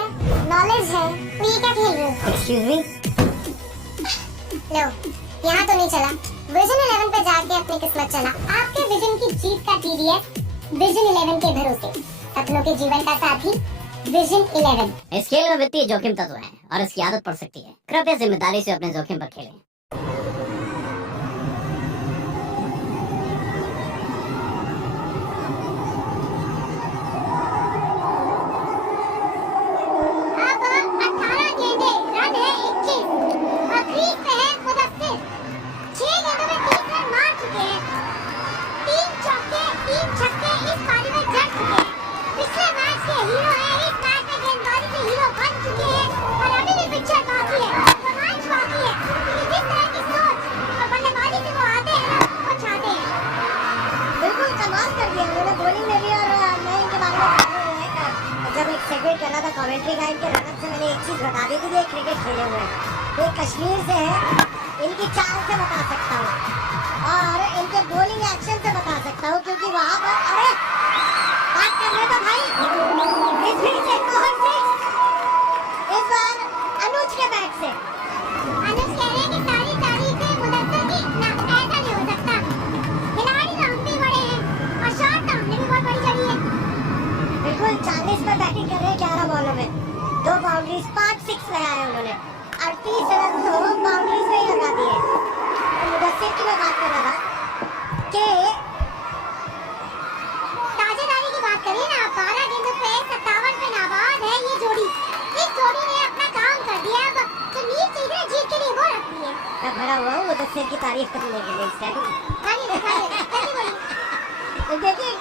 नॉलेज है, तो ये क्या खेल रहे हो? Excuse me. लो, यहाँ तो नहीं चला। विजन 11 पे जाके अपनी किस्मत चला। आपके विजन की जीत का TDS विजन 11 के भरोसे, सपनों के जीवन का साथी विजन 11। इस खेल में वित्तीय जोखिम तत्व है और इसकी आदत पड़ सकती है। कृपया जिम्मेदारी से अपने जोखिम पर खेलें। अब 18 गेंदे, रन है 21 और क्रीज पे है मुदस्सिर। 6 गेंदों में 30 रन मार चुके हैं। 3 चौके 3 छक्के इस पारी में जड़ चुके हैं। पिछले मैच के हीरो हैं, इस मैच में गेंदबाजी के हीरो बन चुके हैं और अभी भी पिक्चर बाकी है, रोमांच बाकी है, क्योंकि जिस तरह की सोच और बल्लेबाजी से वो आते हैं ना, वो चाहते हैं। बिल्कुल कमाल कर दिया उन्होंने बॉलिंग में भी। और मैं इनके बारे में बता रही हूँ जब एक सेगमेंट करना था कमेंट्री का, इनके रनअप से मैंने एक चीज बता दी थी कि ये क्रिकेट खेले हुए हैं। ये कश्मीर से है, इनकी चाल से बता सकता हूँ और इनके बॉलिंग एक्शन से बता सकता हूँ, क्योंकि वहाँ पर अरे बात करने तो भाई इस बीच एक और six। इस बार अनुज के बैट से। अनुज कह रहे हैं कि सारी तारीफें मुदस्सिर की, ना ऐसा नहीं हो सकता। खिलाड़ी तो हम भी बड़े हैं और शॉट तो हमने भी बहुत बड़ी चढ़ी है। बिल्कुल 40 पर बैटिंग कर रहे हैं 11 बॉलों में, 2 बाउंड्रीज 5 6 लगाए हैं उन्होंने। 38 रन तो बाउंड्रीज में ही लगा दिए। तो मुदस्सिर की मैं बात कर रहा था कि ताजेदारी की बात करिए ना, 12 गेंदों पे 57 पे नाबाद है ये जोड़ी। इस जोड़ी ने अपना काम कर दिया। अब जो नींद चाहिए जीत के लिए वो रखती है। मैं भरा हुआ हूँ मुदस्सिर की तारीफ करने के लिए इस टाइम। देखिए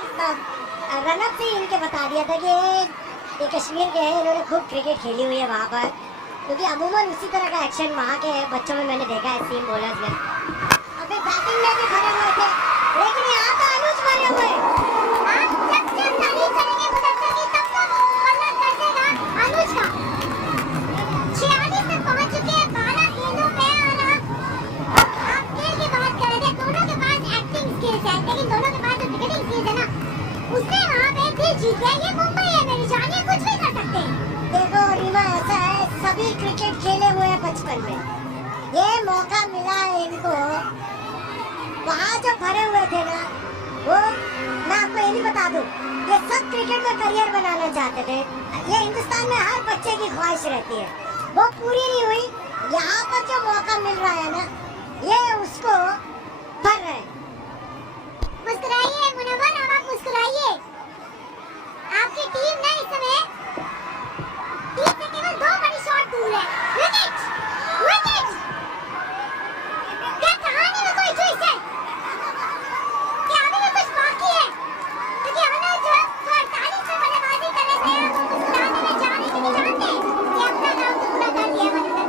रनअप से इनके बता दिया था कि ये कश्मीर के हैं, इन्होंने खूब क्रिकेट खेली हुई है वहाँ पर, क्योंकि अमूमन उसी तरह का एक्शन वहाँ के बच्चों में मैंने देखा है, सीम बॉलर्स में। अभी बैटिंग में भी भरे हुए थे, लेकिन यहाँ तो अनुज भरे हुए। आप जब तारीफ करेंगे मुदस्सिर की, तब तो पलट कर देगा अनुज का। 46 तक पहुंच चुके हैं 12 गेंदों पे। और आप खेल की बात कर रहे थे, दोनों के पास एक्टिंग स्किल्स है, लेकिन दोनों के पास जो क्रिकेटिंग स्किल्स है ना, उसने वहाँ पे दिल जीत लिया। ये मुंबई है मेरी जान, ये कुछ भी कर सकते हैं। देखो रीमा, ऐसा है सभी क्रिकेट खेले हुए हैं बचपन में, ये मौका मिला है इनको। वहाँ जो भरे हुए थे ना, वो मैं आपको ये नहीं बता दूं, ये सब क्रिकेट में करियर बनाना चाहते थे। ये हिंदुस्तान में हर बच्चे की ख्वाहिश रहती है, वो पूरी नहीं हुई। यहाँ पर जो मौका मिल रहा है ना, ये उसको भर रहे हैं। मुस्कुराइए मुनव्वर, अब आप मुस्कुराइए। आपकी टीम ना इस समय टीम से केवल 2 बड़ी शॉट दूर है। विकेट विकेट, क्या कहानी में कोई ट्विस्ट है? क्या अभी भी कुछ बाकी है? क्योंकि अनुज जो 48 पे बल्लेबाजी कर रहे थे, आप मुस्कुराने में जाने की नहीं जानते कि अपना काम तो पूरा कर लिया मनोहर।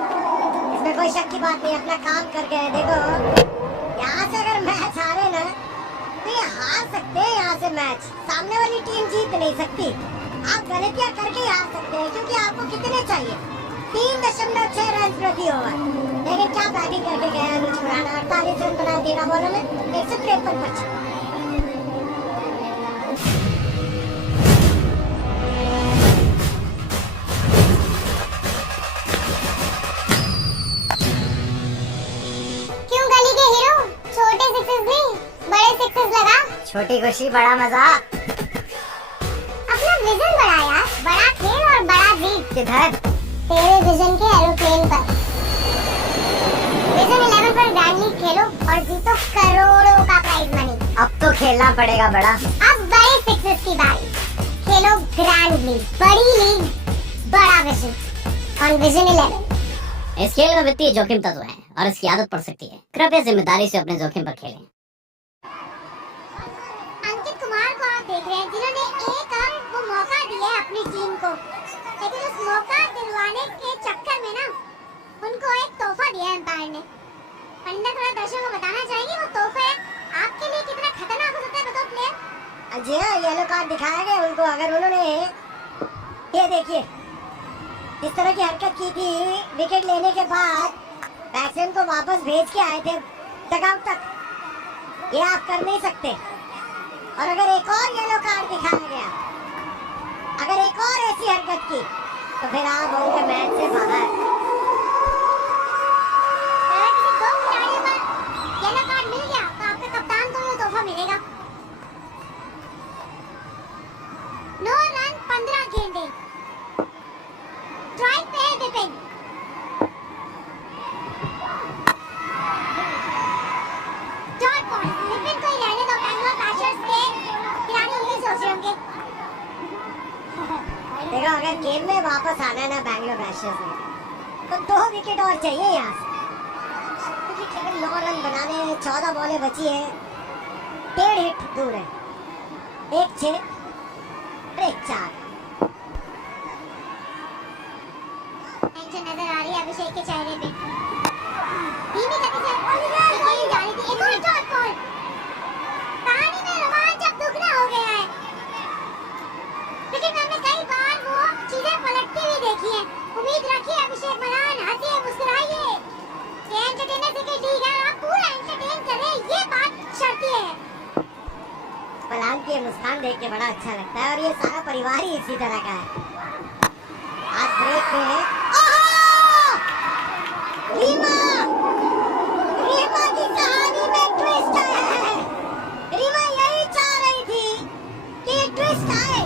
इसमें कोई शक की बात नहीं, अपना काम कर गए। देखो यहाँ से अगर मैच हारे ना, तो ये हार सकते हैं यहाँ से मैच, सामने वाली टीम जीत नहीं सकती। आप गलतियाँ करके ही हार सकते हैं, क्योंकि आपको कितने चाहिए 3.6 रन प्रति ओवर। लेकिन क्या बैटिंग करके गया अनुज खुराना, 48 रन बनाए 13 बॉलों में, 153 पर। क्यों गली के हीरो छोटे सिक्सेस नहीं बड़े सिक्सेस लगा? छोटी खुशी बड़ा मजा। अपना विजन बढ़ा यार, बड़ा खेल और बड़ा जीत। किधर? तेरे विजन के एरोप्लेन पर। विजन 11 पर ग्रैंड लीग खेलो और जीतो करोड़ों का प्राइज मनी। अब तो खेलना पड़ेगा बड़ा। अब बड़े सिक्सेस की बारी। खेलो ग्रैंड लीग, बड़ी लीग, बड़ा विजन ऑन विजन 11। इस खेल में वित्तीय जोखिम तत्व है और इसकी आदत पड़ सकती है। कृपया जिम्मेदारी से अपने जोखिम पर खेलें। अंकित कुमार को आप देख रहे हैं, जिन्होंने एक वो मौका दिया है अपनी टीम को, लेकिन उस मौका दिलवाने के चक्कर में ना उनको एक तोहफा दिया एम्पायर ने। पंडित थोड़ा दर्शकों को बताना चाहेंगे वो तोहफा आपके लिए कितना खतरनाक हो सकता है बतौर प्लेयर? जी हाँ, येलो कार्ड दिखाया गया उनको। अगर उन्होंने ये देखिए इस तरह की हरकत की थी, विकेट लेने के बाद बैट्समैन को वापस भेज के आए थे डगआउट तक, ये आप कर नहीं सकते। और अगर एक और येलो कार्ड दिखाया गया, अगर एक और ऐसी हरकत की, तो फिर आप होंगे मैच से बाहर। अगर किसी 2 खिलाड़ियों का येलो कार्ड मिल गया तो आपका कप्तान को ये तोहफा मिलेगा। 9 रन 15 गेंदे, गेम में वापस आना है ना बैंगलोर ब्लास्टर्स ने, तो 2 विकेट और चाहिए यहाँ से, क्योंकि केवल 9 रन बनाने 14 बॉलें बची है, 1.5 हिट दूर है, 1 6 और 1 4। टेंशन नजर आ रही है अभिषेक के चेहरे पे। धीमी गति से बॉलिंग जा रही थी, एक और शॉट बॉल। कहानी में रोमांच अब दुगना हो गया है, क्योंकि मैंने कई बार वो चीजें पलटती हुई देखी है। उम्मीद रखिए अभिषेक मलान, हंसिए मुस्कुराइए, ये एंटरटेनर से ठीक है, आप पूरा एंटरटेन करें, ये बात शर्ती है। मलान की मुस्कान देख के बड़ा अच्छा लगता है, और ये सारा परिवार ही इसी तरह का है। आज ब्रेक में रीमा की कहानी में ट्विस्ट आया है। रीमा यही चाह रही थी कि ये ट्विस्ट आए,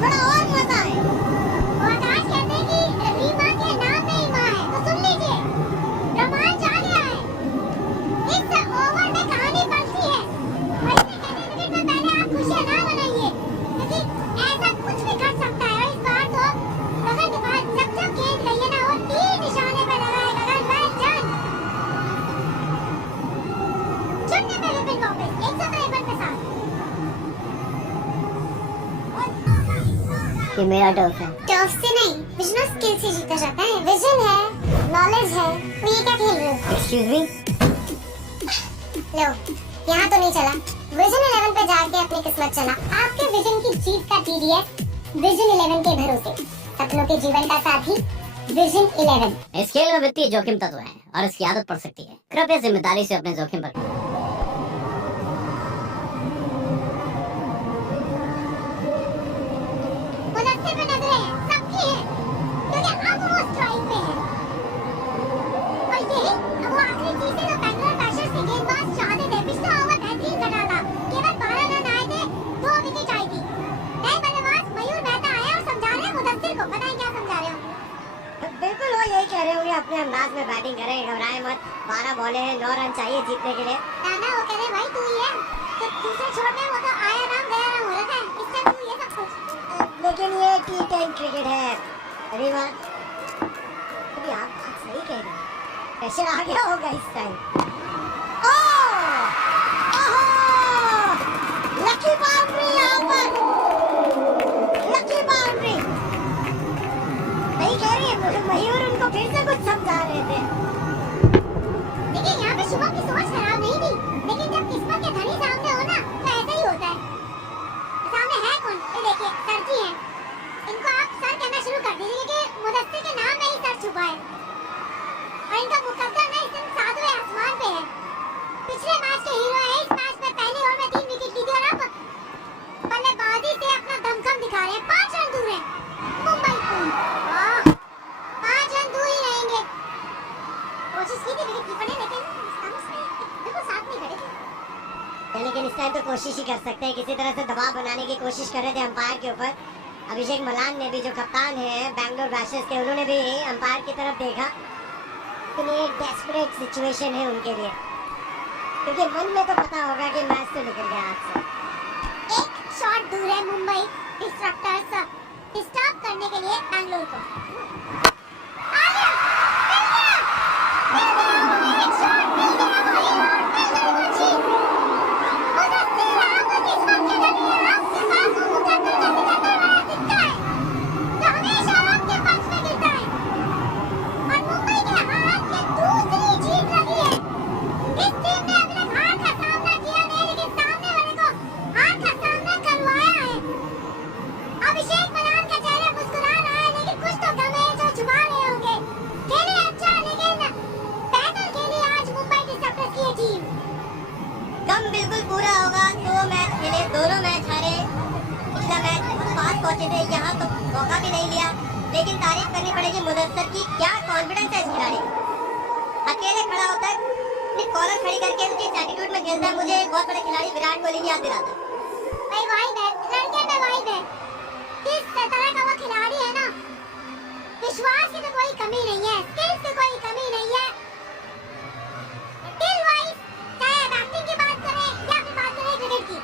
थोड़ा और मजा आए। वो आकाश कहते हैं कि रीमा के नाम में ही माँ है, तो सुन लीजिए, रोमांच आ गया है। इस ओवर में कहानी बनती है, और इसलिए कहते हैं क्रिकेट में पहले आप खुशियाँ ना मनाइए, क्योंकि ऐसा कुछ भी घट सकता है। और इस बार तो गगन के पास जब गेंद गई है ना, वो 3 निशाने पे लगा है गगन, वेल डन। चुनने पे विपिन कॉपिस 153 पे 7। ये मेरा टर्फ है। टर्फ से नहीं, बिजनेस स्किल से जीता जाता है। विजन है, नॉलेज है, तो ये क्या खेल रहे हो? एक्सक्यूज मी, लो, यहाँ तो नहीं चला। विजन 11 पे जाके अपनी किस्मत चला। आपके विजन की जीत का TDS विजन 11 के भरोसे, सपनों के जीवन का साथी विजन 11। इस खेल में वित्तीय जोखिम तत्व है और इसकी आदत पड़ सकती है। कृपया जिम्मेदारी से अपने जोखिम पर मुनस्सिर पे नजरें हैं, सबकी हैं, क्योंकि अब वो स्ट्राइक पे है। और यही वो आखिरी चीज है जो बैंगलोर बैशर्स के गेंदबाज चाहते थे। पिछला ओवर बेहतरीन कटा था, केवल 12 रन आए थे, 2 विकेट आई थी। नए बल्लेबाज मयूर मेहता आए और समझा रहे हैं मुदस्सिर को, बताएं क्या समझा रहे हो? बिल्कुल वो यही कह रहे होंगे, अपने अंदाज में बैटिंग करें, घबराएं मत। 12 बॉलें हैं, 9 रन चाहिए जीतने के लिए। नाना वो कह रहे भाई तू ही है, तो दूसरे छोड़ में वो तो आया राम गया राम हो रखा है, इस टाइम तू ये सब कुछ। लेकिन ये T10 क्रिकेट है रीमा, अभी आप बात सही कह रही हैं। प्रेशर आ गया होगा इस टाइम। लकी बाउंड्री, यहाँ पर लकी बाउंड्री। नहीं कह रही है, मयूर उनको फिर से कुछ समझा रहे थे। देखिए यहाँ पे शुभम की सोच खराब नहीं थी, लेकिन जब किस्मत के धनी सामने हो ना, तो ऐसा ही होता है। सामने है कौन? ये देखिए, सर जी हैं। इनको आप सर कहना शुरू कर दीजिए, क्योंकि मुदस्सिर के नाम में ही सर छुपा है, और इनका मुकद्दर ना इस दिन 7वें आसमान पे है। पिछले मैच के हीरो हैं, इस मैच में पहले ओवर में 3 विकेट ली थी, और अब बल्लेबाजी से अपना दमखम दिखा रहे हैं। 5 रन दूर है मुंबई को, 5 रन दूर ही रहेंगे। कोशिश की थी विकेट कीपर ने, लेकिन देखो साथ में खड़े थे। लेकिन इस टाइम तो कोशिश ही कर सकते हैं, किसी तरह से दबाव बनाने की कोशिश कर रहे थे अंपायर के ऊपर। अभिषेक मलान ने भी, जो कप्तान है बैंगलोर ब्लास्टर्स के, उन्होंने भी अंपायर की तरफ देखा। लेकिन ये डेस्परेट सिचुएशन है उनके लिए, क्योंकि मन में तो पता होगा कि मैच तो निकल गया हाथ से। एक शॉट दूर है मुंबई डिस्ट्रक्टर्स डिस्टर्ब करने के लिए बैंगलोर को। आ गया, मिल गया, एक शॉट मिल गया, वही बैंगलोर को जीत। मुदस्सिर आपको किस्मत के धनी है, आपके पास वो मुकद्दर का सिकंदर वाला सिक्का है, जो हमेशा आपके पक्ष में गिरता है। और मुंबई के हाथ में दूसरी जीत लगी है। इस टीम ने अभी तक हार का सामना किया नहीं, लेकिन सामने वाले को हार का सामना करवाया है। अभिषेक मलान का चेहरा मुस्कुरा रहा है, लेकिन कुछ तो गम है जो छुपा रहे होंगे। खेले अच्छा, लेकिन बेहतर खेली आज मुंबई डिस्ट्रक्टर्स की ये टीम। कम बिल्कुल पूरा होगा। 2 मैच खेले, दोनों मैच हारे। पिछला मैच बहुत पास पहुंचे थे, यहाँ तो मौका भी नहीं लिया। लेकिन तारीफ करनी पड़ेगी मुदस्सिर की, क्या कॉन्फिडेंस है इस खिलाड़ी को। अकेले खड़ा होता है, अपनी कॉलर खड़ी करके उसकी एटीट्यूड में खेलता है। मुझे एक बहुत बड़े खिलाड़ी विराट कोहली की याद दिलाता है। भाई वाइब है, लड़के में वाइब है। किस तरह का वो खिलाड़ी है ना, विश्वास की तो कोई कमी नहीं है, स्किल्स की कोई कमी नहीं है। दिल वाइज चाहे बैटिंग की बात करें या फिर बात करें क्रिकेट की,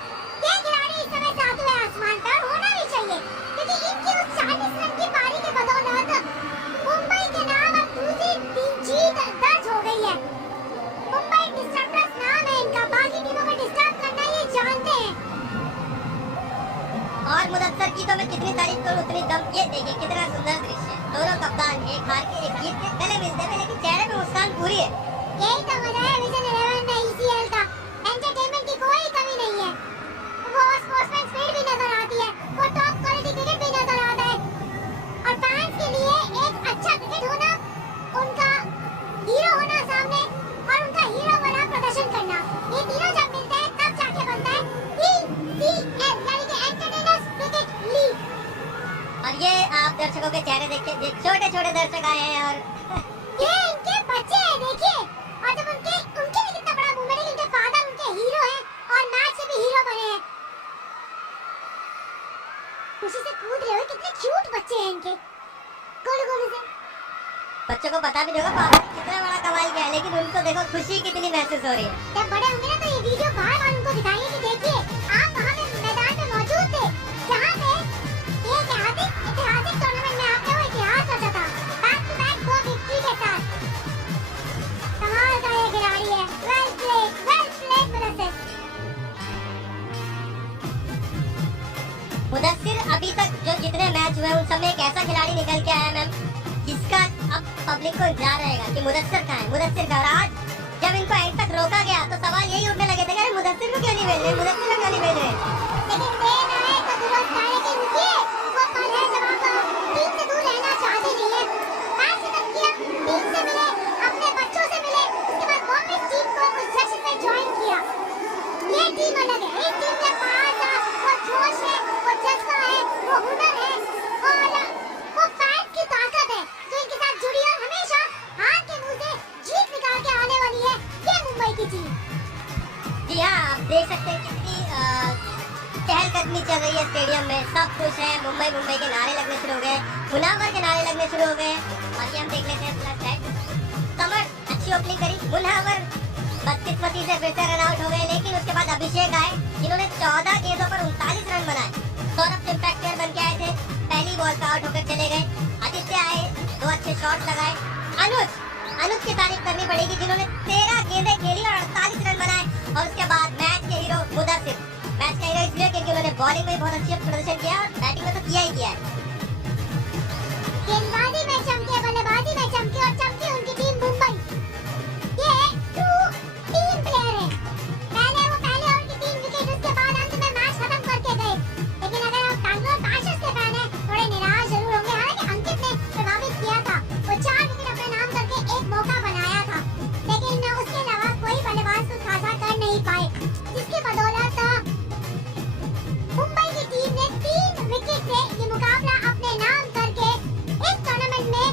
ये खिलाड़ी इस समय 7वें आसमान पर होना भी चाहिए, क्योंकि इनकी उस 40 रन की पारी के हार के एक जीत के गले मिलते हुए, लेकिन चेहरे पे मुस्कान पूरी है। यही तो मजा है विजन 11 में ECL का। एंटरटेनमेंट की कोई कमी नहीं है। वो स्पोर्ट्समैन स्पिरिट भी नजर आती है, वो टॉप क्वालिटी क्रिकेट भी नजर आता है। और फैंस के लिए एक अच्छा क्रिकेट होना, उनका हीरो होना सामने और उनका हीरो वाला प्रदर्शन करना, ये तीनों जब मिलते हैं तब जाके बनता है ECL, यानी कि एंटरटेनर्स क्रिकेट लीग। और ये आप दर्शकों के चेहरे देखिए, छोटे छोटे दर्शक आए हैं और ये इनके बच्चे हैं, देखिए। और जब उनके भी कितना बड़ा मूवमेंट है कि उनके फादर उनके हीरो हैं और मैच से भी हीरो बने हैं। खुशी से कूद रहे हो, कितने क्यूट बच्चे हैं इनके, गोलू गोलू से। बच्चों को पता भी नहीं होगा पापा ने कितना बड़ा कमाल किया है, लेकिन उनको देखो खुशी कितनी महसूस हो रही है। जब बड़े होंगे ना तो ये वीडियो बार-बार उनको दिखाएंगे कि देखिए आप वहाँ पे मैदान में मौजूद थे, जहाँ पे ये ऐतिहासिक टूर्नामेंट में आपने वो इतिहास रचा था, बैक टू बैक 2 विक्ट्री के साथ। कमाल का ये खिलाड़ी है। Well played Mudassir. मुदस्सिर अभी तक जो जितने मैच हुए उन सब में एक ऐसा खिलाड़ी निकल के आया मैम, जिसका अब पब्लिक को इंतजार रहेगा कि मुदस्सिर कहाँ है, मुदस्सिर कहाँ है। आज जब इनको एंड तक रोका गया तो सवाल यही उठने लगे थे कि अरे मुदस्सिर को क्यों नहीं भेज रहे, मुदस्सिर को क्यों नहीं भेज रहे। लेकिन देर आए तो दुरुस्त आए, लेकिन ये वो पल है जब आप टीम से दूर रहना चाहते नहीं है। मैच खत्म किया, टीम से मिले, अपने बच्चों से मिले, उसके बाद वापस टीम को उस जश्न में ज्वाइन किया। ये टीम अलग है, इस टीम के पास वो जोश है, वो जज्बा है, वो हुनर है और वो फैंस की ताकत है जो इनके साथ जुड़ी है और हमेशा हार के मुंह से जीत निकाल के आने वाली है ये मुंबई की टीम। जी हाँ, आप देख सकते हैं कितनी चहलकदमी चल रही है स्टेडियम में, सब खुश है। मुंबई के नारे लगने शुरू हो गए, मुनावर के नारे लगने शुरू हो गए। और ये हम देख लेते हैं प्लस हेड समर अच्छी ओपनिंग करी, मुनावर बदकिस्मती से फिर से रन आउट हो गए, लेकिन उसके बाद अभिषेक आए जिन्होंने 14 गेंदों पर 39 रन बनाए। सौरभ इम्पैक्ट प्लेयर बन के आए थे, पहली बॉल पे आउट होकर चले गए। आदित्य आए, 2 अच्छे शॉट लगाए। अनुज की तारीफ करनी पड़ेगी जिन्होंने 13 गेंदें खेली और 48 रन बनाए। और उसके बाद मैच के हीरो मुदस्सिर, मैच का हीरो इसलिए क्योंकि उन्होंने बॉलिंग में बहुत अच्छा प्रदर्शन किया और बैटिंग में तो किया ही किया है। गेंदबाजी में चमके, बल्लेबाजी में चमके और चमकी उनकी टीम मुंबई। ये 2 टीम प्लेयर है। पहले ओवर की 3 विकेट, उसके बाद अंत में मैच खत्म करके गए। लेकिन अगर आप बैंगलोर बैशर्स के फैन हैं, थोड़े निराश जरूर होंगे। हालांकि अंकित ने प्रभावित किया था, वो 4 विकेट अपने नाम करके एक मौका बनाया था, लेकिन उसके अलावा कोई बल्लेबाज कुछ खासा कर नहीं पाए, जिसकी बदौलत मुंबई की टीम ने 3 विकेट से ये मुकाबला अपने नाम करके इस टूर्नामेंट में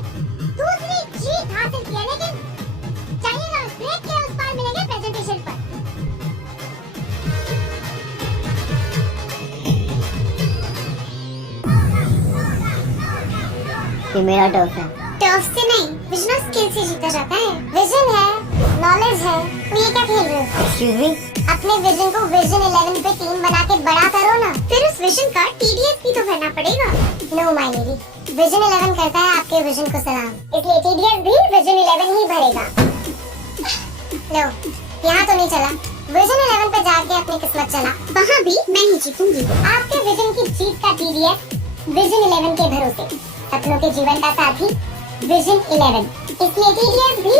दूसरी जीत हासिल की है। लेकिन चाहिएगा ब्रेक के उस पार मिलेंगे प्रेजेंटेशन पर। ये मेरा टर्फ है। टर्फ से नहीं, विजन और स्किल से जीता जाता है। विजन है, नॉलेज है, तो ये क्या खेल रहे हो? एक्सक्यूज मी, अपने विजन को विजन 11 पे टीम बना के बड़ा करो ना, फिर उस विजन का TDS भी तो भरना पड़ेगा। नो माय लेडी, विजन 11 करता है आपके विजन को सलाम, इसलिए TDS भी विजन 11 ही भरेगा। लो, यहाँ तो नहीं चला, विजन 11 पे जाके अपनी किस्मत चला, वहाँ भी मैं ही जीतूंगी। आपके विजन की जीत का TDS विजन 11 के भरोसे, सपनों के जीवन का साथी विजन 11, इसलिए TDS भी